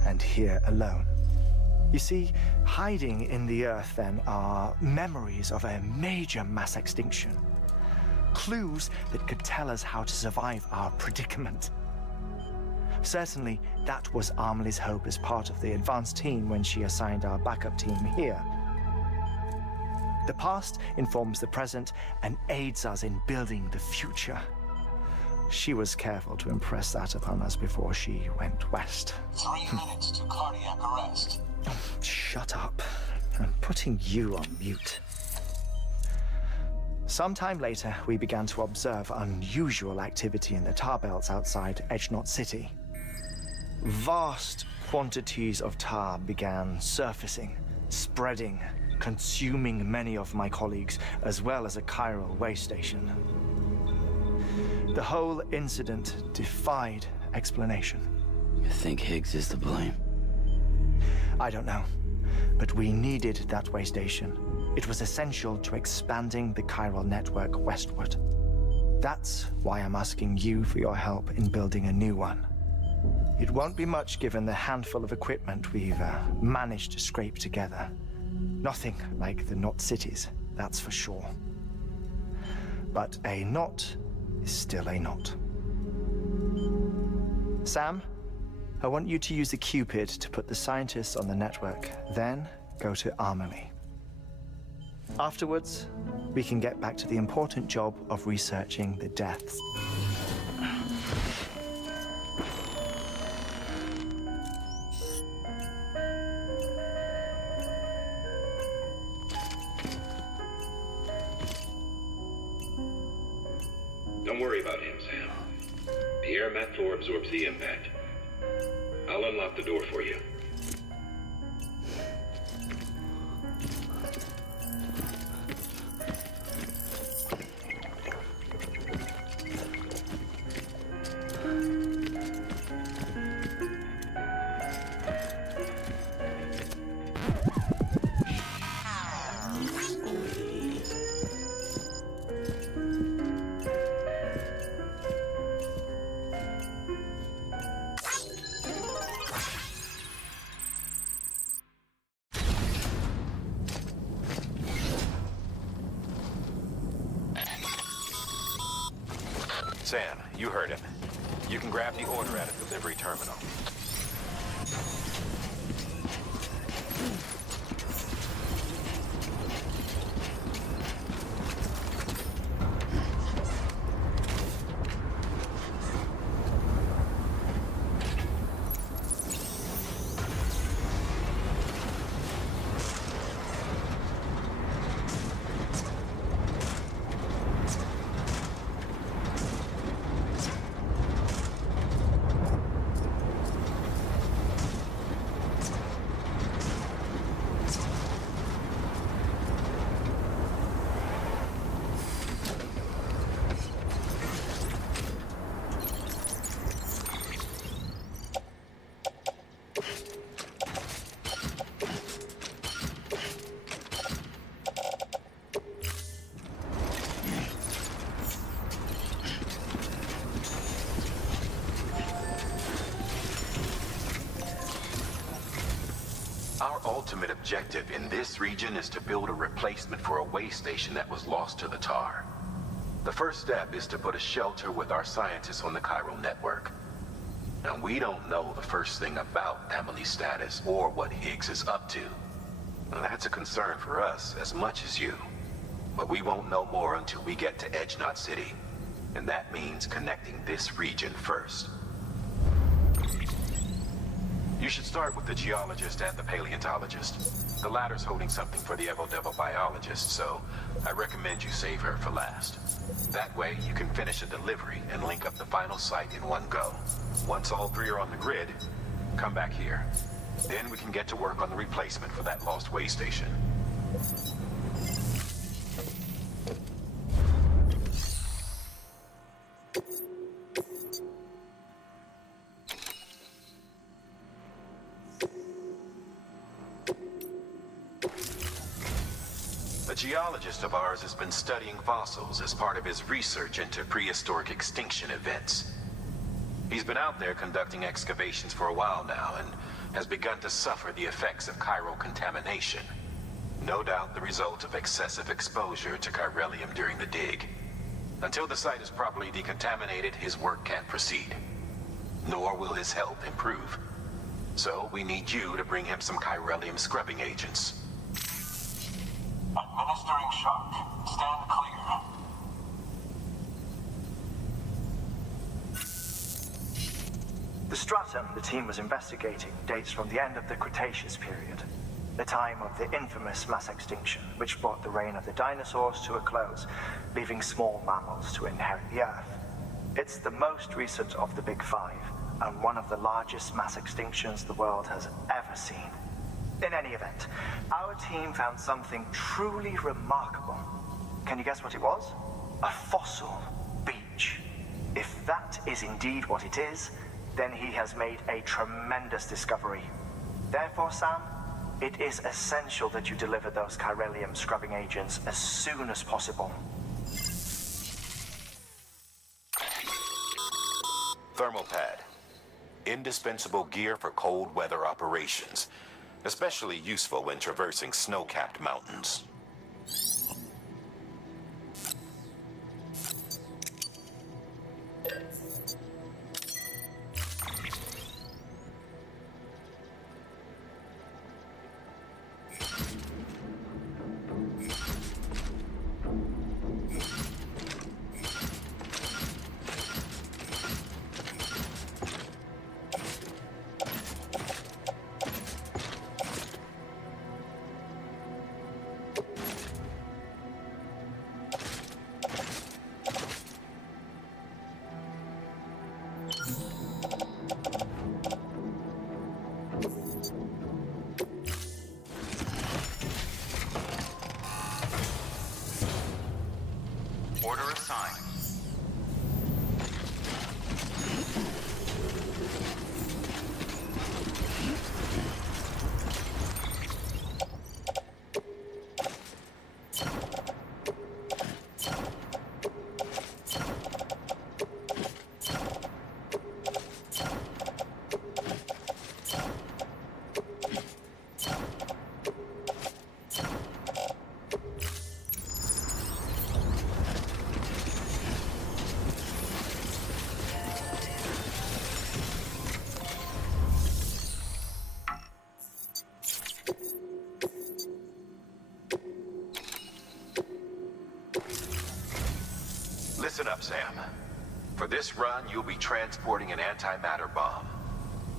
and here alone. You see, hiding in the Earth then are memories of a major mass extinction. Clues that could tell us how to survive our predicament. Certainly, that was Amelie's hope as part of the advanced team when she assigned our backup team here. The past informs the present and aids us in building the future. She was careful to impress that upon us before she went west. 3 minutes to cardiac arrest. Oh, shut up. I'm putting you on mute. Sometime later, we began to observe unusual activity in the tar belts outside Edgenot City. Vast quantities of tar began surfacing, spreading, consuming many of my colleagues, as well as a chiral way station. The whole incident defied explanation. You think Higgs is to blame? I don't know, but we needed that way station. It was essential to expanding the chiral network westward. That's why I'm asking you for your help in building a new one. It won't be much given the handful of equipment we've managed to scrape together. Nothing like the knot cities, that's for sure. But a knot is still a knot. Sam, I want you to use the Cupid to put the scientists on the network, then go to Amelie. Afterwards, we can get back to the important job of researching the deaths. Don't worry about him, Sam. The air mat floor absorbs the impact. I'll unlock the door for you. Sam, you heard him. You can grab the order at a delivery terminal. Our ultimate objective in this region is to build a replacement for a way station that was lost to the tar. The first step is to put a shelter with our scientists on the chiral network. Now, we don't know the first thing about Amelie's status or what Higgs is up to. Now, that's a concern for us as much as you. But we won't know more until we get to Edgenot City. And that means connecting this region first. You should start with the geologist and the paleontologist. The latter's holding something for the Evo biologist, so I recommend you save her for last. That way, you can finish a delivery and link up the final site in one go. Once all three are on the grid, come back here. Then we can get to work on the replacement for that lost way station. A geologist of ours has been studying fossils as part of his research into prehistoric extinction events. He's been out there conducting excavations for a while now and has begun to suffer the effects of chiral contamination. No doubt the result of excessive exposure to chiralium during the dig. Until the site is properly decontaminated, his work can't proceed. Nor will his health improve. So we need you to bring him some chiralium scrubbing agents. Administering shock. Stand clear. The stratum the team was investigating dates from the end of the Cretaceous period, the time of the infamous mass extinction, which brought the reign of the dinosaurs to a close, leaving small mammals to inherit the Earth. It's the most recent of the Big Five, and one of the largest mass extinctions the world has ever seen. In any event, our team found something truly remarkable. Can you guess what it was? A fossil beach. If that is indeed what it is, then he has made a tremendous discovery. Therefore, Sam, it is essential that you deliver those chiralium scrubbing agents as soon as possible. Thermal pad. Indispensable gear for cold weather operations. Especially useful when traversing snow-capped mountains. Order assigned. Listen up, Sam. For this run, you'll be transporting an antimatter bomb.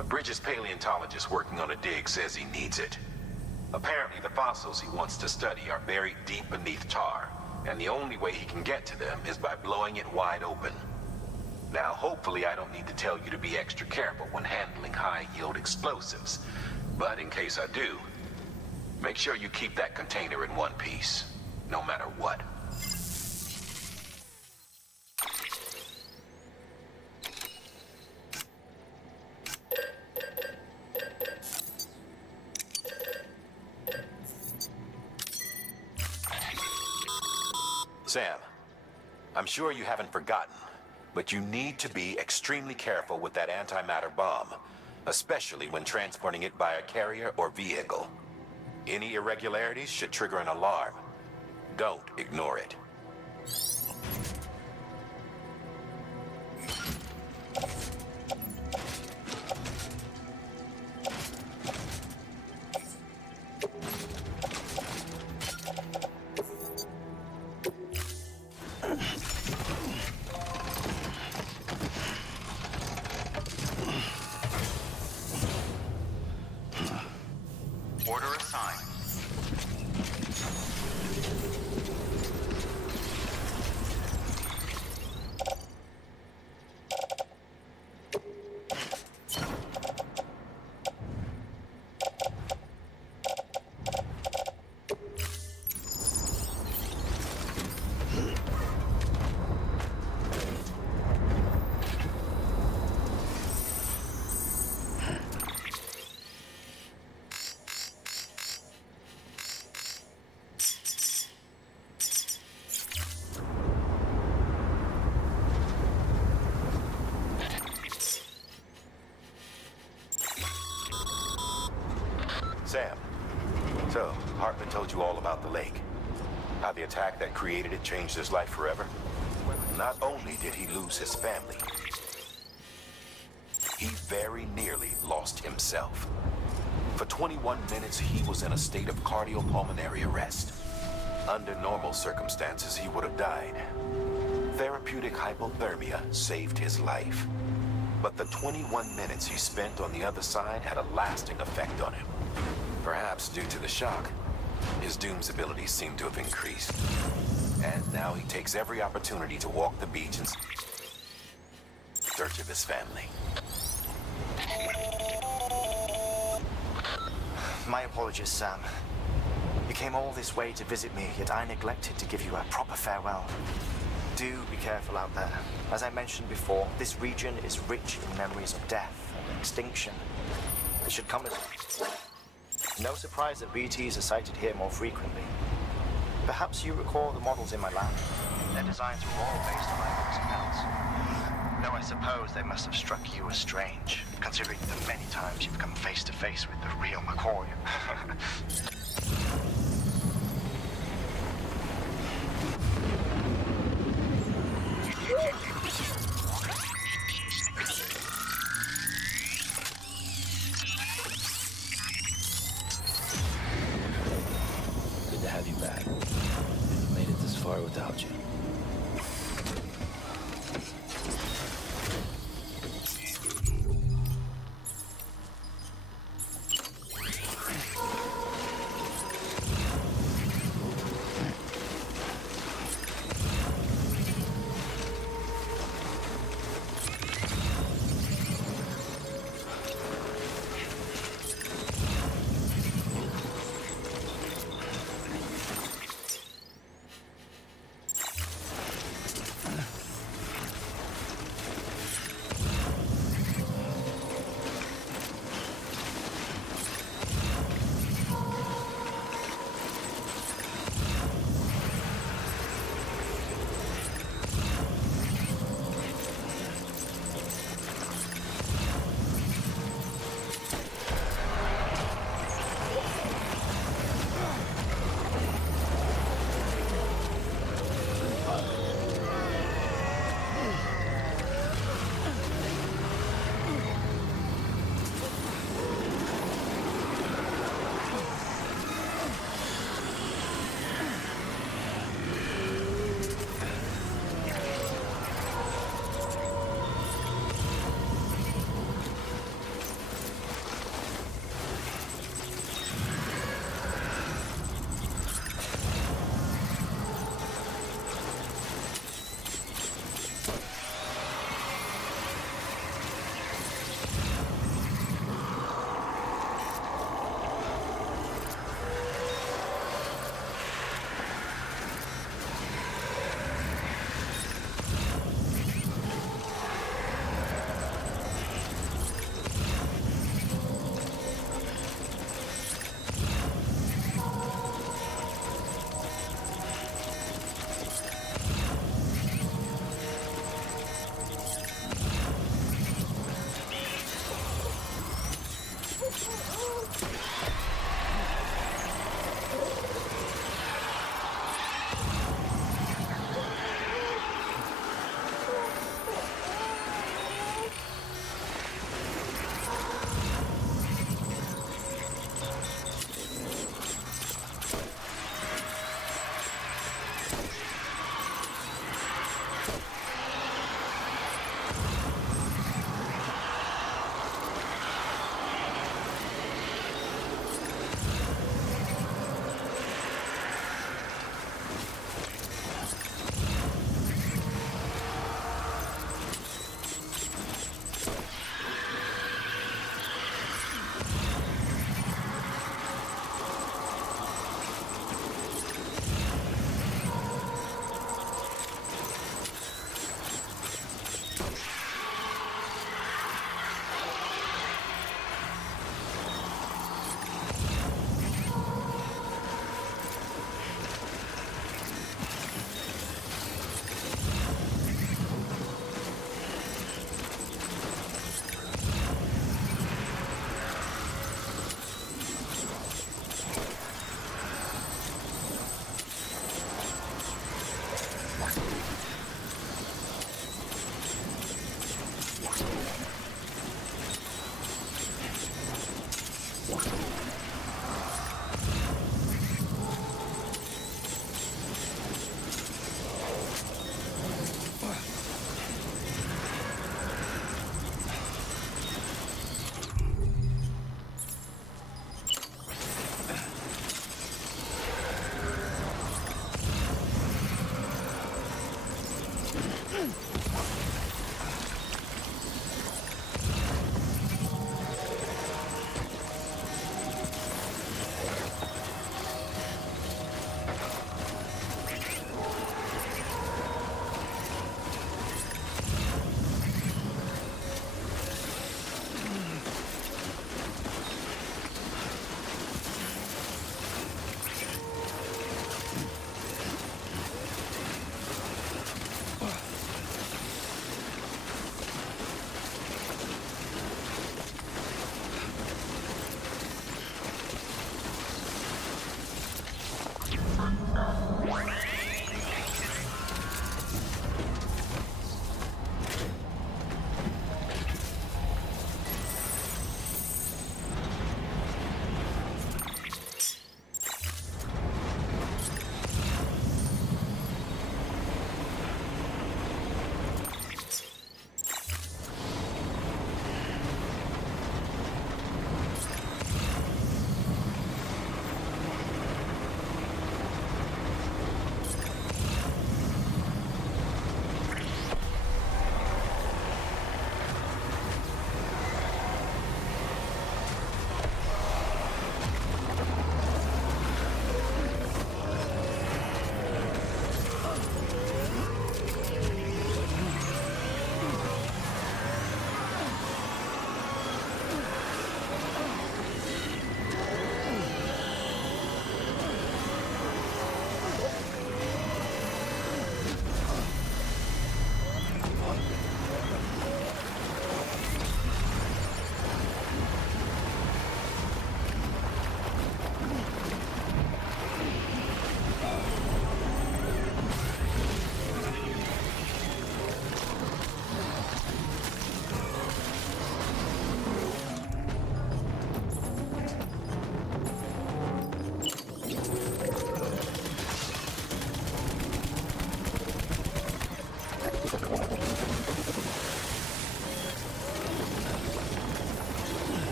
A Bridges paleontologist working on a dig says he needs it. Apparently, the fossils he wants to study are buried deep beneath tar, and the only way he can get to them is by blowing it wide open. Now, hopefully I don't need to tell you to be extra careful when handling high-yield explosives, but in case I do, make sure you keep that container in one piece, no matter what. Sam, I'm sure you haven't forgotten, but you need to be extremely careful with that antimatter bomb, especially when transporting it by a carrier or vehicle. Any irregularities should trigger an alarm. Don't ignore it. told you all about the lake. How the attack that created it changed his life forever. Not only did he lose his family, he very nearly lost himself. For 21 minutes, he was in a state of cardiopulmonary arrest. Under normal circumstances, he would have died. Therapeutic hypothermia saved his life. But the 21 minutes he spent on the other side had a lasting effect on him. Perhaps due to the shock, his doom's abilities seem to have increased. And now he takes every opportunity to walk the beach in search of his family. My apologies, Sam. You came all this way to visit me, yet I neglected to give you a proper farewell. Do be careful out there. As I mentioned before, this region is rich in memories of death and extinction. It should come as no surprise that BTs are sighted here more frequently. Perhaps you recall the models in my lab. Their designs were all based on eyewitness accounts. Though I suppose they must have struck you as strange, considering the many times you've come face to face with the real McCoy. Good to have you back. We've made it this far without you.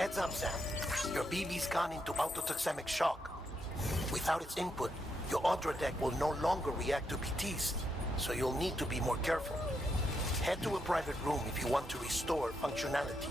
Heads up, Sam. Your BB's gone into autotoxemic shock. Without its input, your Audra deck will no longer react to PTs, so you'll need to be more careful. Head to a private room if you want to restore functionality.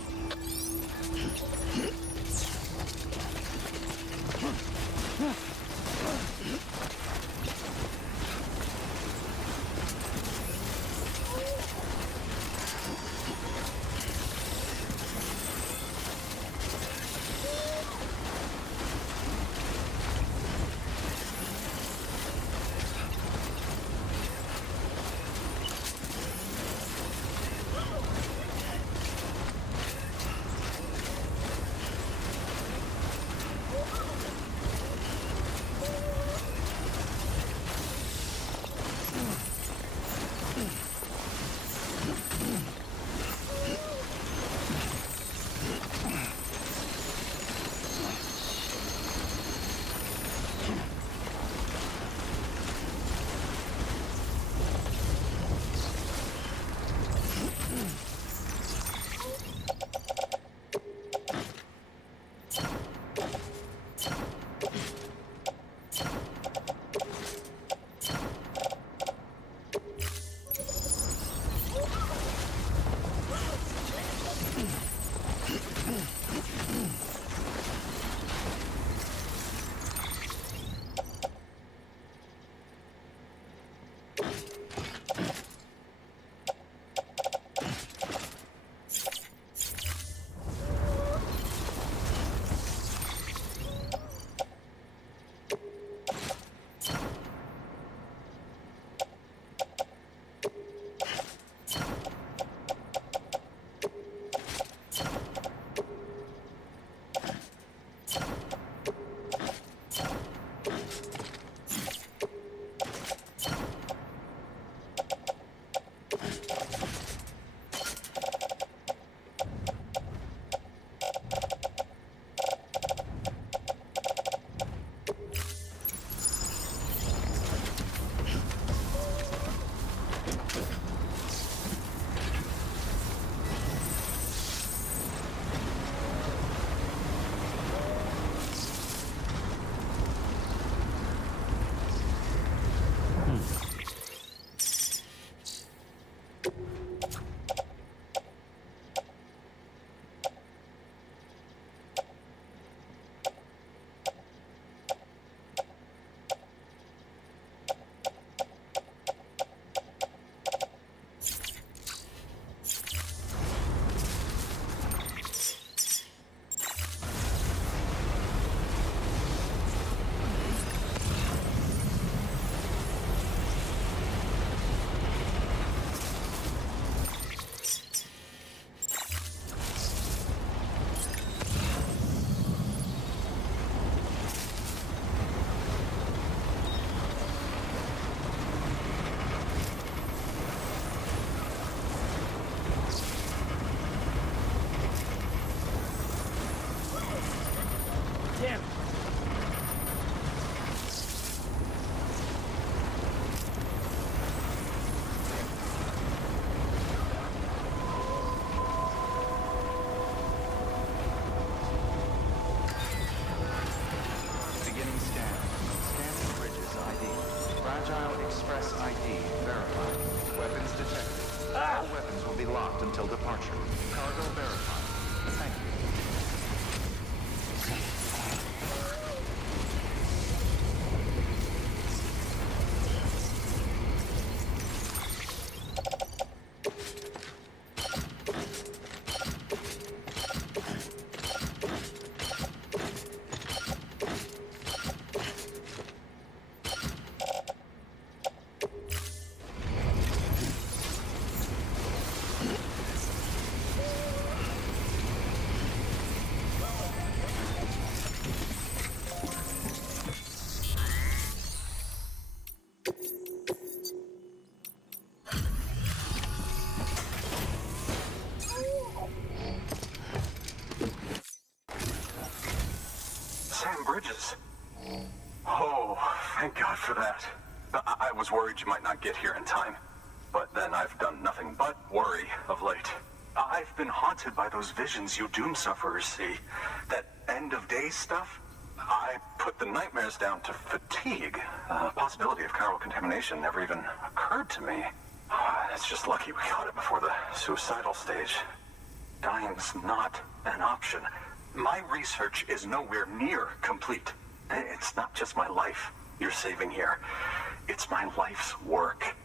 Until departure. Cargo verified. Thank you. Oh, thank God for that. I was worried you might not get here in time. But then I've done nothing but worry of late. I've been haunted by those visions you doom sufferers see. That end of days stuff. I put the nightmares down to fatigue. Possibility of chiral contamination never even occurred to me. It's just lucky we caught it before the suicidal stage. Dying's not an option. My research is nowhere near complete. It's not just my life you're saving here. It's my life's work.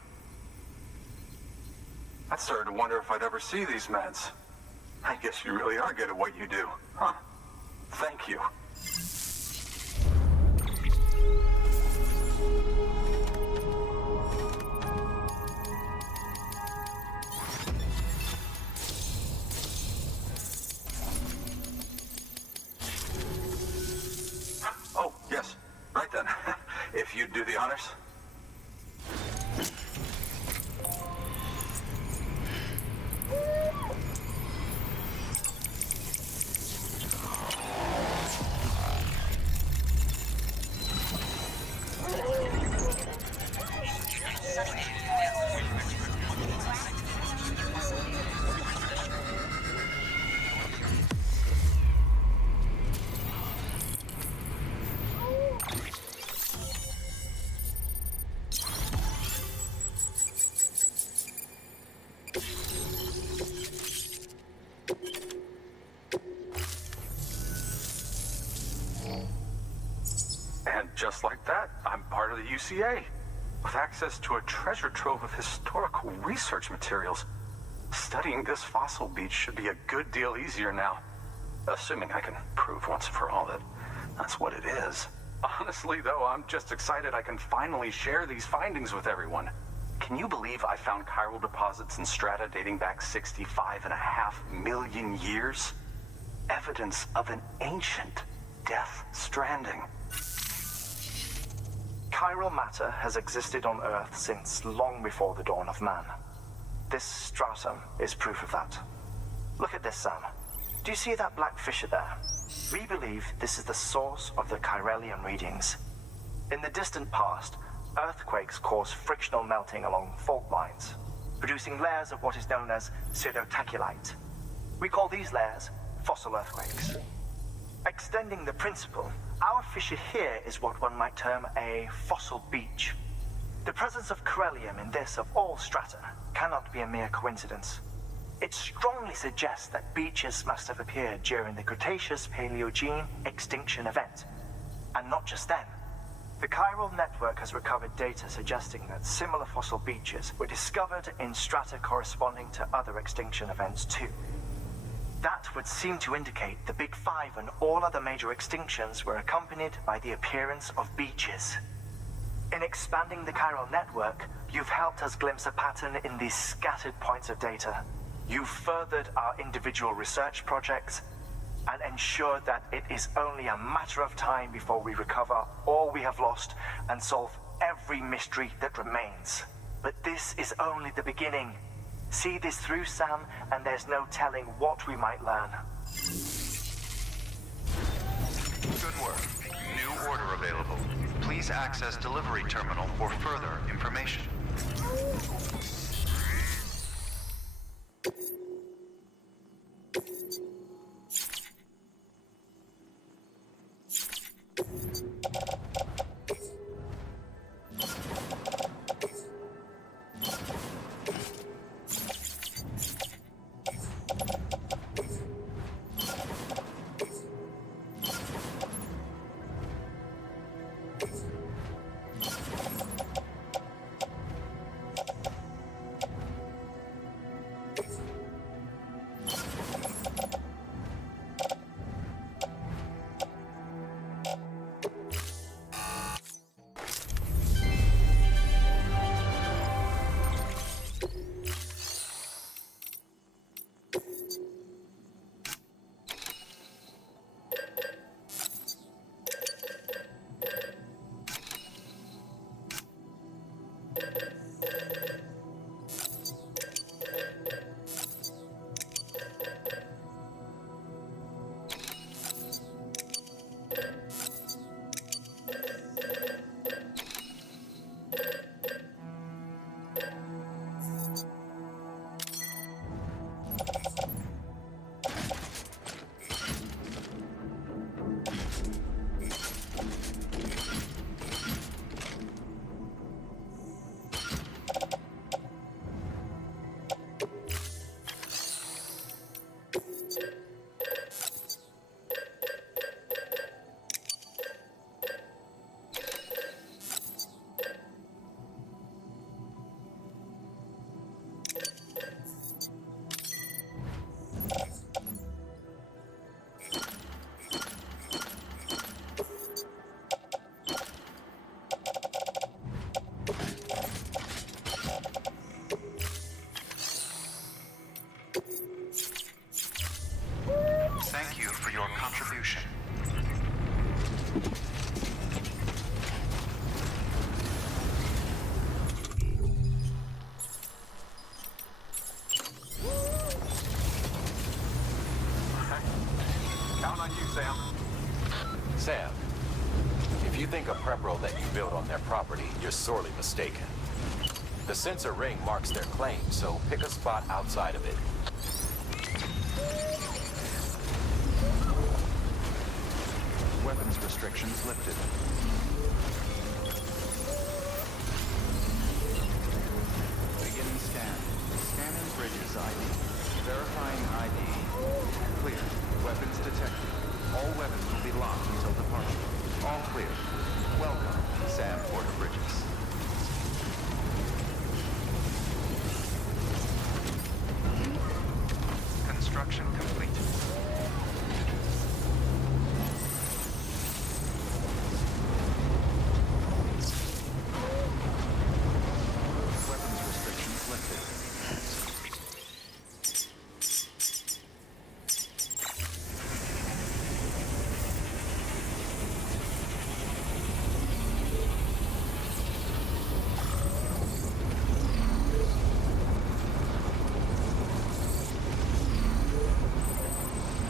I started to wonder if I'd ever see these meds. I guess you really are good at what you do, huh? Thank you. Oh, yes. Right then. If you'd do the honors. And just like that, I'm part of the UCA, with access to a treasure trove of historical research materials. Studying this fossil beach should be a good deal easier now, assuming I can prove once for all that that's what it is. Honestly, though, I'm just excited I can finally share these findings with everyone. Can you believe I found chiral deposits in strata dating back 65.5 million years? Evidence of an ancient death stranding. Chiral matter has existed on Earth since long before the dawn of man. This stratum is proof of that. Look at this, Sam. Do you see that black fissure there? We believe this is the source of the Chiralian readings. In the distant past, earthquakes cause frictional melting along fault lines, producing layers of what is known as pseudotaculite. We call these layers fossil earthquakes. Extending the principle, our fissure here is what one might term a fossil beach. The presence of chiralium in this of all strata cannot be a mere coincidence. It strongly suggests that beaches must have appeared during the Cretaceous-Paleogene extinction event. And not just then. The chiral network has recovered data suggesting that similar fossil beaches were discovered in strata corresponding to other extinction events too. That would seem to indicate the Big Five and all other major extinctions were accompanied by the appearance of beaches. In expanding the chiral network, you've helped us glimpse a pattern in these scattered points of data. You've furthered our individual research projects and ensured that it is only a matter of time before we recover all we have lost and solve every mystery that remains. But this is only the beginning. See this through, Sam, and there's no telling what we might learn. Good work. New order available. Please access delivery terminal for further information. on you, Sam. Sam, if you think a Peripheral that you built on their property, you're sorely mistaken. The sensor ring marks their claim, so pick a spot outside of it. Weapons restrictions lifted. Beginning scan. Scanning bridges ID. Verifying ID. Clear. Weapons detected. All weapons will be locked until departure. All clear. Welcome, Sam Porter Bridges. Construction complete. Weapons restrictions lifted.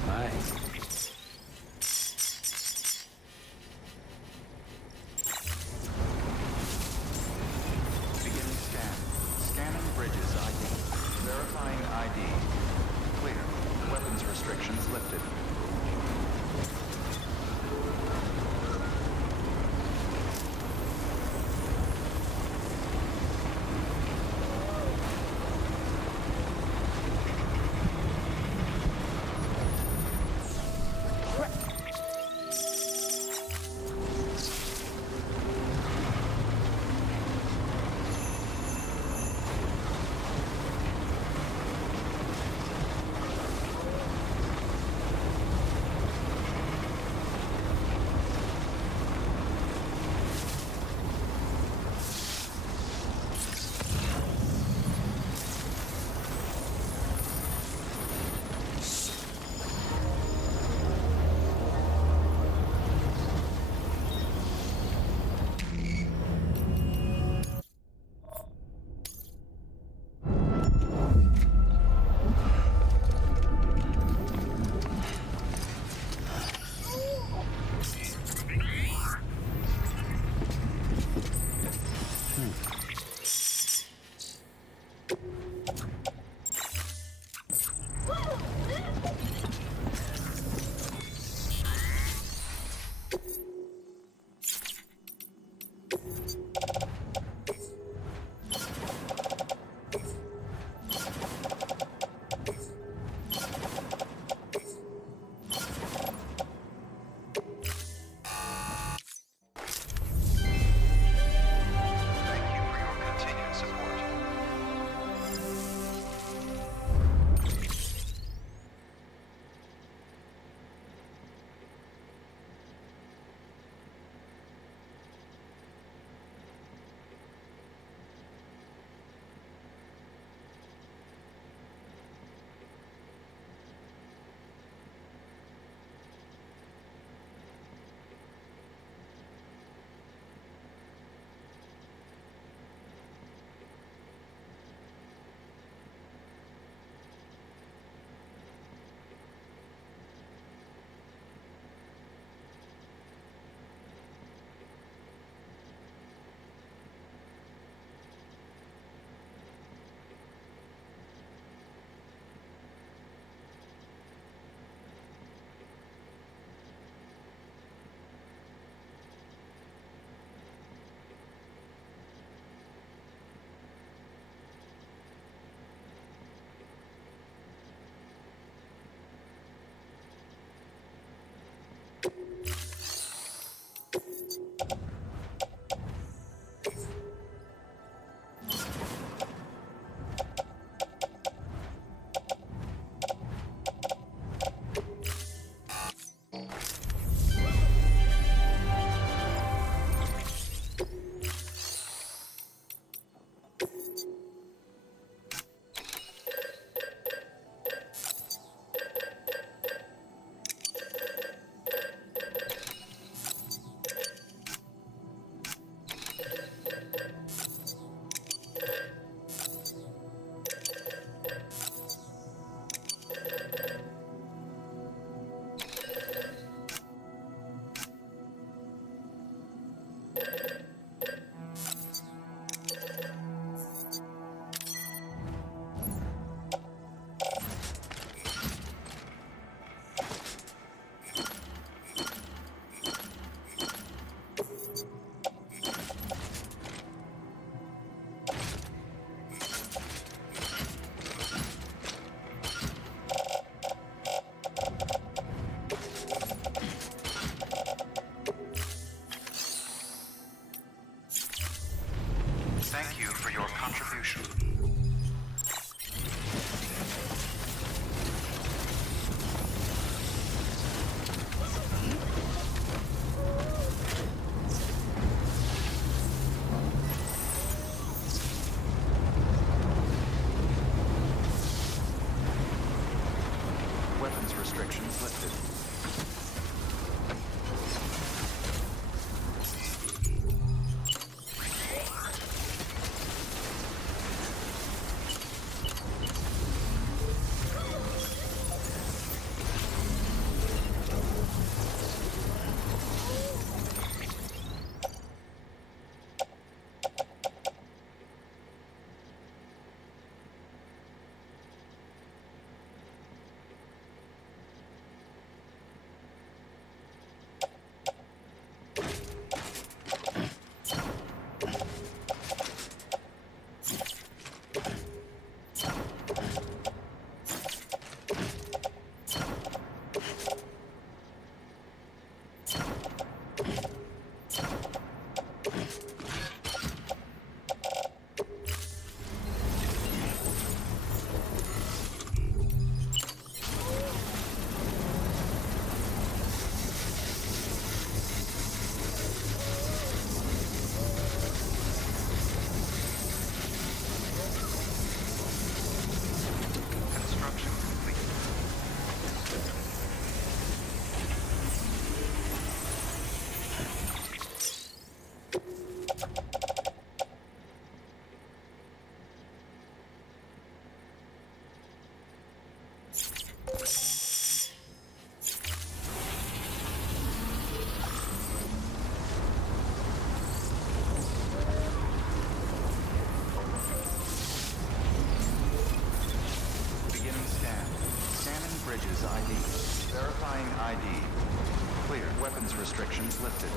Nice. Beginning scan. Scanning bridges ID. Verifying ID. Clear. Weapons restrictions lifted. restrictions lifted. Bridges ID. Verifying ID. Clear. Weapons restrictions lifted.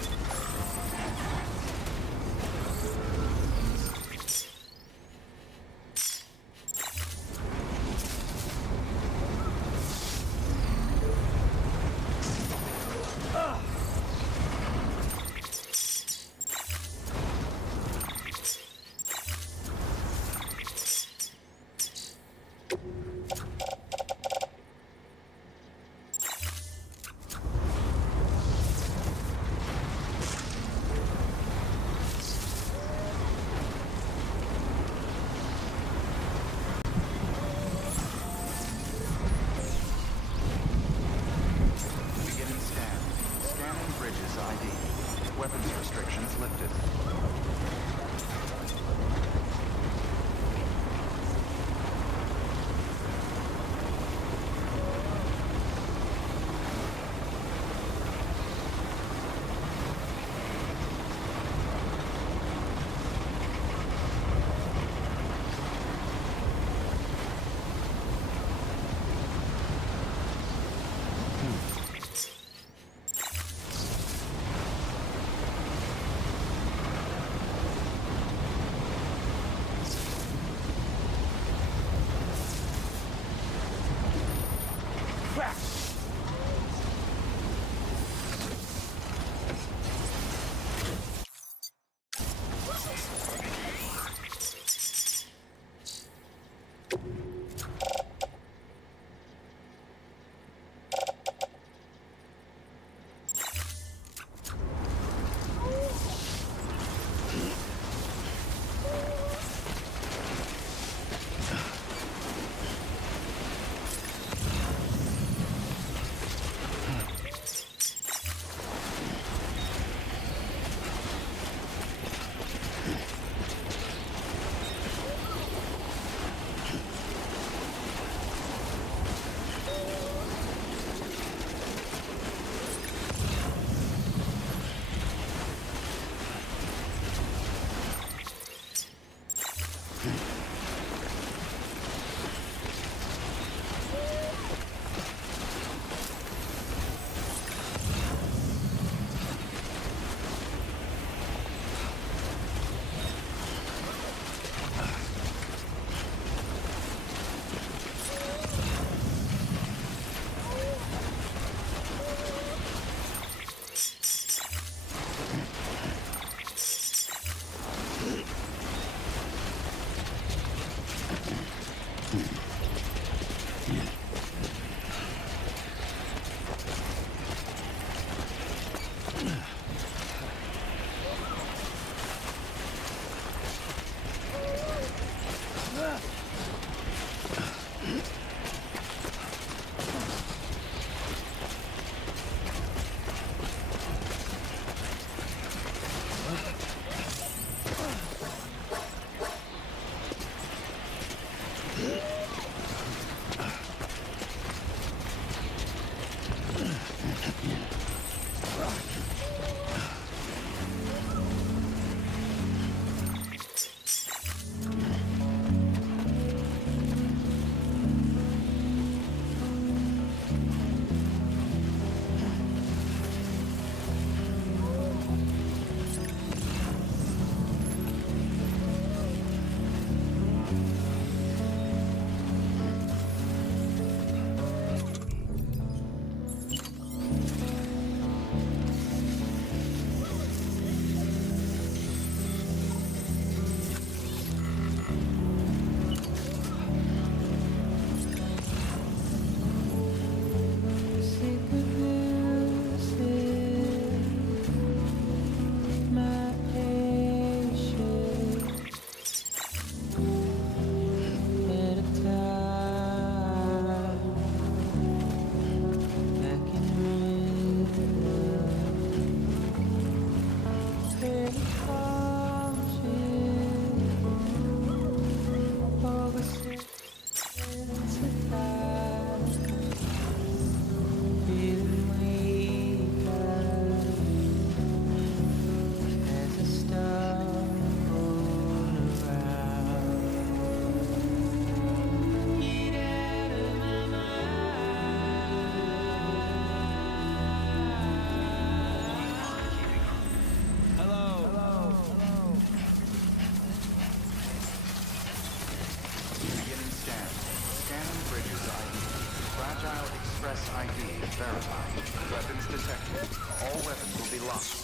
ID verified. Weapons detected. All weapons will be locked.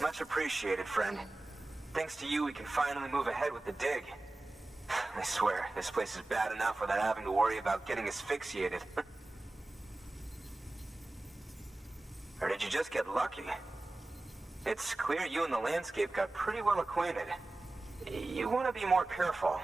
Much appreciated, friend. Thanks to you, we can finally move ahead with the dig. I swear, this place is bad enough without having to worry about getting asphyxiated. Or did you just get lucky? It's clear you and the landscape got pretty well acquainted. You want to be more careful.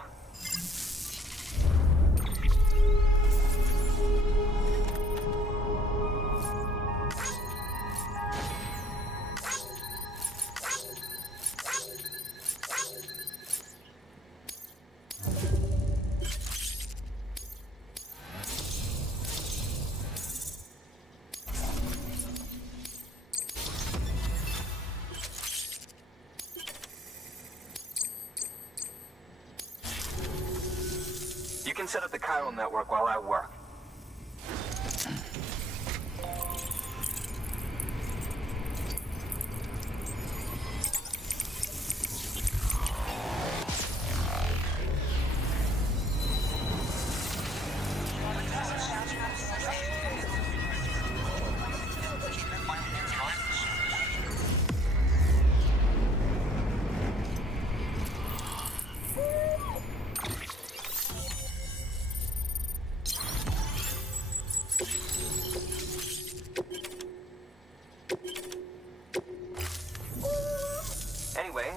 You can set up the chiral network while I work.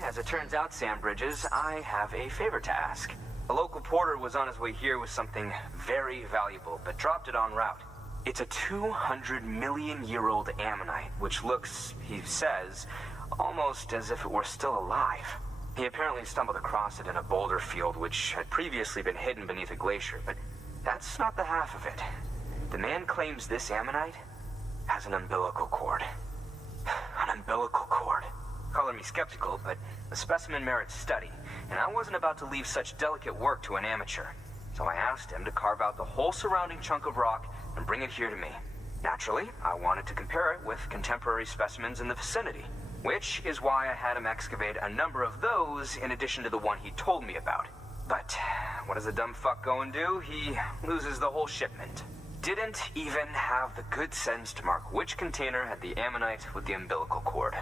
As it turns out, Sam Bridges, I have a favor to ask. A local porter was on his way here with something very valuable, but dropped it en route. It's a 200-million-year-old ammonite, which looks, he says, almost as if it were still alive. He apparently stumbled across it in a boulder field, which had previously been hidden beneath a glacier, but that's not the half of it. The man claims this ammonite has an umbilical cord. An umbilical cord. Color me skeptical, but the specimen merits study, and I wasn't about to leave such delicate work to an amateur. So I asked him to carve out the whole surrounding chunk of rock and bring it here to me. Naturally, I wanted to compare it with contemporary specimens in the vicinity, which is why I had him excavate a number of those in addition to the one he told me about. But what does the dumb fuck go and do? He loses the whole shipment. Didn't even have the good sense to mark which container had the ammonite with the umbilical cord.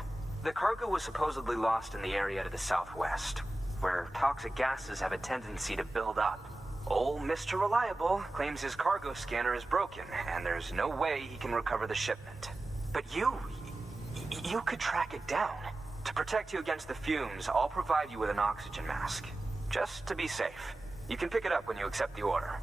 The cargo was supposedly lost in the area to the southwest, where toxic gases have a tendency to build up. Old Mr. Reliable claims his cargo scanner is broken, and there's no way he can recover the shipment. But you could track it down. To protect you against the fumes, I'll provide you with an oxygen mask. Just to be safe. You can pick it up when you accept the order.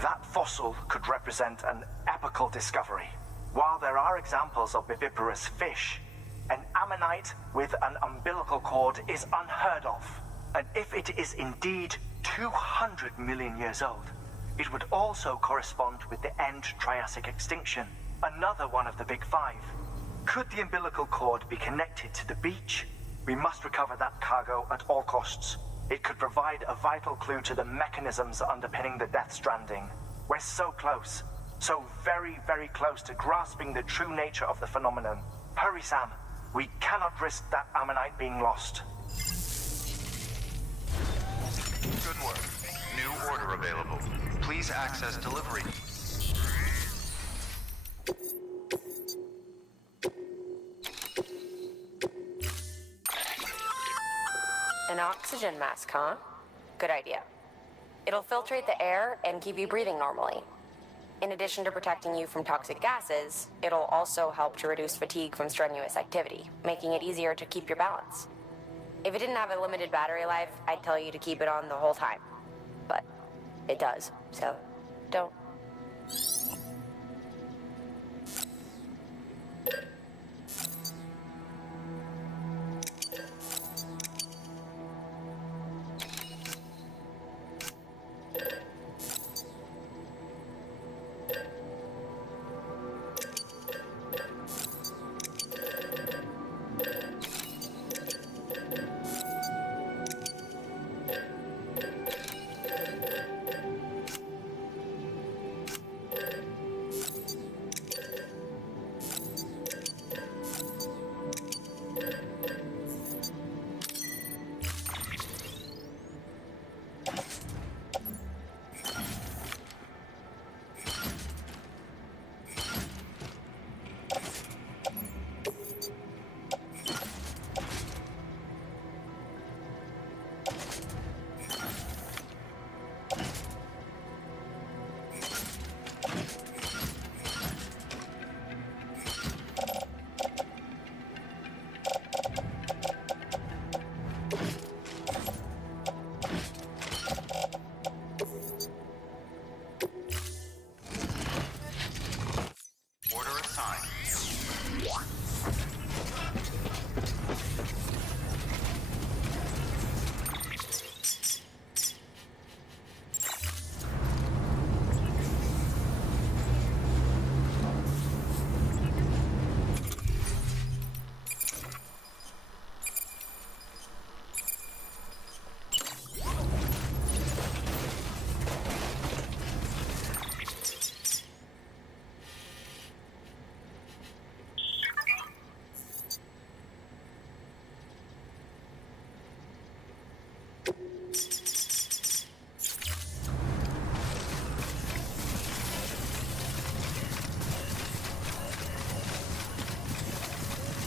That fossil could represent an epochal discovery. While there are examples of viviparous fish, an ammonite with an umbilical cord is unheard of. And if it is indeed 200 million years old, it would also correspond with the end Triassic extinction, another one of the big five. Could the umbilical cord be connected to the beach? We must recover that cargo at all costs. It could provide a vital clue to the mechanisms underpinning the Death Stranding. We're so close. So very, very close to grasping the true nature of the phenomenon. Hurry, Sam. We cannot risk that ammonite being lost. Good work. New order available. Please access delivery. An oxygen mask, huh? Good idea. It'll filtrate the air and keep you breathing normally. In addition to protecting you from toxic gases, it'll also help to reduce fatigue from strenuous activity, making it easier to keep your balance. If it didn't have a limited battery life, I'd tell you to keep it on the whole time. But it does, so don't.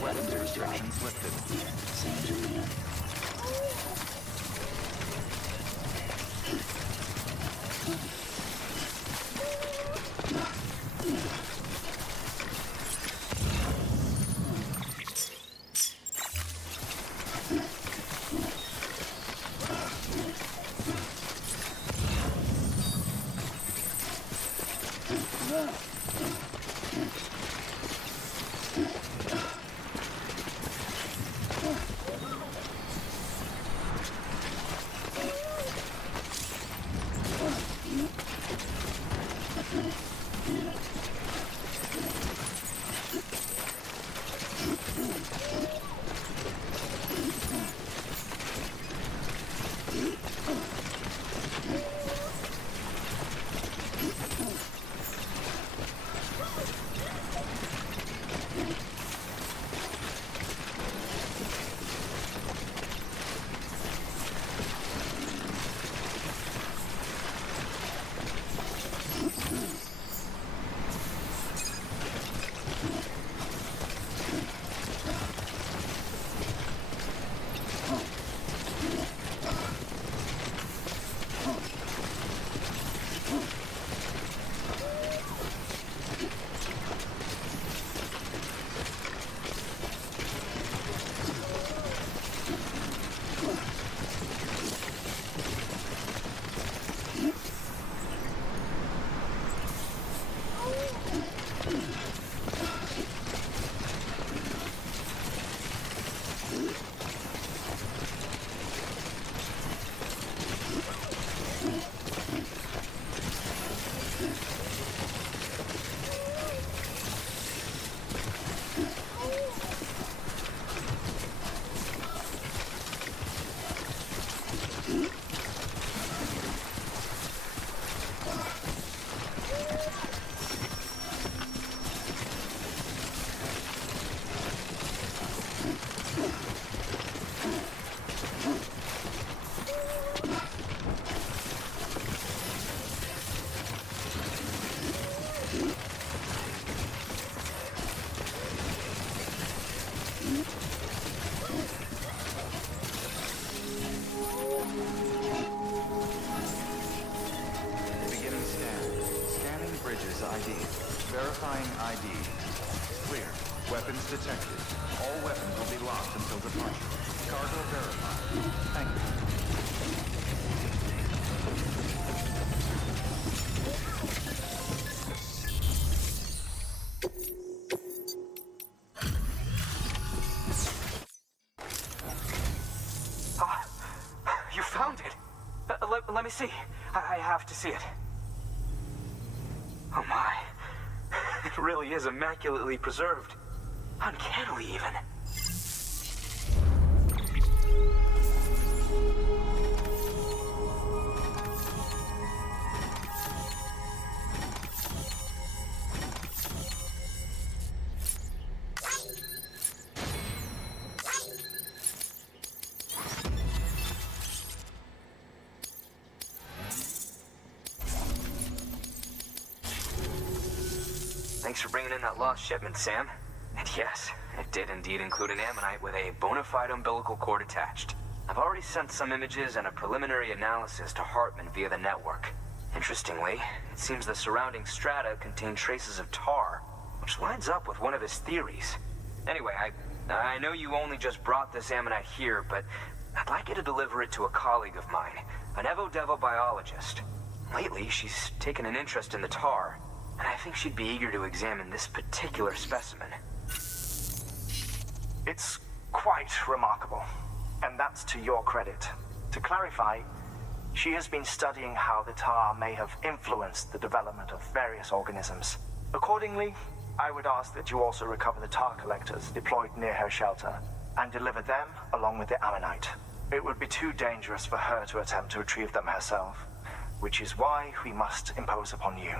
Weapons restrictions lifted. Verifying ID. Clear. Weapons detected. All weapons will be locked until departure. Cargo verified. Thank you. You found it! Let me see. I have to see it. Oh my. It really is immaculately preserved. Uncannily, even. Thanks for bringing in that lost shipment, Sam. And yes, it did indeed include an ammonite with a bona fide umbilical cord attached. I've already sent some images and a preliminary analysis to Hartman via the network. Interestingly, it seems the surrounding strata contain traces of tar, which lines up with one of his theories. Anyway, I know you only just brought this ammonite here, but I'd like you to deliver it to a colleague of mine, an Evo-Devo biologist. Lately, she's taken an interest in the tar, and I think she'd be eager to examine this particular specimen. It's quite remarkable, and that's to your credit. To clarify, she has been studying how the tar may have influenced the development of various organisms. Accordingly, I would ask that you also recover the tar collectors deployed near her shelter and deliver them along with the ammonite. It would be too dangerous for her to attempt to retrieve them herself, which is why we must impose upon you.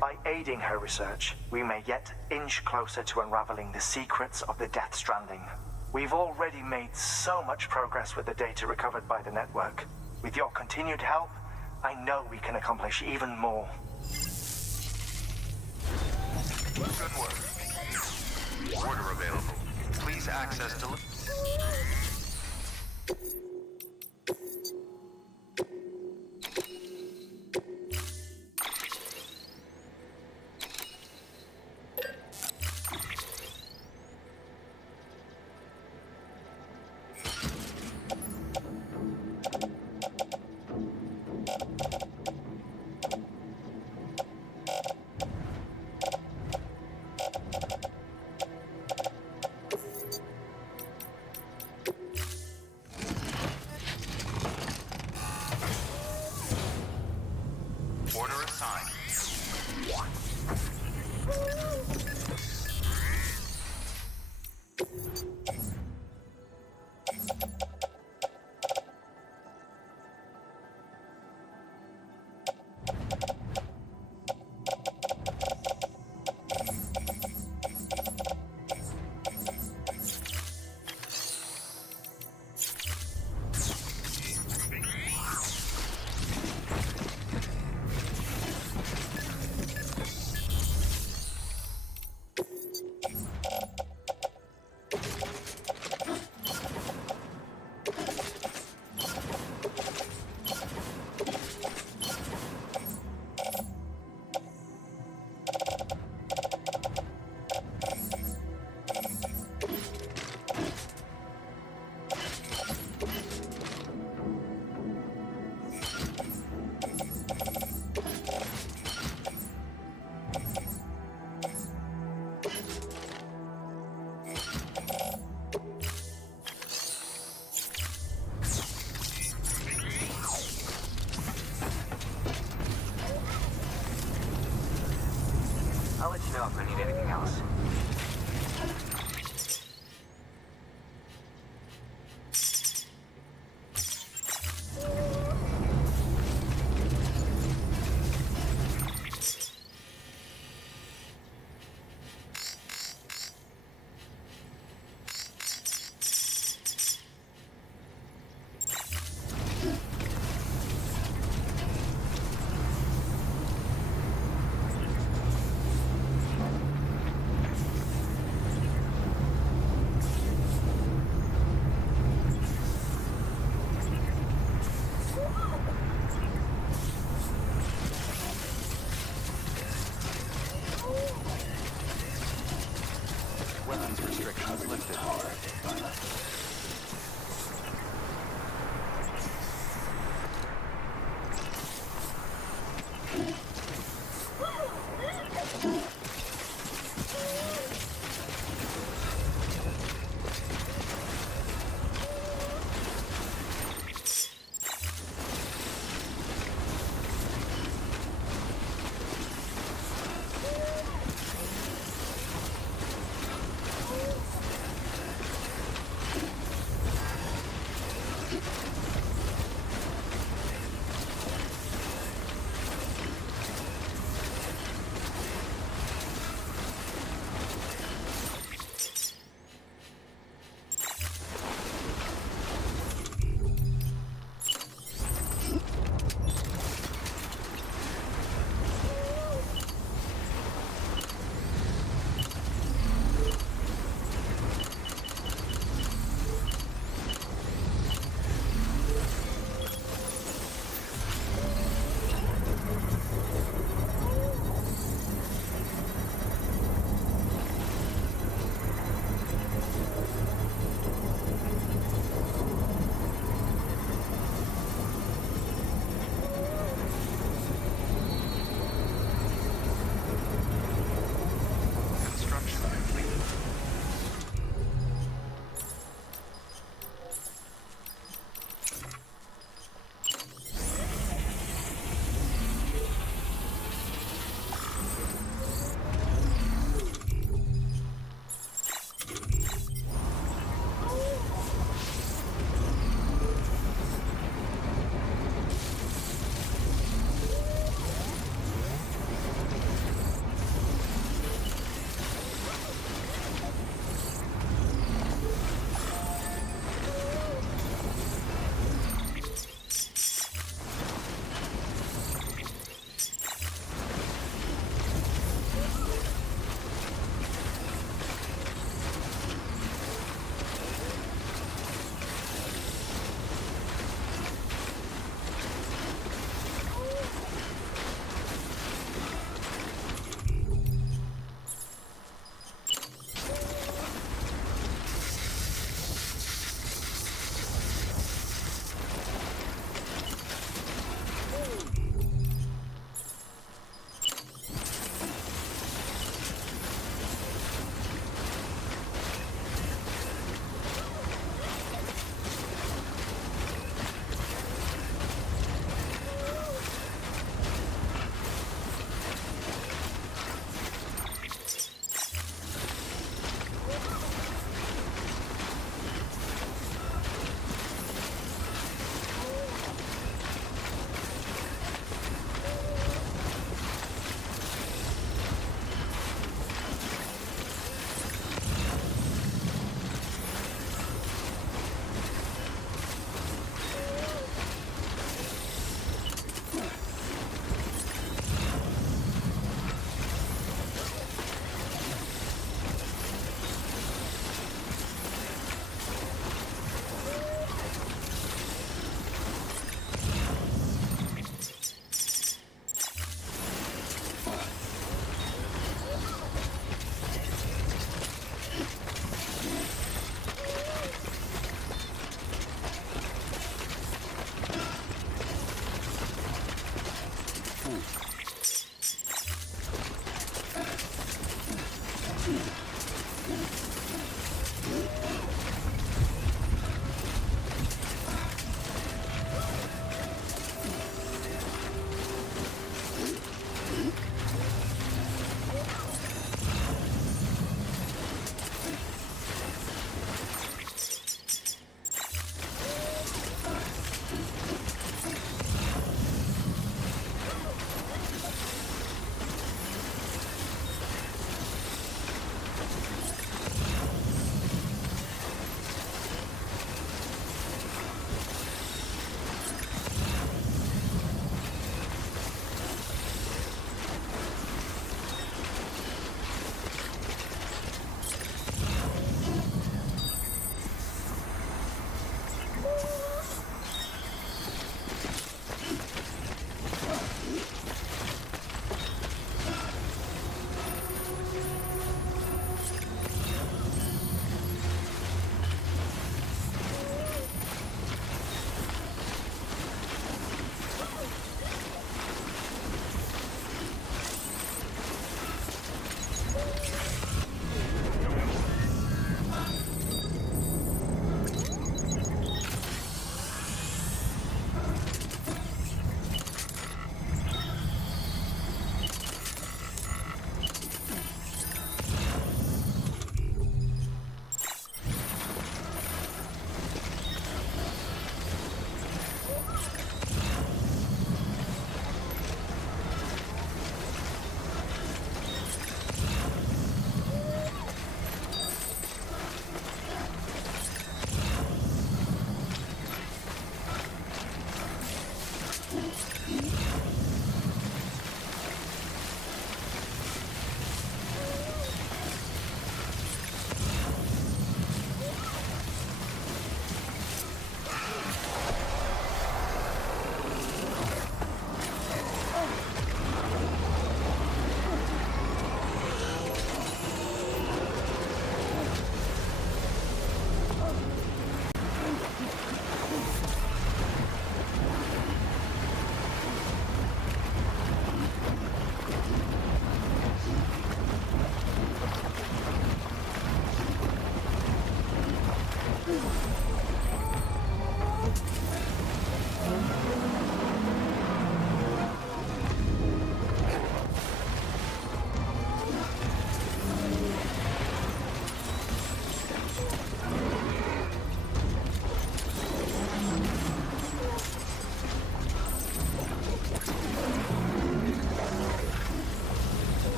By aiding her research, we may yet inch closer to unraveling the secrets of the Death Stranding. We've already made so much progress with the data recovered by the network. With your continued help, I know we can accomplish even more. Good work. Order available. Please Please access to... Order assigned. I'll let you know if I need anything else. Weapons restrictions lifted.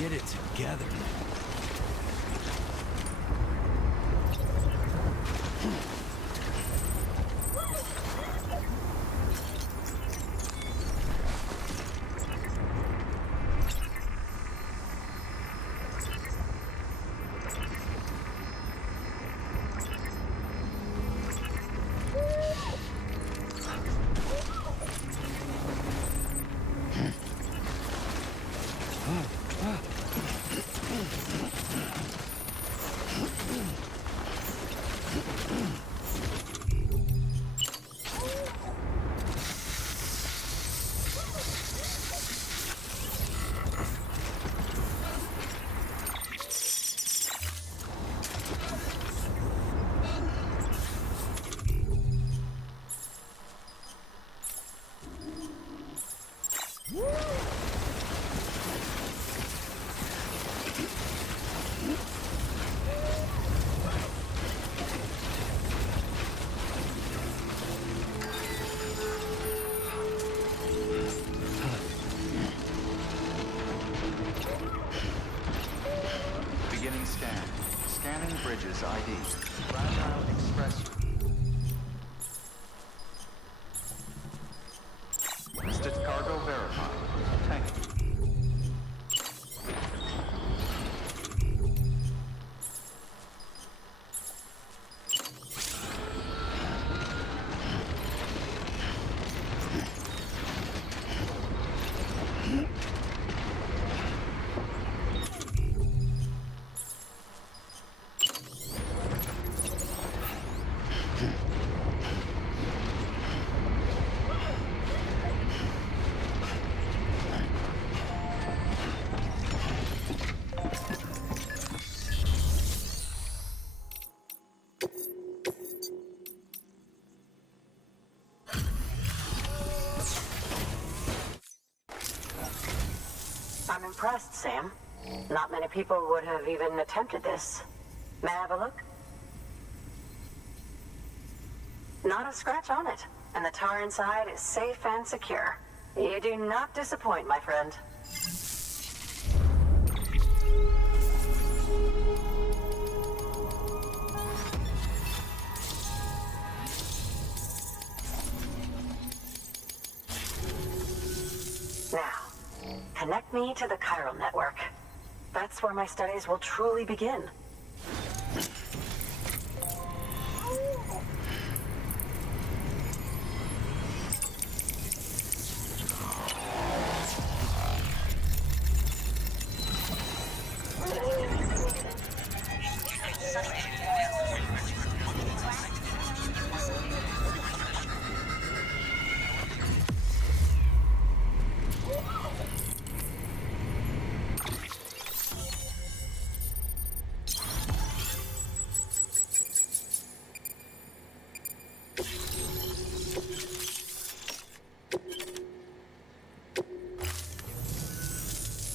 Get it together. Bridges ID. Fragile Express. State cargo verified. Thank you. I'm impressed, Sam. Not many people would have even attempted this. May I have a look? Not a scratch on it, and the tar inside is safe and secure. You do not disappoint, my friend. Now, connect me to the chiral network. That's where my studies will truly begin.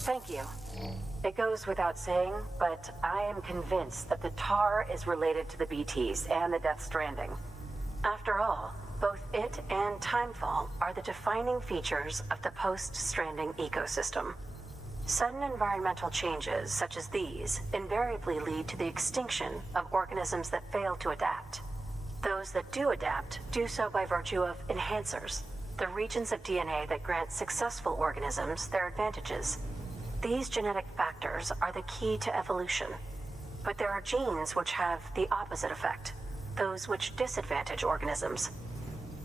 Thank you. It goes without saying, but I am convinced that the tar is related to the BTs and the Death Stranding. After all, both it and Timefall are the defining features of the post-Stranding ecosystem. Sudden environmental changes such as these invariably lead to the extinction of organisms that fail to adapt. Those that do adapt do so by virtue of enhancers, the regions of DNA that grant successful organisms their advantages. These genetic factors are the key to evolution. But there are genes which have the opposite effect, those which disadvantage organisms.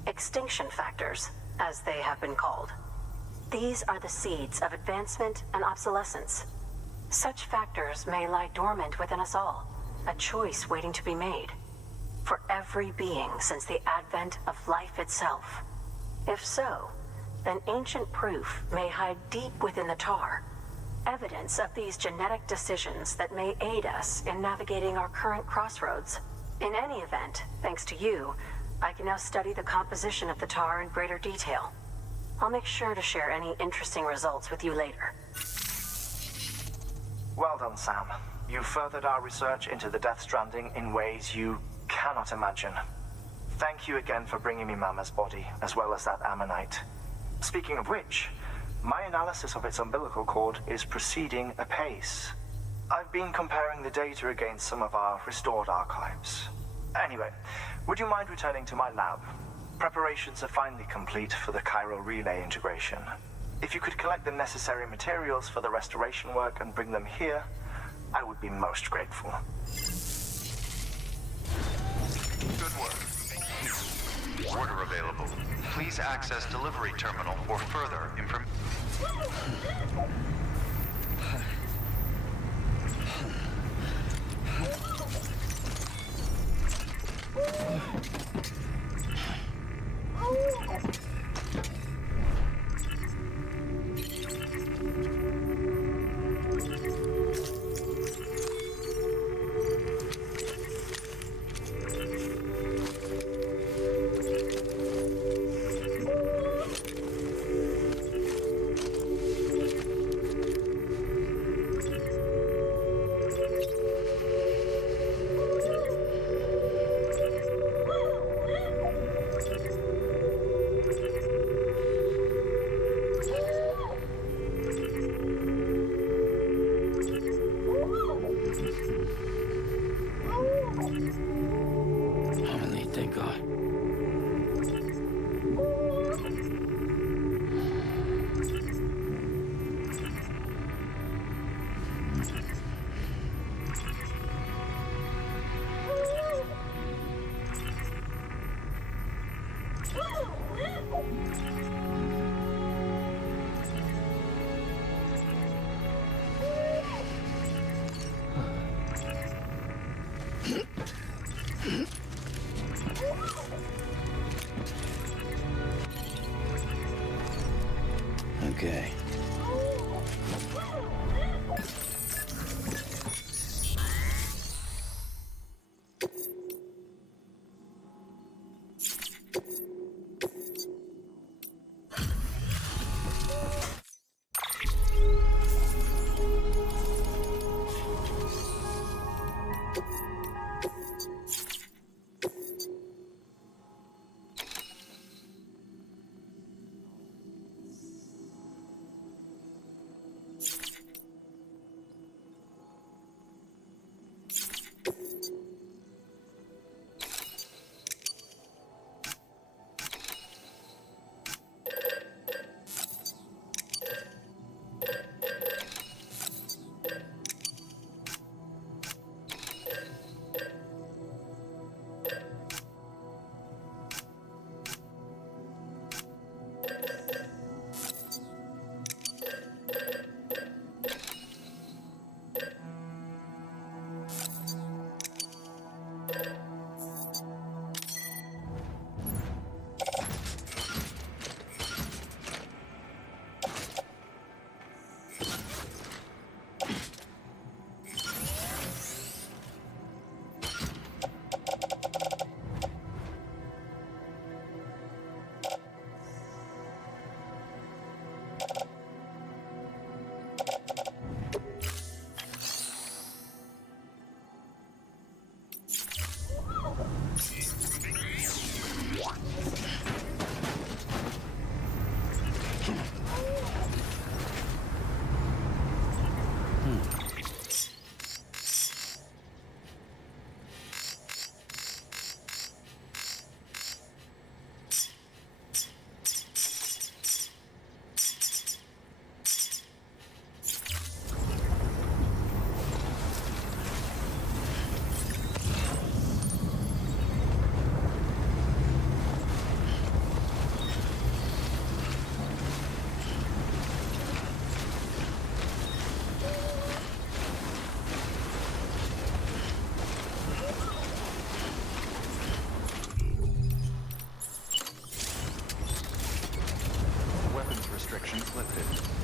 Extinction factors, as they have been called. These are the seeds of advancement and obsolescence. Such factors may lie dormant within us all, a choice waiting to be made. For every being since the advent of life itself. If so, then ancient proof may hide deep within the tar, evidence of these genetic decisions that may aid us in navigating our current crossroads. In any event, thanks to you, I can now study the composition of the tar in greater detail. I'll make sure to share any interesting results with you later. Well done, Sam. You furthered our research into the Death Stranding in ways you cannot imagine. Thank you again for bringing me Mama's body, as well as that ammonite. Speaking of which, my analysis of its umbilical cord is proceeding apace. I've been comparing the data against some of our restored archives. Anyway, would you mind returning to my lab? Preparations are finally complete for the chiral relay integration. If you could collect the necessary materials for the restoration work and bring them here, I would be most grateful. Good work. Order available. Please access delivery terminal for further information. Okay. restrictions lifted.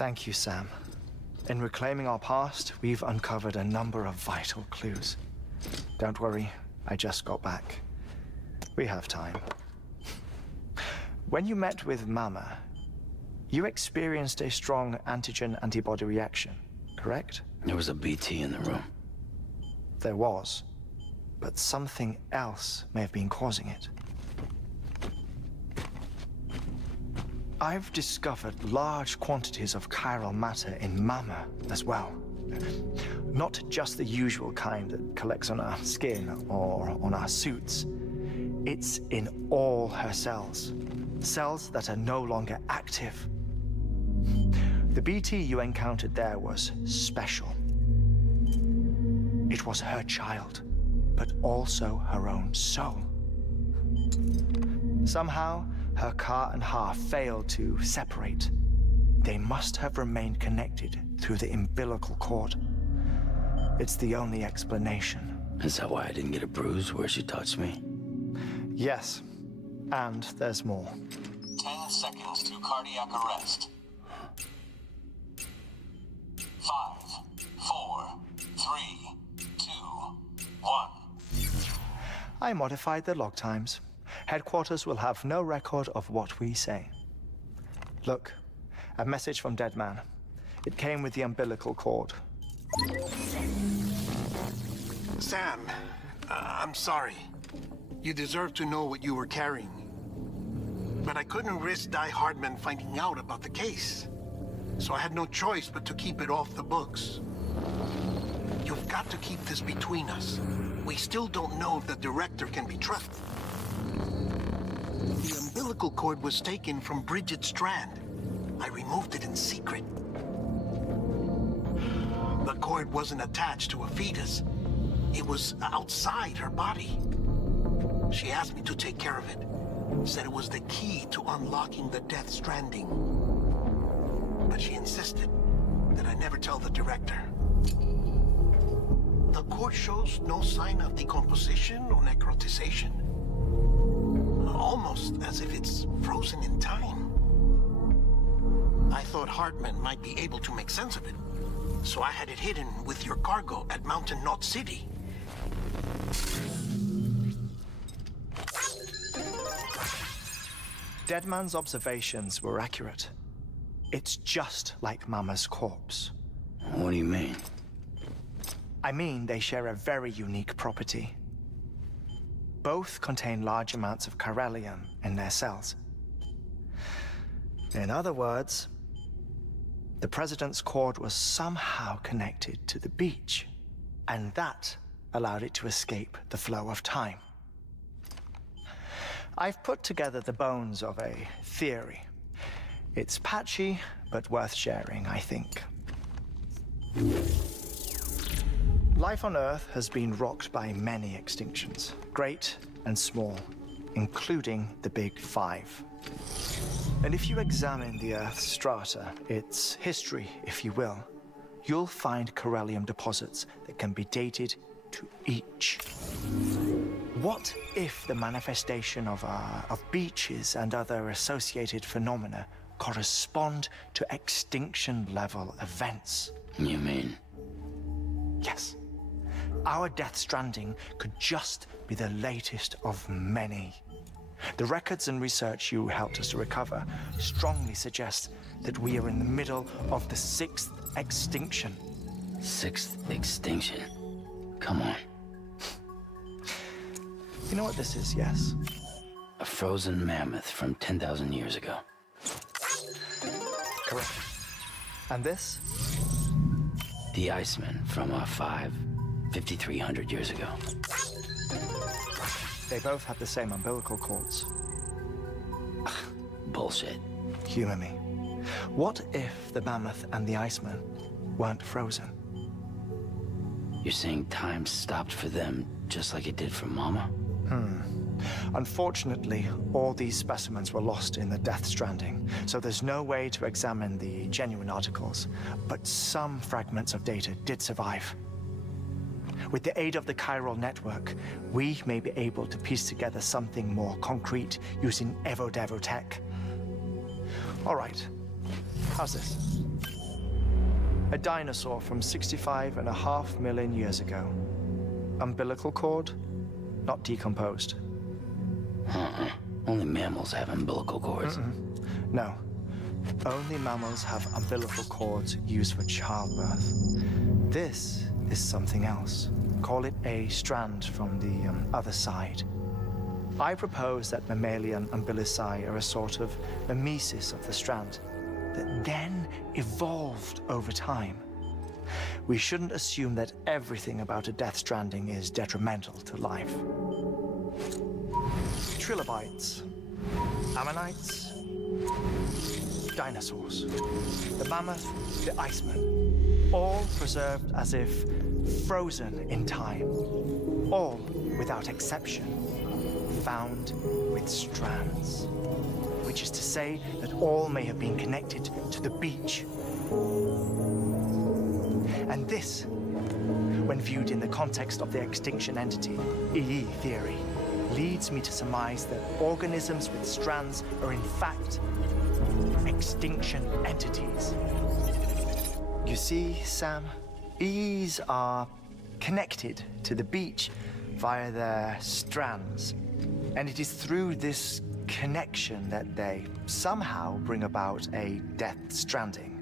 Thank you, Sam. In reclaiming our past, we've uncovered a number of vital clues. Don't worry, I just got back. We have time. When you met with Mama, you experienced a strong antigen-antibody reaction, correct? There was a BT in the room. There was, but something else may have been causing it. I've discovered large quantities of chiral matter in Mama as well. Not just the usual kind that collects on our skin or on our suits. It's in all her cells. Cells that are no longer active. The BT you encountered there was special. It was her child, but also her own soul. Somehow, her car and half failed to separate. They must have remained connected through the umbilical cord. It's the only explanation. Is that why I didn't get a bruise where she touched me? Yes, and there's more. 10 seconds to cardiac arrest. 5, 4, 3, 2, 1. I modified the log times. Headquarters will have no record of what we say. Look, a message from Dead Man. It came with the umbilical cord. Sam, I'm sorry. You deserve to know what you were carrying. But I couldn't risk Die Hardman finding out about the case. So I had no choice but to keep it off the books. You've got to keep this between us. We still don't know if the director can be trusted. The umbilical cord was taken from Bridget Strand. I removed it in secret. The cord wasn't attached to a fetus. It was outside her body. She asked me to take care of it. Said it was the key to unlocking the Death Stranding. But she insisted that I never tell the director. The cord shows no sign of decomposition or necrotization. Almost as if it's frozen in time. I thought Hartman might be able to make sense of it, so I had it hidden with your cargo at Mountain Knot City. Deadman's observations were accurate. It's just like Mama's corpse. What do you mean? I mean they share a very unique property. Both contain large amounts of chiralium in their cells. In other words, the president's cord was somehow connected to the beach, and that allowed it to escape the flow of time. I've put together the bones of a theory. It's patchy, but worth sharing, I think. Life on Earth has been rocked by many extinctions, great and small, including the Big Five. And if you examine the Earth's strata, its history, if you will, you'll find chiralium deposits that can be dated to each. What if the manifestation of beaches and other associated phenomena correspond to extinction-level events? You mean? Yes. Our Death Stranding could just be the latest of many. The records and research you helped us to recover strongly suggest that we are in the middle of the 6th extinction. 6th extinction? Come on. You know what this is, yes? A frozen mammoth from 10,000 years ago. Correct. And this? The Iceman from 5,300 years ago. They both have the same umbilical cords. Bullshit. Humor me. What if the mammoth and the Iceman weren't frozen? You're saying time stopped for them just like it did for Mama? Unfortunately, all these specimens were lost in the Death Stranding, so there's no way to examine the genuine articles, but some fragments of data did survive. With the aid of the chiral network, we may be able to piece together something more concrete using ZOTAC. All right, How's this? A dinosaur from 65.5 million years ago. Umbilical cord, not decomposed. Only mammals have umbilical cords. No. Only mammals have umbilical cords used for childbirth. This is something else. Call it a strand from the other side. I propose that mammalian umbilici are a sort of mimesis of the strand that then evolved over time. We shouldn't assume that everything about a death stranding is detrimental to life. Trilobites, ammonites, dinosaurs, the mammoth, the iceman, all preserved as if frozen in time, all without exception found with strands, which is to say that all may have been connected to the beach. And this, when viewed in the context of the extinction entity, EE theory, leads me to surmise that organisms with strands are in fact extinction entities. You see, Sam, EEs are connected to the beach via their strands, and it is through this connection that they somehow bring about a death stranding.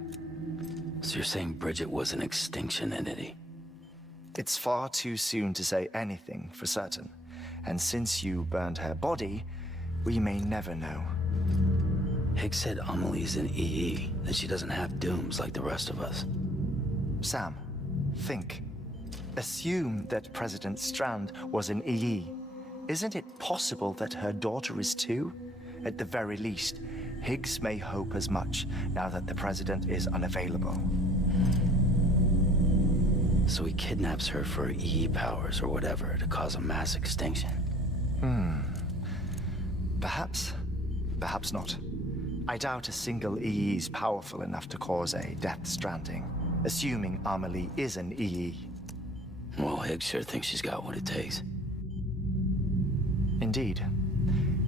So you're saying Bridget was an extinction entity? It's far too soon to say anything for certain. And since you burned her body, we may never know. Higgs said Amelie's an EE, that she doesn't have dooms like the rest of us. Sam, think. Assume that President Strand was an EE. Isn't it possible that her daughter is too? At the very least, Higgs may hope as much now that the president is unavailable. So he kidnaps her for EE powers or whatever to cause a mass extinction. Perhaps. Perhaps not. I doubt a single EE is powerful enough to cause a death stranding, assuming Amelie is an EE. Well, Higgs sure thinks she's got what it takes. Indeed.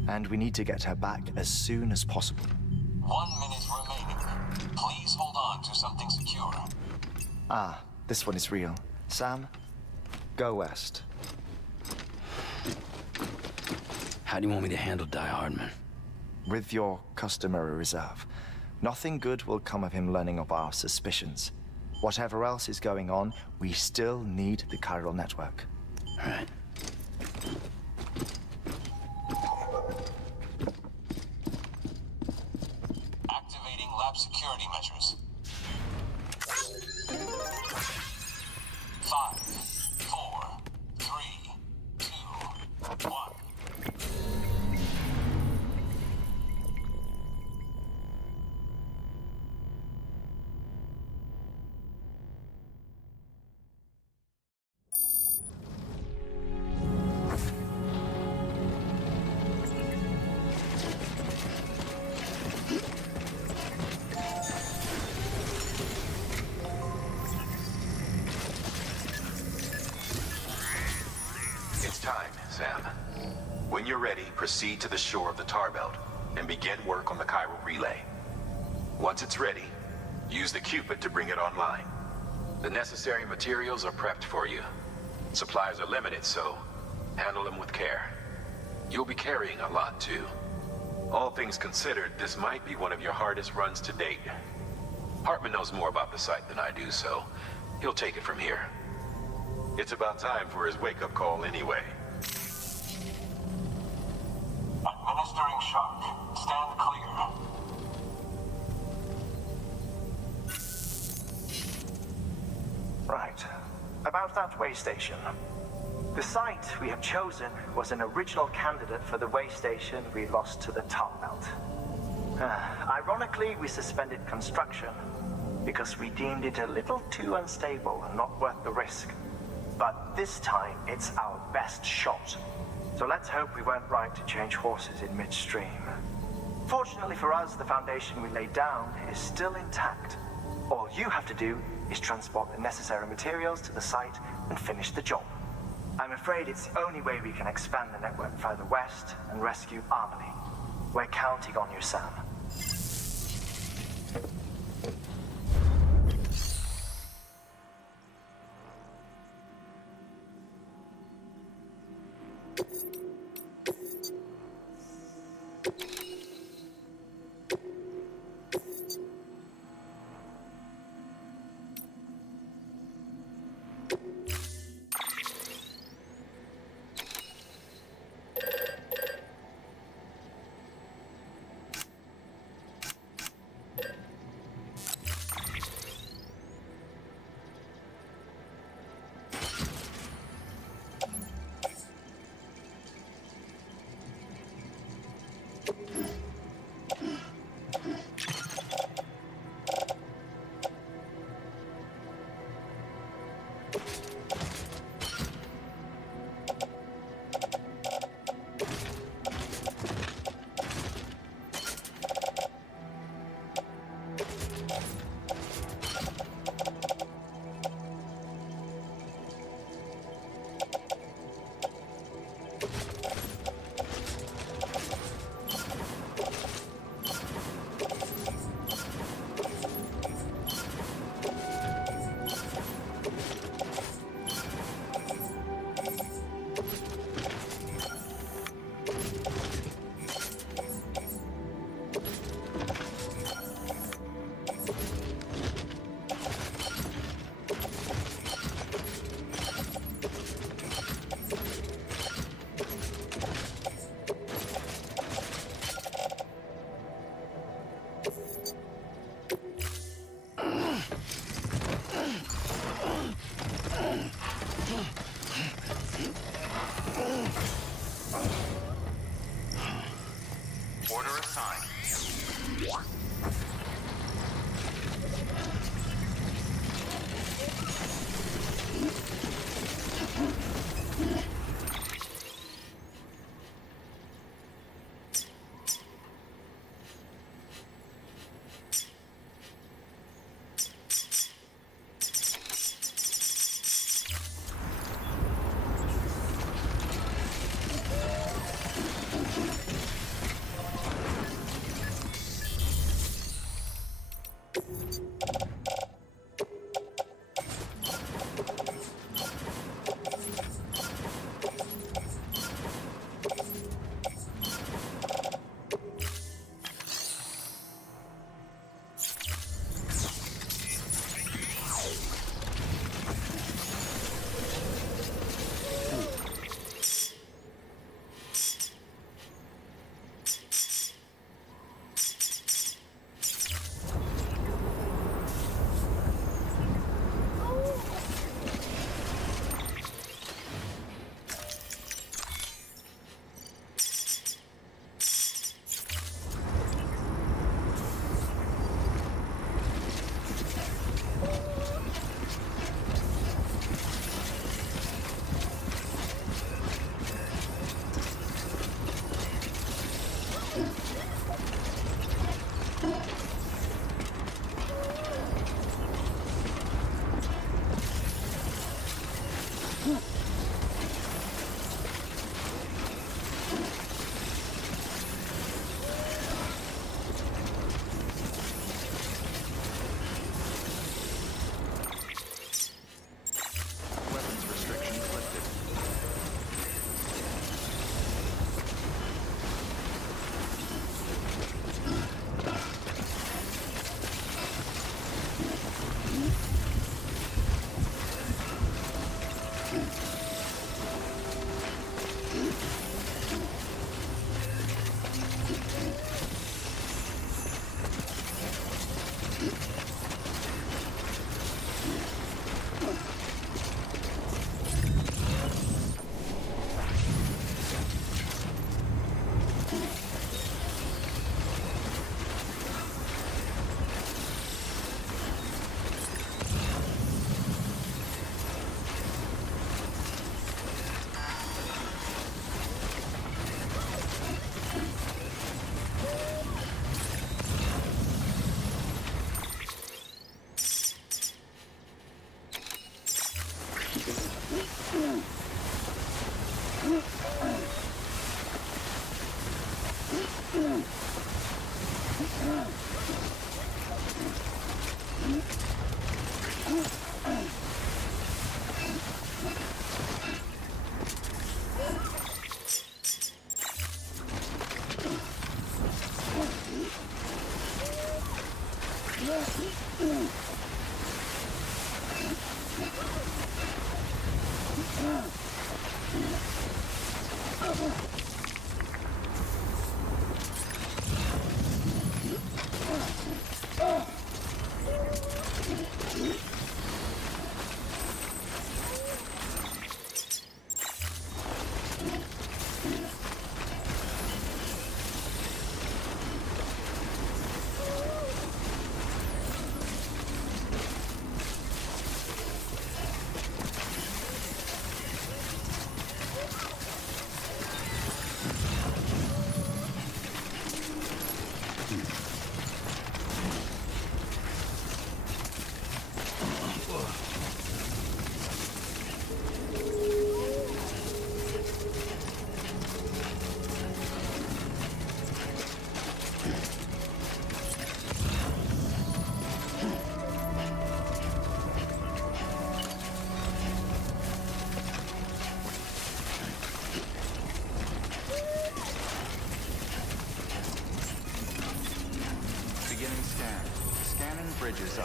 And we need to get her back as soon as possible. 1 minute remaining. Please hold on to something secure. Ah, this one is real. Sam, go west. How do you want me to handle Die Hardman? With your customary reserve. Nothing good will come of him learning of our suspicions. Whatever else is going on, we still need the chiral network. All right. Activating lab security measures. 5, 4, 3, 2, 1. When you're ready, proceed to the shore of the tar belt and begin work on the chiral relay. Once it's ready, use the Cupid to bring it online. The necessary materials are prepped for you. Supplies are limited, so handle them with care. You'll be carrying a lot, too. All things considered, this might be one of your hardest runs to date. Hartman knows more about the site than I do, so he'll take it from here. It's about time for his wake-up call anyway. Administering shock. Stand clear. Right. About that way station. The site we have chosen was an original candidate for the way station we lost to the tar belt. Ironically, we suspended construction because we deemed it a little too unstable and not worth the risk. But this time, it's our best shot. So let's hope we weren't right to change horses in midstream. Fortunately for us, the foundation we laid down is still intact. All you have to do is transport the necessary materials to the site and finish the job. I'm afraid it's the only way we can expand the network further west and rescue Amelie. We're counting on you, Sam. Order assigned.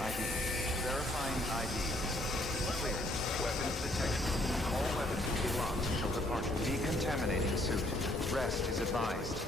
ID. Verifying ID. Clear. Weapons detected. All weapons will be locked until departure. Decontaminating suit. Rest is advised.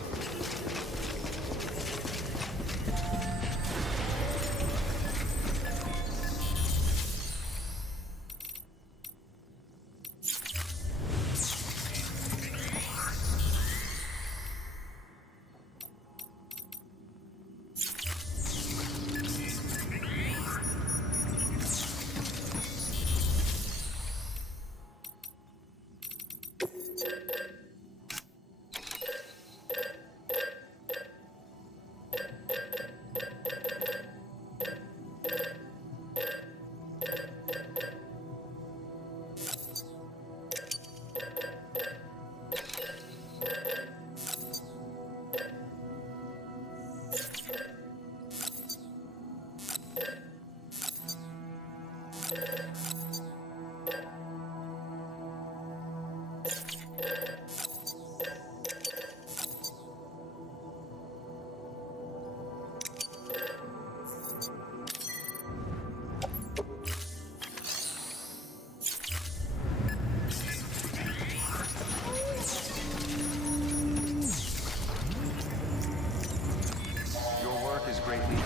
Is greatly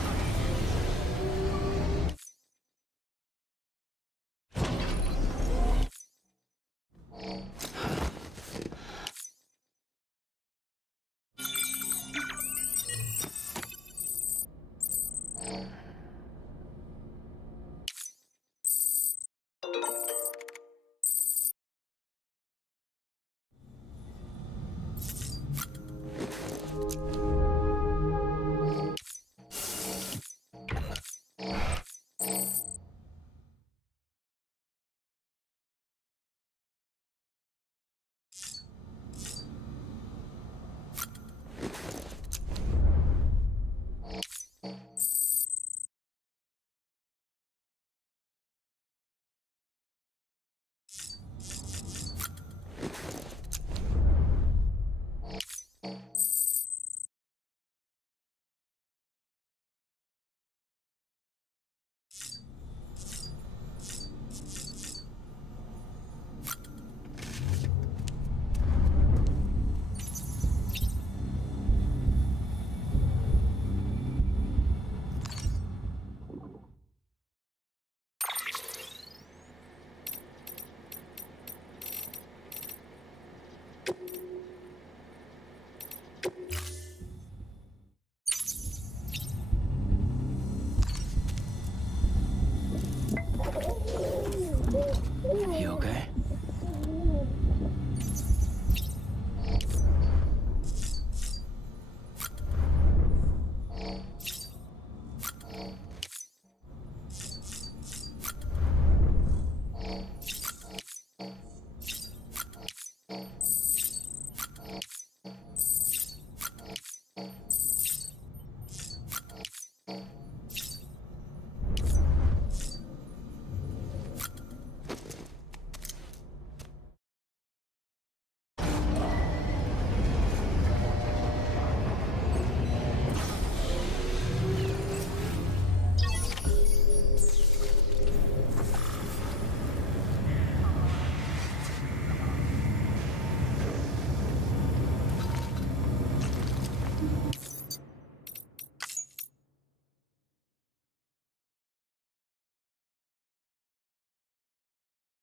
You okay?